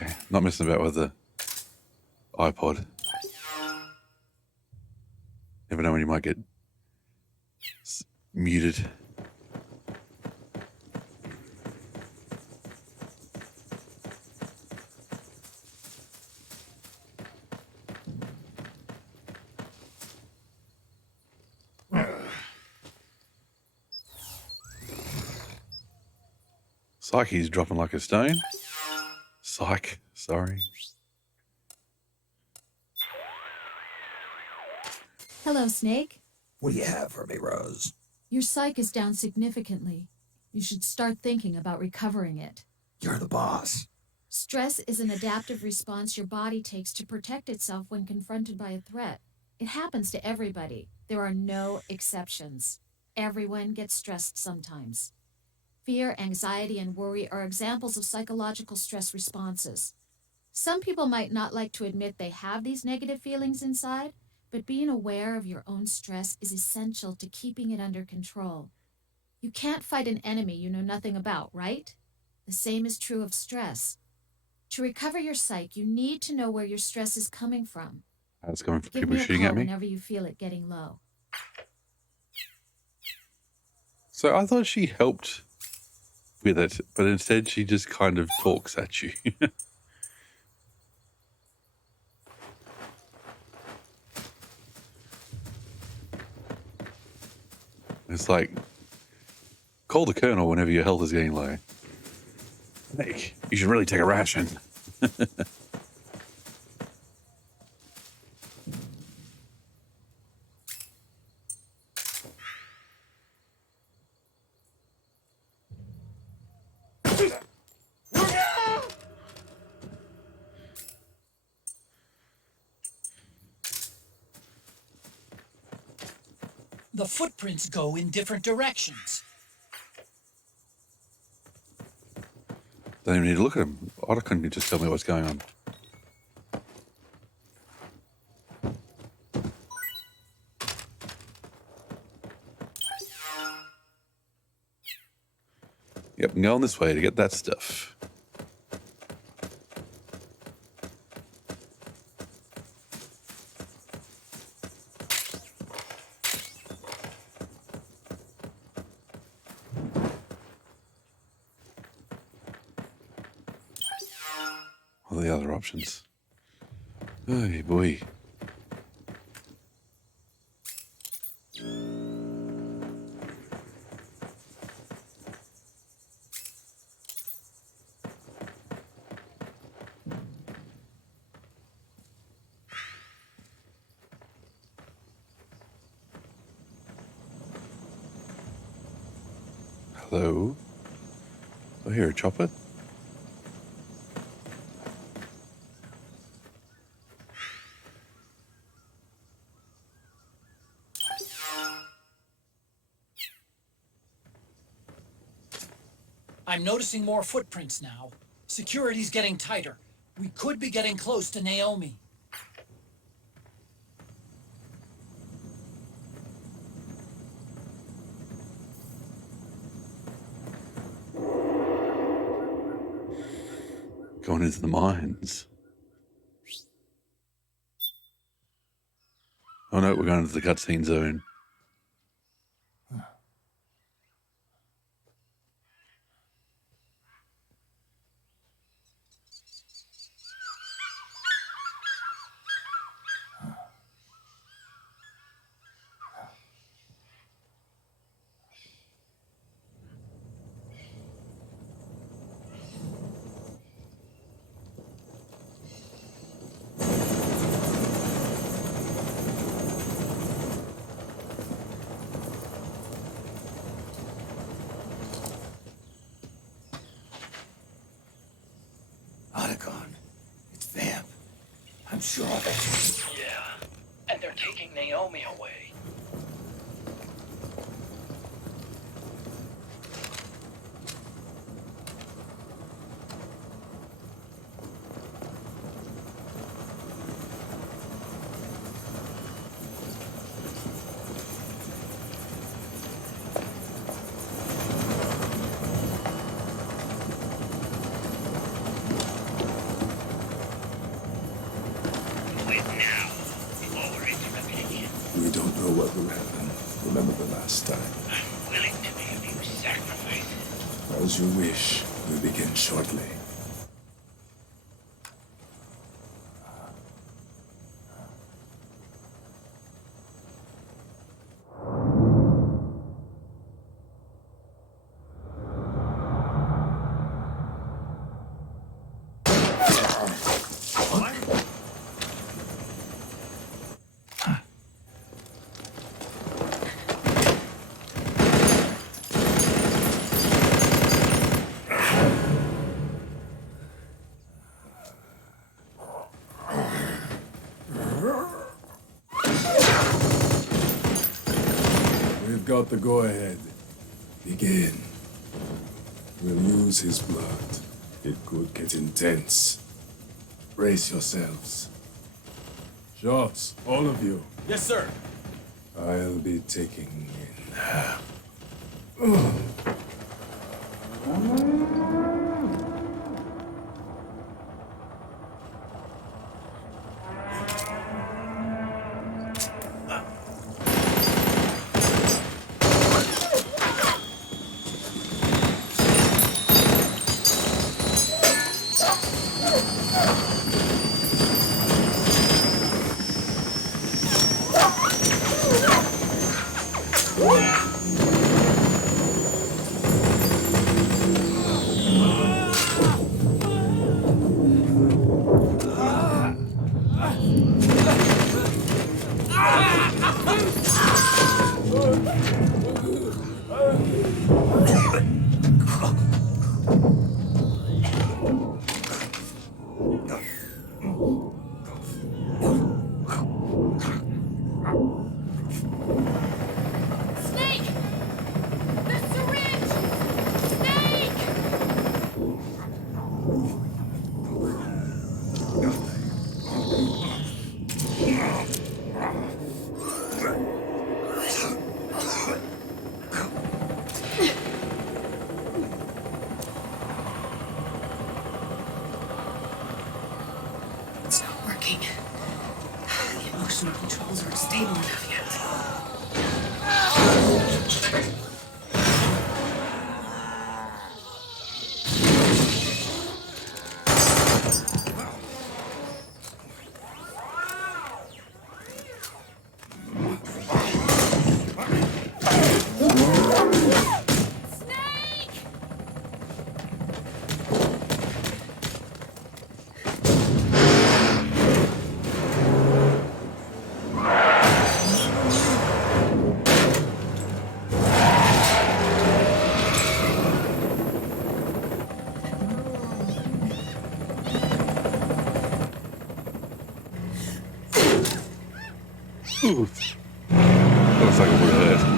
Okay, not messing about with the iPod. Never know when you might get muted. Psyche's dropping like a stone. Psych, sorry. Hello, Snake. What do you have for me, Rose? Your psyche is down significantly. You should start thinking about recovering it. You're the boss. Stress is an adaptive response your body takes to protect itself when confronted by a threat. It happens to everybody. There are no exceptions. Everyone gets stressed sometimes. Fear, anxiety, and worry are examples of psychological stress responses. Some people might not like to admit they have these negative feelings inside, but being aware of your own stress is essential to keeping it under control. You can't fight an enemy you know nothing about, right? The same is true of stress. To recover your psyche, you need to know where your stress is coming from. It's coming from Give people me a shooting call at me. whenever you feel it getting low. So I thought she helped with it, but instead she just kind of talks at you. It's like, call the colonel whenever your health is getting low. Nick, you should really take a ration. The footprints go in different directions. Don't even need to look at them. Otter can just tell me what's going on. Yep, I'm going this way to get that stuff. What are the other options? Oh boy. Hello? I hear a chopper. I'm noticing more footprints now. Security's getting tighter. We could be getting close to Naomi. Going into the mines. Oh no, we're going into the cutscene zone. sure of it. Yeah. And they're taking Naomi away. We don't know what will happen. Remember the last time. I'm willing to make a few sacrifices. As you wish. We begin shortly. We've got the go-ahead. Begin. We'll use his blood. It could get intense. Brace yourselves. Shots, all of you. Yes, sir. I'll be taking Snake! The syringe! Snake! It's not working. The emotional controls aren't stable enough yet. Ooh. Looks like it would have hurt.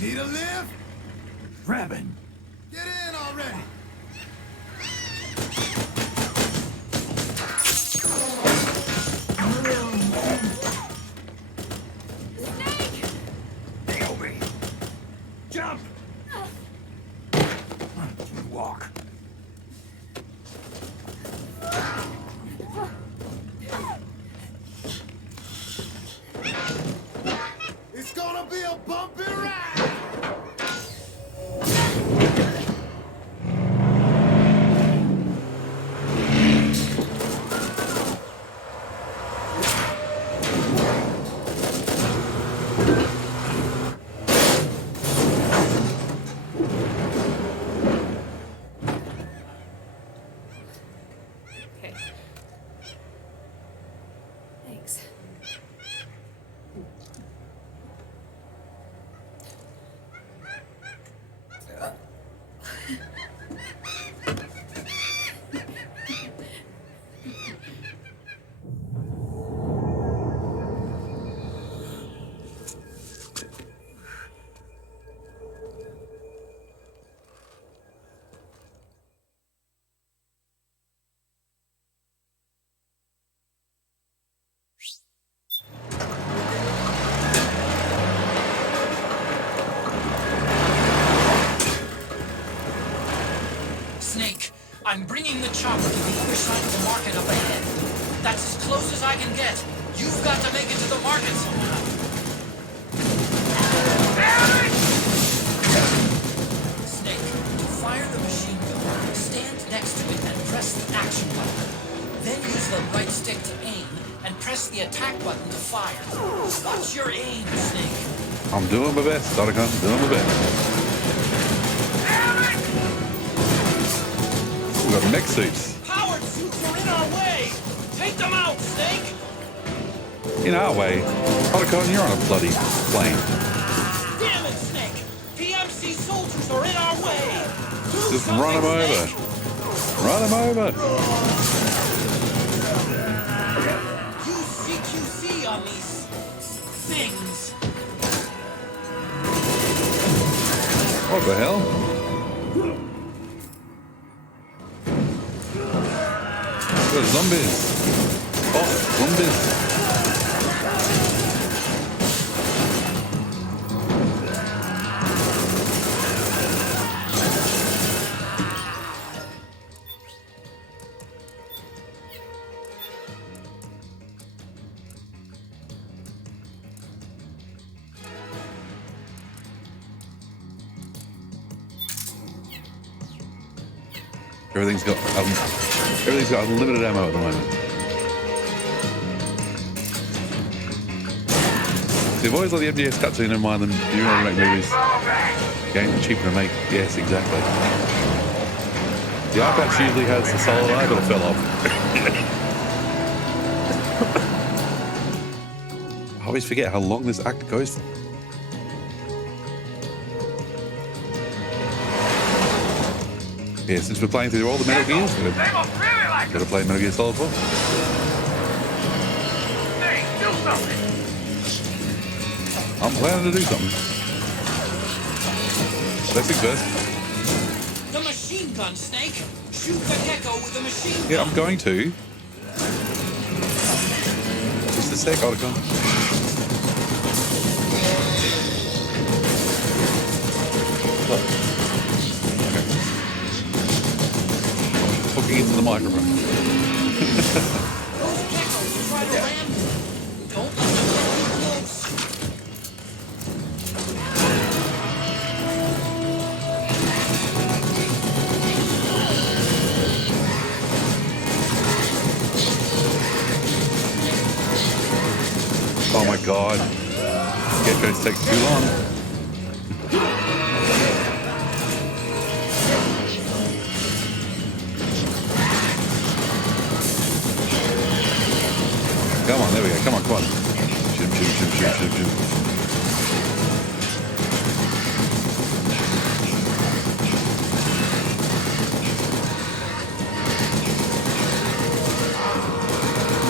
Need a lift? Grabbing. Get in already. Naomi. Jump! Walk. It's gonna be a bumpy ride. Snake, I'm bringing the chopper to the other side of the market up ahead. That's as close as I can get. You've got to make it to the market somehow. Snake, to fire the machine gun, stand next to it and press the action button. Then use the right stick to aim and press the attack button to fire. Watch your aim, Snake. I'm doing my best, Otacon. Doing my best. We've got mech suits. Powered suits are in our way! Take them out, Snake! In our way. Otacon, you're on a bloody plane. Damn it, Snake! PMC soldiers are in our way! Do Just something, run them over. Snake. Run them over. Use CQC on these things. What the hell? Good zombies. Oh, zombies. Everything's got unlimited ammo at the moment. See, I've always liked the MGS cutscene in mind them. You know, make movies. Games are cheaper to make. Yes, exactly. The eye patch usually has the solid eye, but it fell off. I always forget how long this act goes for. Yeah, since we're playing through all the Metal Gears, we've got to play Metal Gear Solid 4. Hey, do something! I'm planning to do something. Let's think first. The machine gun, Snake! Shoot the gecko with the machine gun! Yeah, I'm going to. Just a sec, Otacon. Look. Hooking into the microphone. Those geckos try to ram you. Don't let them get too close. Oh my god. Geckos take too long. Come on, there we go. Come on, come on. Shoot, shoot, shoot, shoot, shoot, shoot.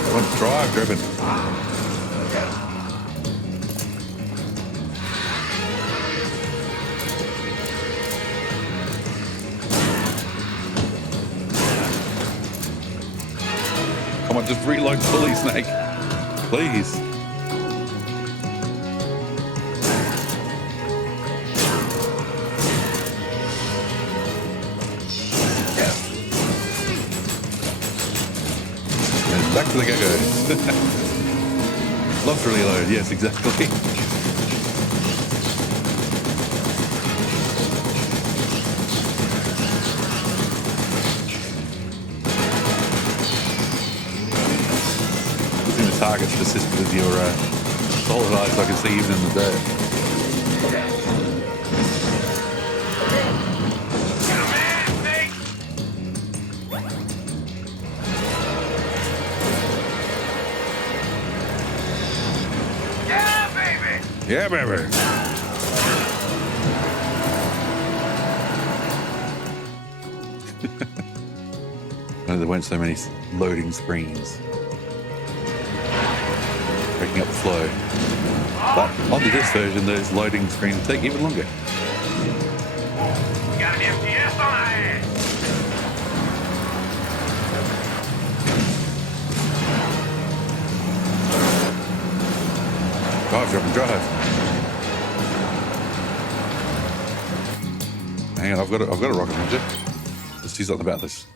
Come on, drive, Griffin. Come on, just reload fully, Snake. Please. And back to the geckos. Love to reload, yes, exactly. Targets persist with your solid eyes, I can see even in the dirt. Yeah, baby! Yeah, baby. No, there weren't so many loading screens. Breaking up the flow. But on this version, those loading screens take even longer. Got an MTS on our ass. Drive, drive. Hang on, I've got a rocket launcher. Let's do something about this.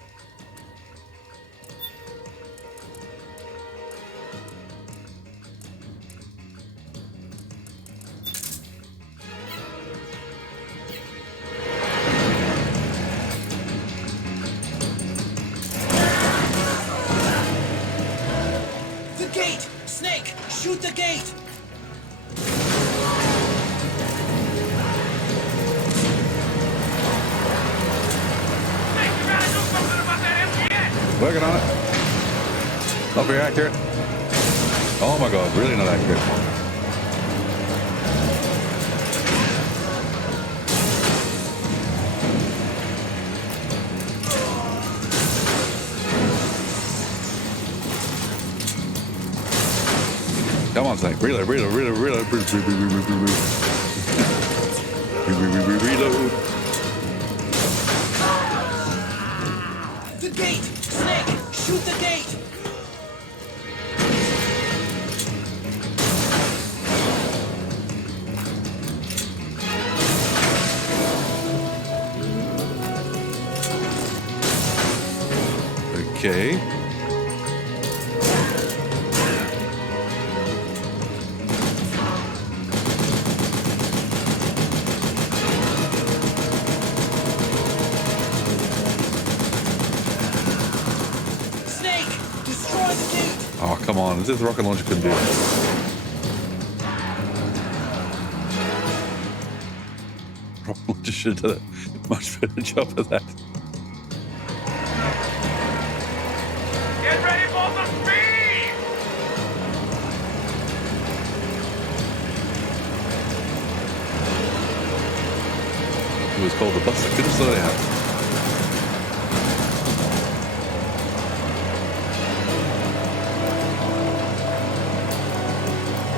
The gate! Snake, shoot the gate! Working on it. Not very accurate. Oh my god, really not accurate. Come on, Snake. Reload. Reload. The gate! Snake, shoot the gate! Okay. Snake, destroy the gate! Oh, come on. Is this the rocket launcher couldn't do it? Rocket launcher should have done a much better job of that. Get ready for the speed! It was called the bus that couldn't slow down.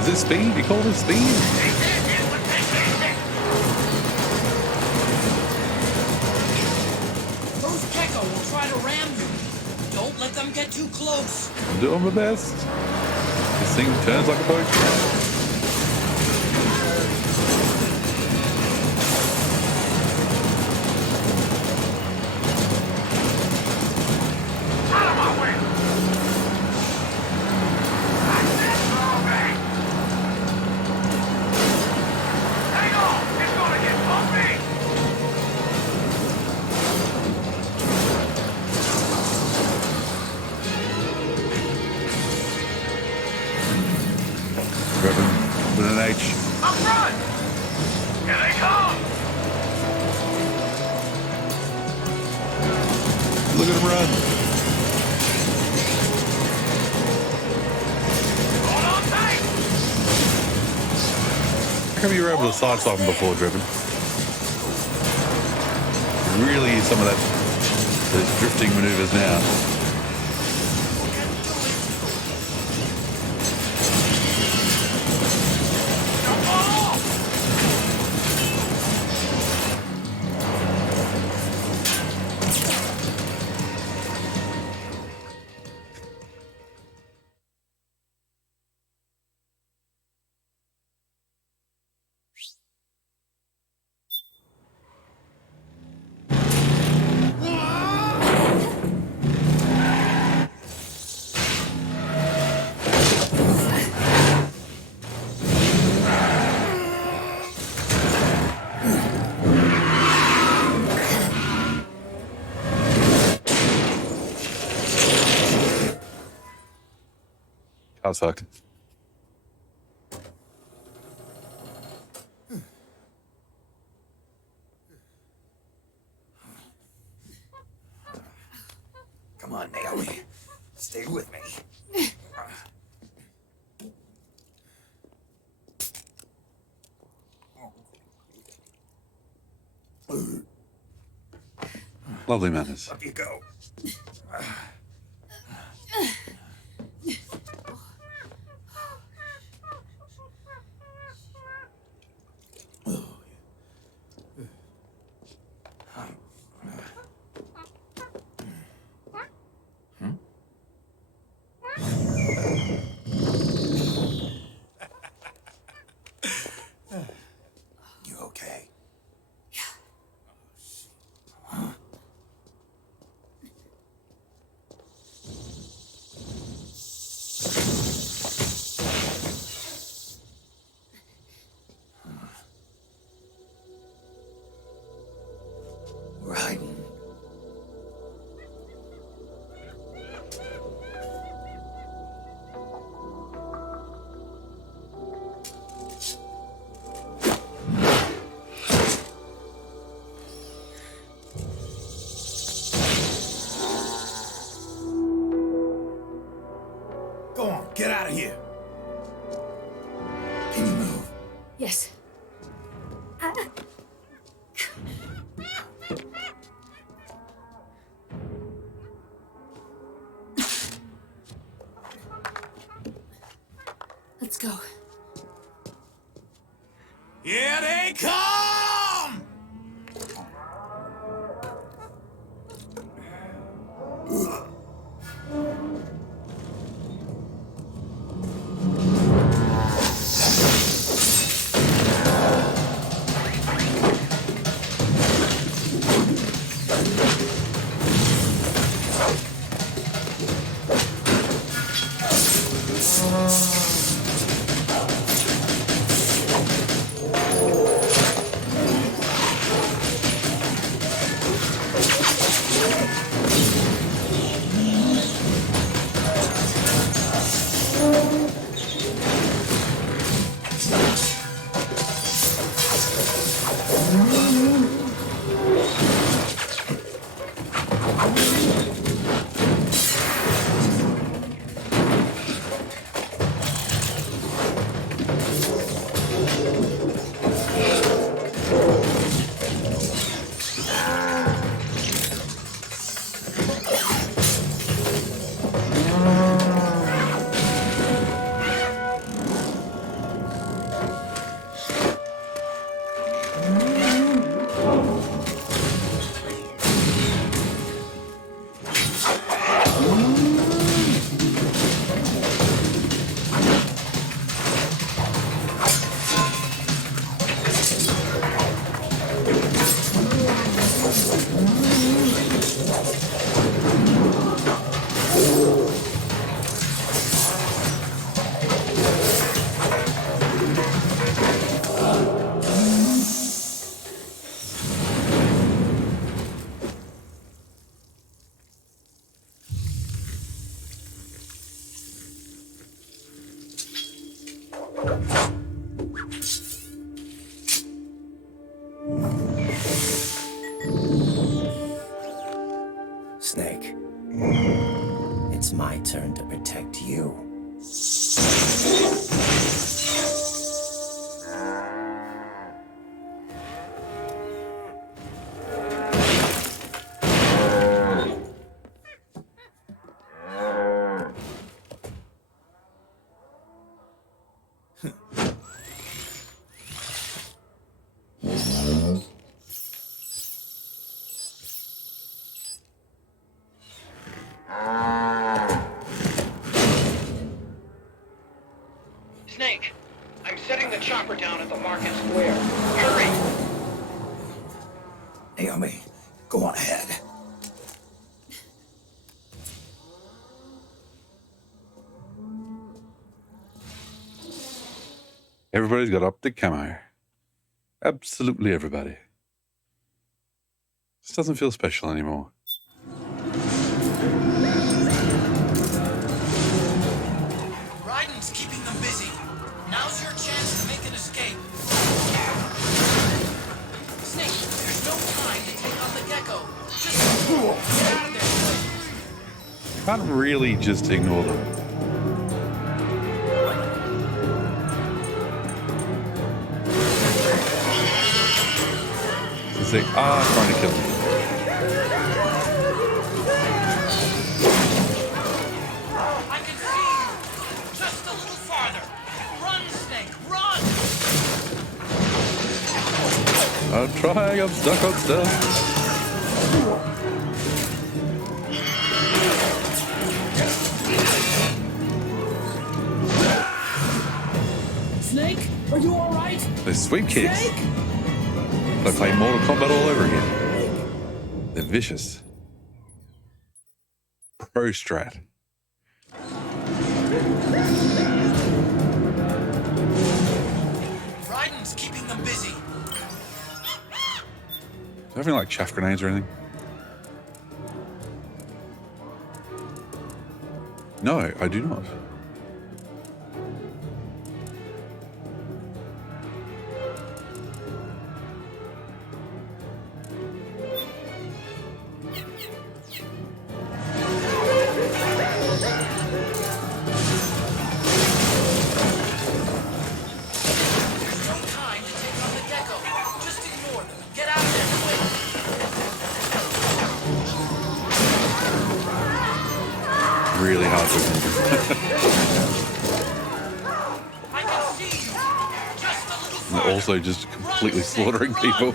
Is it speed? You call this speed? Those Keko will try to ram you. Don't let them get too close. I'm doing my best. This thing turns like a boat. With an H. Up front! Here they come! Look at him run. Hold on tight! How come you were able to sideswipe him before, Driven? Really use some of those drifting maneuvers now. Car's fucked. Come on, Naomi. Stay with me. Lovely manners. Up you go. You okay? We're hiding. Go on, get out of here. Can you move? Yes. Let's go. Here they come! Snake, it's my turn to protect you. Snake, I'm setting the chopper down at the market square. Hurry! Naomi, go on ahead. Everybody's got optic camo. Absolutely everybody. This doesn't feel special anymore. Raiden's keeping them busy. Now's your chance to make an escape. Snake, there's no time to take on the gecko. Just get out of there. Can't really just ignore them. They are trying to kill me. trying. I'm stuck on stuff. Snake, are you all right? They're sweet kicks. Snake? They play Mortal Kombat all over again. They're vicious. Pro strat. Raiden's keeping them busy. Do you have any like chaff grenades or anything? No, I do not. Really hard to and they're also just completely slaughtering people.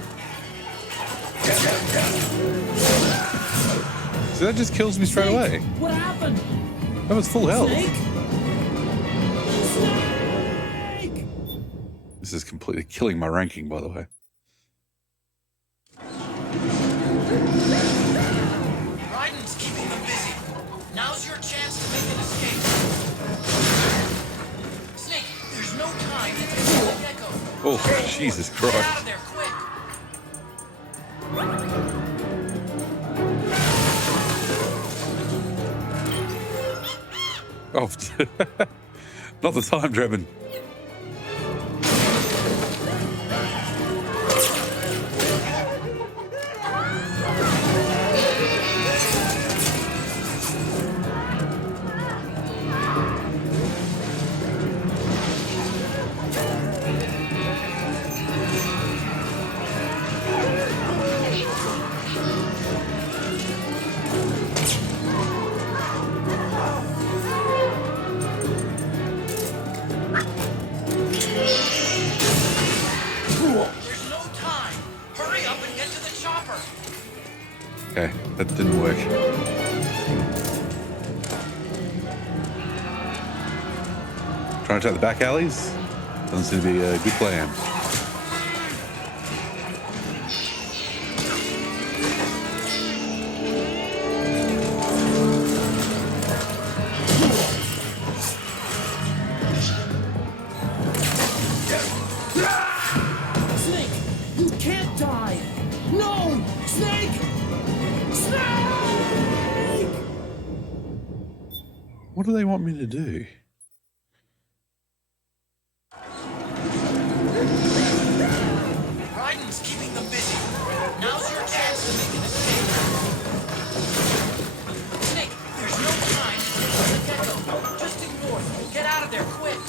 So that just kills me straight away. What happened? That was full health. Snake? This is completely killing my ranking, by the way. Raiden's keeping them busy. Now's your chance to make an escape. Snake, there's no time to take the gecko. Oh, Jesus Christ. Get out of there, quick. Oh, not the time, Drebin. There's no time. Hurry up and get to the chopper. Okay, that didn't work. Trying to take the back alleys? Doesn't seem to be a good plan. Snake, you can't die! No! Snake! Snake! What do they want me to do? Raiden's keeping them busy. Now's your chance to make an escape. Snake, there's no time to take on the gecko. Just ignore them. Get out of there, quick.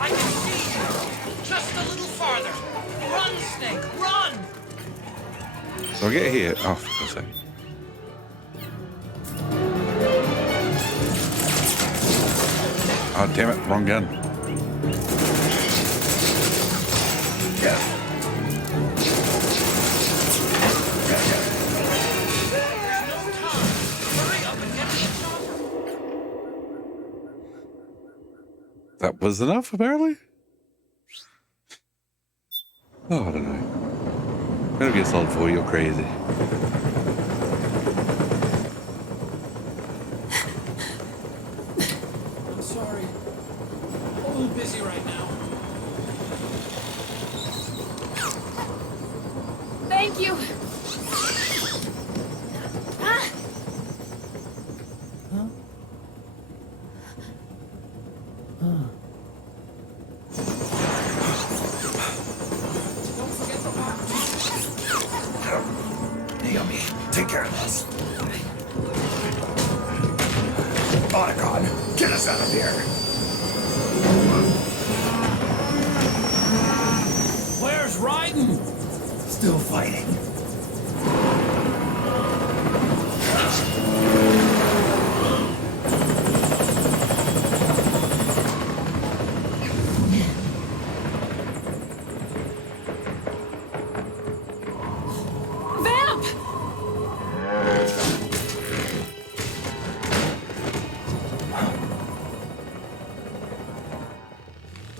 I can see you. Just a little farther. Run, Snake, run! So I get here. Oh, for God's sake. Oh, damn it. Wrong gun. That was enough, apparently? Oh, I don't know. Metal Gear Solid 4, you're crazy. I'm sorry. I'm a little busy right now. Thank you. Ah, Naomi, take care of this. Otacon, get us out of here. Where's Raiden? Still fighting.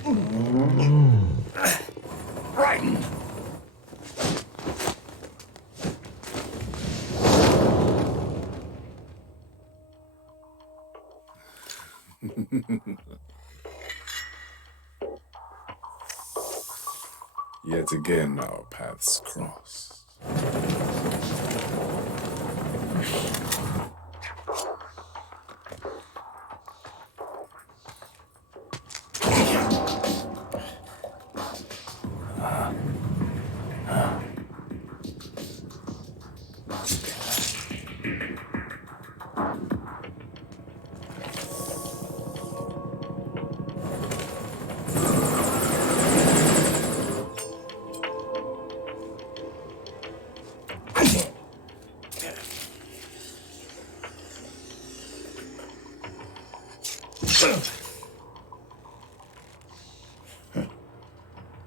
Brighton! Yet again, our paths cross.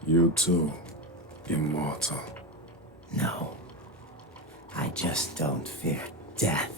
You too, immortal. No. I just don't fear death.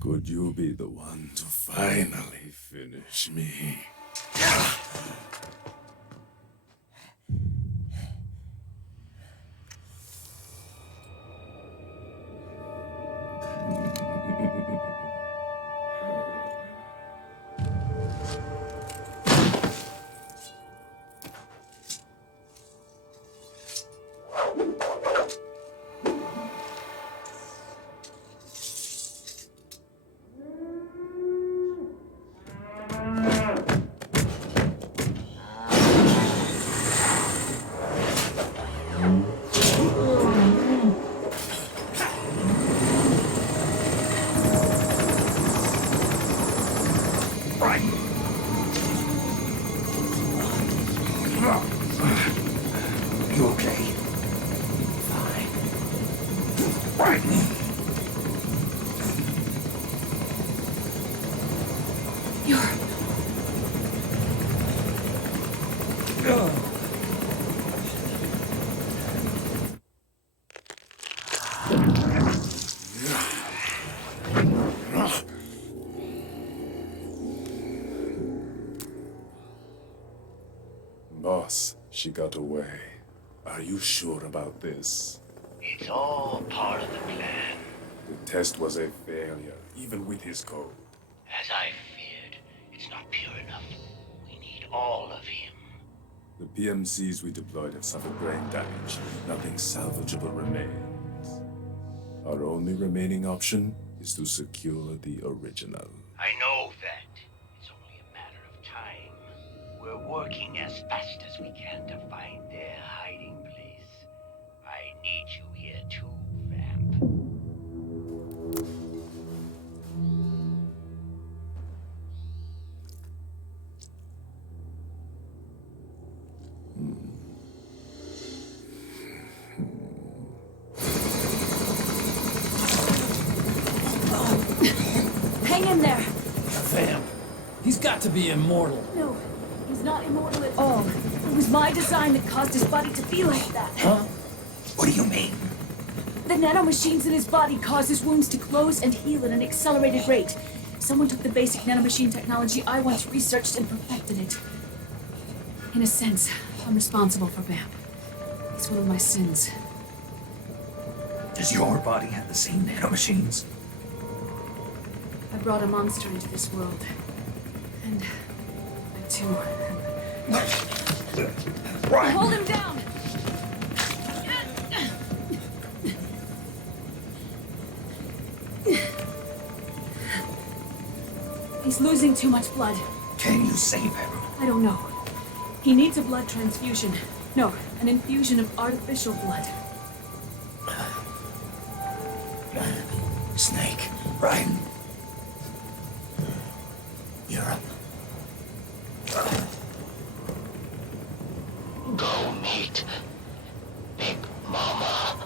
Could you be the one to finally finish me? You okay? Fine. Brighton! Boss, she got away. Are you sure about this? It's all part of the plan. The test was a failure, even with his code. As I feared, it's not pure enough. We need all of him. The PMCs we deployed have suffered brain damage. Nothing salvageable remains. Our only remaining option is to secure the original. I know that. It's only a matter of time. We're working as fast as we can to find their hiding place. I need you here too, Vamp. Hang in there! Vamp. He's got to be immortal. No, he's not immortal at all. It was my design that caused his body to be like that. Huh? What do you mean? The nanomachines in his body cause his wounds to close and heal at an accelerated rate. Someone took the basic nanomachine technology I once researched and perfected it. In a sense, I'm responsible for Vamp. It's one of my sins. Does your body have the same nanomachines? I brought a monster into this world. And I too Right. Hold him down! He's losing too much blood. Can you save him? I don't know. He needs a blood transfusion. No, an infusion of artificial blood. Snake, right? You're up. Go meet Big Mama.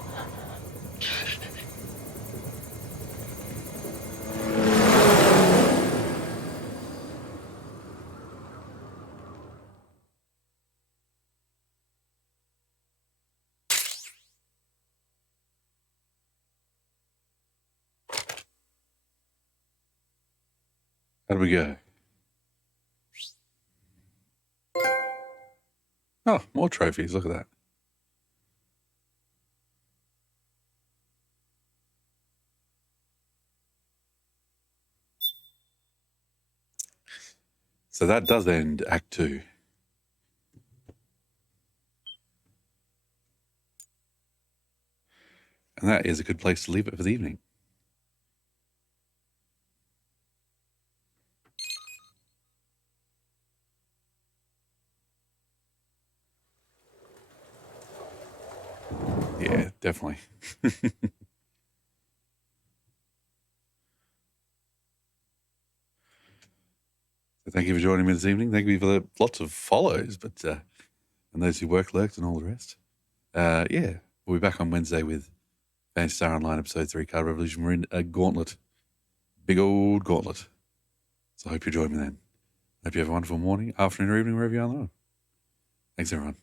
How do we go? Oh, more trophies. Look at that. So that does end Act 2. And that is a good place to leave it for the evening. Yeah, definitely. So thank you for joining me this evening. Thank you for the lots of follows, but and those who work lurked and all the rest. Yeah, we'll be back on Wednesday with Phantasy Star Online Episode 3 Card Revolution. We're in a gauntlet. Big old gauntlet. So I hope you join me then. Hope you have a wonderful morning, afternoon, or evening, wherever you are in the world. Thanks, everyone.